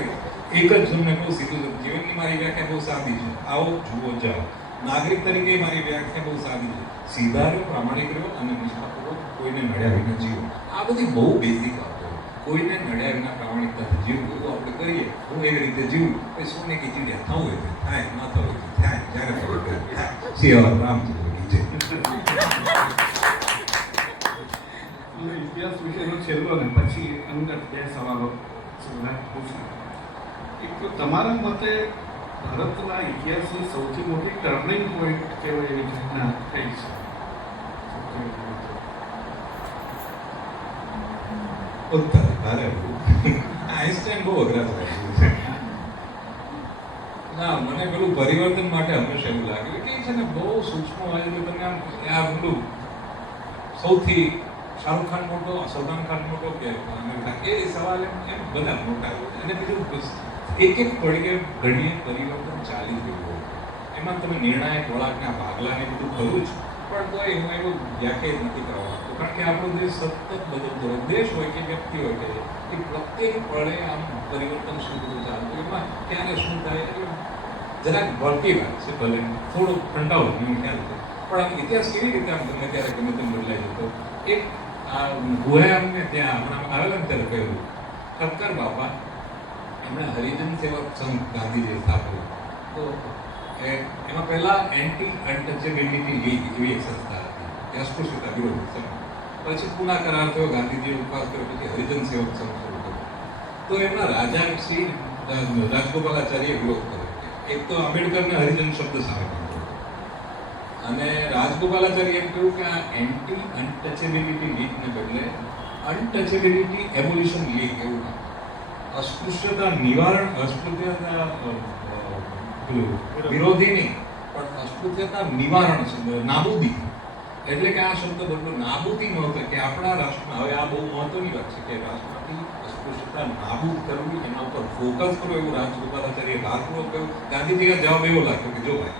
એક જ તમને બહુ સીધું જીવનની મારી વ્યાખ્યા બહુ સાદી છે. આવો જુઓ જાઓ. નાગરિક તરીકે મારી વ્યાખ્યા બહુ સાદી છે. સીધા રહ્યો, પ્રામાણિક રહ્યો અને નિષ્ઠાપૂર્વક કોઈને નડ્યા વિના જીવો. આ બધી બહુ બેઝિક વાતો. કોઈને નડ્યા વિના પ્રામાણિકતાથી જીવવું એવું આપણે કરીએ. હું એવી રીતે જીવું પછી સોનેકી ચીડિયા થવું હોય થાય, ન થવું હોય થાય, જ્યારે થવું થાય. સિયાવર રામચંદ્ર જય. ઇતિહાસ વિશેનો છેલ્લો ને પછી અંદર 2 સવાલો પૂછું. એક તો તમારા મતે ભારતના ઇતિહાસની સૌથી મોટી ટર્નિંગ પોઈન્ટ કેવો એવી ઘટના થઈ છે? ઉત્તર ભારે આઈન્સ્ટાઈન બહુ અઘરા છે. ના, મને પેલું પરિવર્તન માટે હંમેશા એવું લાગ્યું કે છે ને બહુ સૂક્ષ્મ હોય એટલે તમને આમ પેલું સૌથી શાહરુખ ખાન મોટો, સલમાન ખાન મોટો કે આમિર ખાન, એ સવાલ એમ બધા મોટા હોય. અને બીજું એક પડીએ ઘડીએ પરિવર્તન ચાલી ગયું હોય. એમાં તમે નિર્ણાયક વળાંકના ભાગલાને બધું ખરું જ, પણ તો હું એવું વ્યાખ્યાયિત નથી કરવા માંગતો. કારણ કે આપણો દેશ સતત બદલતો હોય, દેશ હોય કે વ્યક્તિ હોય કે એ પ્રત્યેક પળે આમ પરિવર્તન શું બધું ચાલતું, એમાં ક્યારે શું થાય એટલે જરાક વળતી વાત છે. ભલે થોડું ઠંડાઓ મને ખ્યાલ છે, પણ આમ ઇતિહાસ કેવી રીતે આમ ગમે ત્યારે ગમે તેમ બદલાઈ જતો. એક ગુહે અમને ત્યાં હમણાં આવેલા ને ત્યારે કહ્યું ખક્કર બાપા એમણે હરિજન સેવક સંઘ ગાંધીજીએ સ્થાપ્યું. તો એમાં પહેલા એન્ટી અનટચેબિલિટી લીગ એવી એક સંસ્થા હતી, અસ્પૃશ્યતા વિરોધી સંઘ. પછી પુના કરાર થયો, ગાંધીજીએ ઉપવાસ કર્યો, પછી હરિજન સેવક સંઘ શરૂ કર્યો. તો એમના રાજા શ્રી રાજગોપાલાચાર્ય વિરોધ કર્યો. એક તો આંબેડકરને હરિજન શબ્દ સામે કાઢ્યો અને રાજગોપાલાચાર્ય એમ કહ્યું કે આ એન્ટી અનટચેબિલિટી લીગને બદલે અનટચેબિલિટી એબોલિશન લીગ એવું નામ. અસ્પૃશ્યતા નિવારણ, અસ્પૃશ્યતા વિરોધી નહીં પણ અસ્પૃશ્યતા નિવારણ છે, નાબૂદી. એટલે કે આ શબ્દ બદલો નાબૂદી નહોતો કે આપણા રાષ્ટ્રમાં, હવે આ બહુ મહત્વની વાત છે કે રાષ્ટ્રમાંથી અસ્પૃશ્યતા નાબૂદ કરવી, એના ઉપર ફોકસ કરવું, એવું રાજગોપાલાચાર્ય ભારપૂર્વક કહ્યું. ગાંધીજીએ જવાબ એવો લાગ્યો કે જો ભાઈ,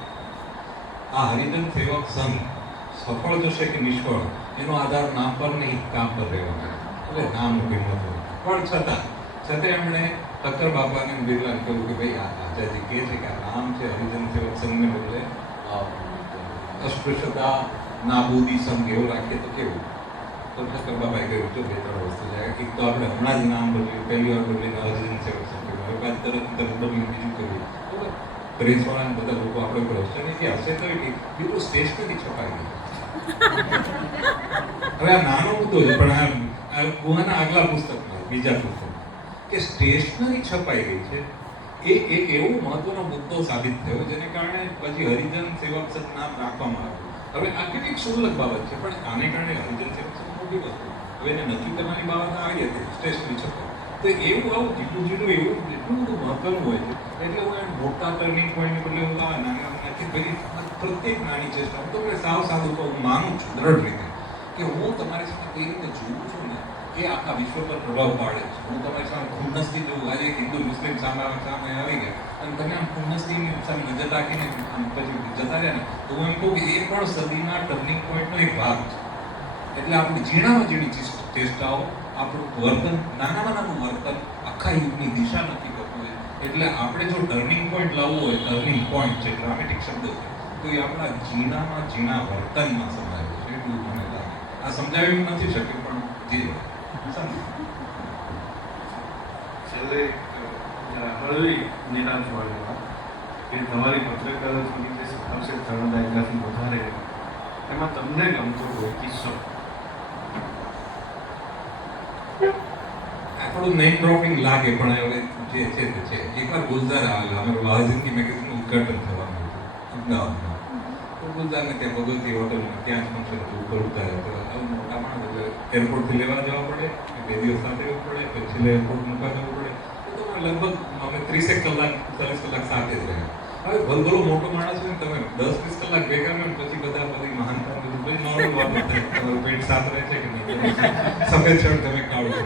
આ હરિજન સેવક સંઘ સફળ જશે કે નિષ્ફળ એનો આધાર નામ પર નહીં, કામ પર રહેવાનો. એટલે નામનું કંઈ મહત્વ નથી. પણ છતાં એમણે ઠક્કર બાપાને બિરલાને કહ્યું કે ભાઈ આ આચાર્યજી કહે છે કે આ નામ છે હરિજન સેવક સંઘને બદલે અસ્પૃશ્યતા નાબૂદી સંઘ એવું રાખીએ તો કેવું? તો ઠક્કર બાપાએ કહ્યું જો 2-3 વસ્તુ છે. એક તો આપણે હમણાં જ નામ બદલ્યું, પહેલી વાર બદલીને હરિજન સેવક સંઘ કર્યું, હવે પાછું તરત બદલીને બીજું કર્યું. બરાબર, પ્રેસવાળાને બધા લોકો આપણે ઉપર હશે નહીં કે હશે તો બીજું સ્ટેશનરી છપાઈ ગયું. હવે આ નાનો મુદ્દો છે, પણ આ ગુહાના આગલા પુસ્તકમાં, બીજા પુસ્તકમાં કે સ્ટેશનરી છપાઈ ગઈ છે, એ એક એવો મહત્વનો મુદ્દો સાબિત થયો જેને કારણે પછી હરિજન સેવક સંઘ નામ રાખવામાં આવ્યું. હવે આ કેટલીક શુલ્લક બાબત છે, પણ આને કારણે હરિજન સેવક સંઘ મોટી વસ્તુ. હવે એને નક્કી કરવાની બાબત આવી હતી સ્ટેશનરી છપાઈ, તો એવું આવું જીટું એવું એટલું બધું મહત્વનું હોય છે. એટલે હું એમ મોટા ટર્નિંગ પોઈન્ટ બદલે હું નાની બધી પ્રત્યેક નાની ચેષ્ટા, હું તમને સાવ સાદું કહું, માનું છું દ્રઢ રીતે કે હું તમારી સાથે કઈ રીતે જોઉં છું ને એ આખા વિશ્વ પર પ્રભાવ પાડે છે. હું તમારી સામે ખુન્નસથી જોઉં, આજે એક હિન્દુ મુસ્લિમ સામે આવી ગયા અને તમે આમ ખુન્નસથી સામે નજર રાખીને આમ પછી જતા રહ્યા ને, તો હું એમ કહું કે એ પણ સદીના ટર્નિંગ પોઈન્ટનો એક ભાગ છે. એટલે આપણી ઝીણામાં ઝીણી ચેષ્ટાઓ, આપણું વર્તન, નાનામાં નાનું વર્તન આખા યુગની દિશા નક્કી કરતું હોય. એટલે આપણે જો ટર્નિંગ પોઈન્ટ લાવવું હોય, ટર્નિંગ પોઈન્ટ છે ડ્રામેટિક શબ્દ છે, તો એ આપણા ઝીણામાં ઝીણા વર્તનમાં સમાયેલું છે. એટલું મને લાગે. આ સમજાવી નથી શક્યું, પણ જે છેલ્લે હળવી નિરાશ વાળેલા કે તમારી પત્રકારત્વની જે આવશે 3 દાયકાથી વધારે, એમાં તમને ગમતો હોય કિસ્સો? આ થોડું નેમ ડ્રોપિંગ લાગે, પણ હવે જે છે તે છે. એકવાર ગુલઝાર આવેલા, અમે વાહઝિંદગી મેગેઝિનનું ઉદ્ઘાટન થવાનું હતું અમદાવાદમાં. તો ગુલઝારને ત્યાં ભગવતી હોટલમાં ત્યાં જ ફંક્શન હતું, ઉપર ઉતાર્યા. મોટા માણસ એરપોર્ટથી લેવા જવા પડે, 2 દિવસ સાથે રહેવું પડે, પછી એરપોર્ટ મૂકવા જવું પડે. તો લગભગ અમે 30 કલાક 40 કલાક સાથે જ રહ્યા. હવે ભલભલો મોટો માણસ હોય ને, તમે 10-20 કલાક ભેગા હોય ને પછી બધી મહાનતા બધું નોર્મલ વાત થાય. તમારું પેટ સાફ રહે છે કે નહીં, સફેદ શર્ટ તમે કાઢો.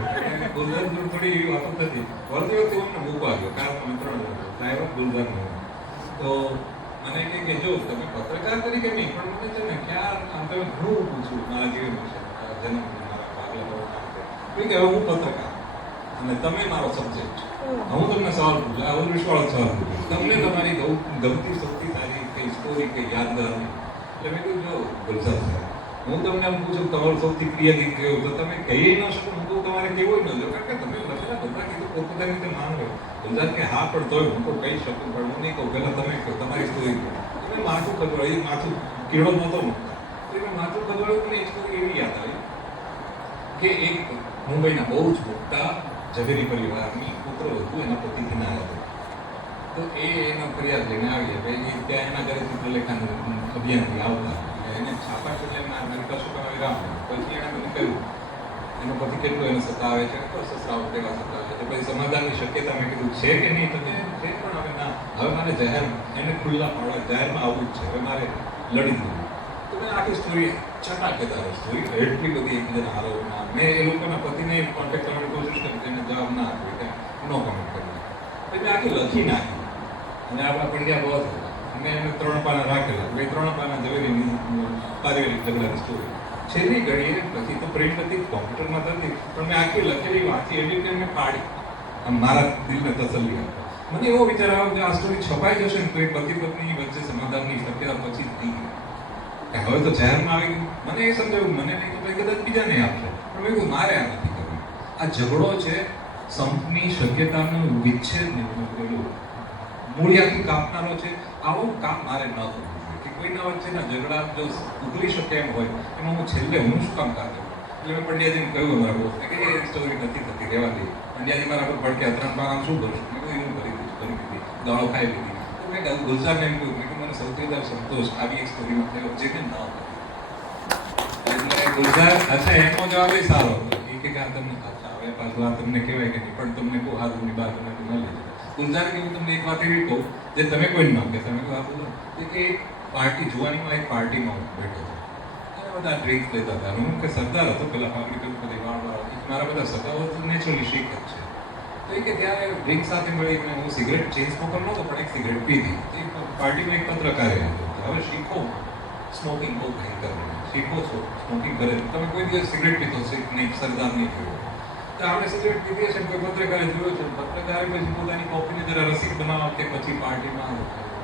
ગુલઝાર થોડી એવી વાતો થતી. વળતી વખતે અમને મૂકવા ગયો, કારણ અમે 3 જણ ડ્રાઈવર ગુલઝારનો. તો મને કે જો તમે પત્રકાર તરીકે નહીં, પણ મને છે ને ક્યાં આમ તમે ઘણું પૂછું મારા જીવન વિશે, મારા જન્મ, મારા ભાગલા કે હવે હું પત્રકાર અને તમે મારો સબ્જેક્ટ. હું તમને સવાલ પૂછું, આ વિશ્વાસ સવાલ પૂછું, તમને તમારી ગમતી સૌથી સારી કઈ સ્ટોરી, કઈ યાદગાર? એટલે મેં કહ્યું જો ગુલઝાર સાહેબ, હું તમને એમ પૂછું તમારું સૌથી પ્રિય ગીત કયું, તો તમે કહી ન શકો. હું તો તમારે કેવું ન જો, કારણ કે તમે લખેલા બધા ગીતો પોતપોતાની રીતે માનો. ગુલઝાર કે હા, પણ તોય હું તો કહી શકું, પણ હું નહીં કહું, પહેલાં તમે કહો તમારી સ્ટોરી કહો. તમે માથું ખજવાળ્યું, માથું કીડો નહોતો મૂકતા, એટલે માથું ખજવાળ્યું. મને એક સ્ટોરી એવી યાદ આવી કે એક મુંબઈના બહુ જ મોટા ઝવેરી પરિવારની પુત્ર હતું, એના પતિ કિનારે હતો. તો એનો ફરિયાદ લઈને આવી હતી. ત્યાં એના ઘરે ચિત્રલેખા અભિયાનથી આવતા, એને છાપા ચોલ્યાના અમેરિકા શું કહેવાય રામ. પછી એણે મને કહ્યું એનો પતિ કેટલું એને સતાવે છે, સસરાઓ કેવા સતાવે છે. પછી સમાધાનની શક્યતા મેં કીધું છે કે નહીં, તો છે, પણ હવે ના, હવે મારે જાહેર એને ખુલ્લા પાડવા, જાહેરમાં આવવું જ છે, હવે મારે લડી દીધું. તો મેં આખી સ્ટોરી ચટાકેદાર સ્ટોરી, એટલી બધી એકબીજાના આરોપના. મેં એ લોકોના પતિને કોન્ટેક્ટ કરવાની કોશિશ કરી, એને જવાબ ના આપ્યો, કે નો કોમેન્ટ કર્યું. એટલે મેં આખી લખી નાખી અને આપણા પડ્યા બહુ હતા. મેં એને 3 પાના રાખેલા, 3 પાના ઝવેરીની પારિવારિક ઝઘડાની સ્ટોરી. છેલ્લી ઘડીએ પછી તો પ્રિન્ટ હતી, કોમ્પ્યુટરમાં હતી, પણ મેં આખી લખેલી વાંચી એવી રીતે મેં પાડી, આમ મારા દિલને તસલ્લી આપવા. મને એવો વિચાર આવ્યો કે આ સ્ટોરી છપાઈ જશે ને તો એ પતિ પત્ની વચ્ચે સમાધાનની શક્યતા પછી થઈ ગઈ. હવે તો જાહેરમાં આવી ગયું. મને એ સમજાયું, મને નહીં તો ભાઈ કદાચ બીજાને આપશે, પણ મેં કહ્યું મારે આ નથી કરવું. આ ઝઘડો છે, સંપની શક્યતાનો વિચ્છેદ મૂળિયાથી કાપનારો છે. આવું કામ મારે ન કરવું જોઈએ કે કોઈના વચ્ચેના ઝઘડા જો ઉતરી શકે એમ હોય, એમાં હું છેલ્લે હું શું કામ કાઢું. એટલે મેં પંડ્યાજીને કહ્યું અમારા બોસને કે એ સ્ટોરી નથી થતી, રહેવા દે. પંડ્યાજી મારા પર ભડક્યા, 3 પાના શું કરશું? મેં કહ્યું હું કરી દીધી, દાળો ખાઈ લીધી. તો મેં ગુલઝારને એમ કહ્યું, મેં મને સૌથી વધારે સંતોષ આવી એક સ્ટોરીમાં થયો જે કે ન હતો. એટલે ગુલઝાર અચ્છા એનો જવાબ એ સારો હતો. એ કે આ તમને હવે પાછું આ તમને કહેવાય કે નહીં, પણ તમને કહું હાથની બહાર તમે ન લેજો. ગુલઝાર કે હું તમને એક વાત એવી કહું જે તમે કોઈ ન માગતા. તમે કહો આ બોલો કે પાર્ટી જોવાનીમાં એક પાર્ટીમાં હું બેઠો હતો. બધા ડ્રિંક્સ લેતા હતા. હું કે સરદાર હતો પેલા ફાબ્રિકલ બધી વાળવા, મારા બધા સગાઓ નેચરલી શીખ જ છે. તો એ કે ત્યારે ડ્રિંક સાથે મળીને હું સિગરેટ ચેન સ્મોકર નહોતો પણ એક સિગરેટ પીધી. તો એ પાર્ટીમાં એક પત્રકારે લીધો હવે શીખો સ્મોકિંગ બહુ ભયંકર બને, શીખો છો સ્મોકિંગ કરે તમે કોઈ દિવસ સિગરેટ પીતો છે નહીં, સરદાર નહીં પીવો. તો આપણે સિગરેટ પીધીએ છે કોઈ પત્રકારે જોયો છે, પત્રકારે પછી પોતાની કોફીને જરા રસિક બનાવવા કે પછી પાર્ટીમાં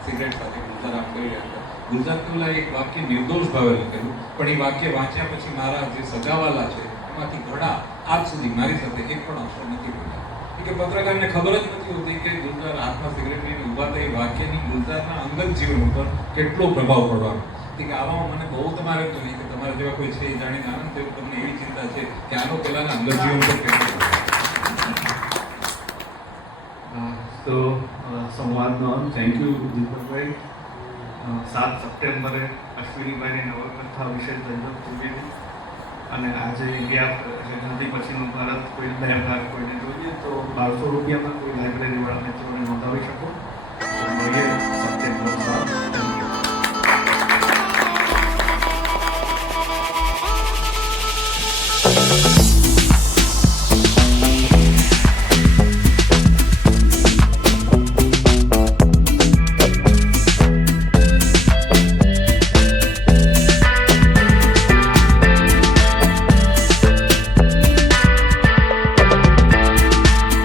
સિગરેટ સાથે ગુલઝાર આમ કરી રહ્યા. ગુલઝાર પેલા એક વાક્ય નિર્દોષ ભાવે લખેલું, પણ એ વાક્ય વાંચ્યા પછી મારા જે સગાવાલા છે એમાંથી ઘણા આજ સુધી મારી સાથે એક પણ અક્ષર નથી બોલ્યા. કે પત્રકારને ખબર જ નથી હોતી કે ગુલઝાર હાથમાં સિગરેટ લઈને ઊભા થઈ વાક્યની ગુલઝારના અંગત જીવન ઉપર કેટલો પ્રભાવ પડવાનો. કે આવામાં મને બહુ તમારે જોઈએ કે તમારા જેવા કોઈ છે એ જાણીને આનંદ થયો, તમને એવી ચિંતા છે કે આનો પેલાના અંગત જીવન પર કેટલો તો સંવાદનો થેન્ક યુ દીપકભાઈ. 7 સપ્ટેમ્બરે અશ્વિનીભાઈની નવલકથા વિશે જનરલ પૂરી અને આજે ઇન્ડિયા ગાંધી પછીનું ભારત કોઈ બે ભાગ કોઈને જોઈએ તો 1200 રૂપિયામાં કોઈ લાઇબ્રેરી વાળા મિત્રોને નોંધાવી શકો. તો મળીએ સપ્ટેમ્બર 7.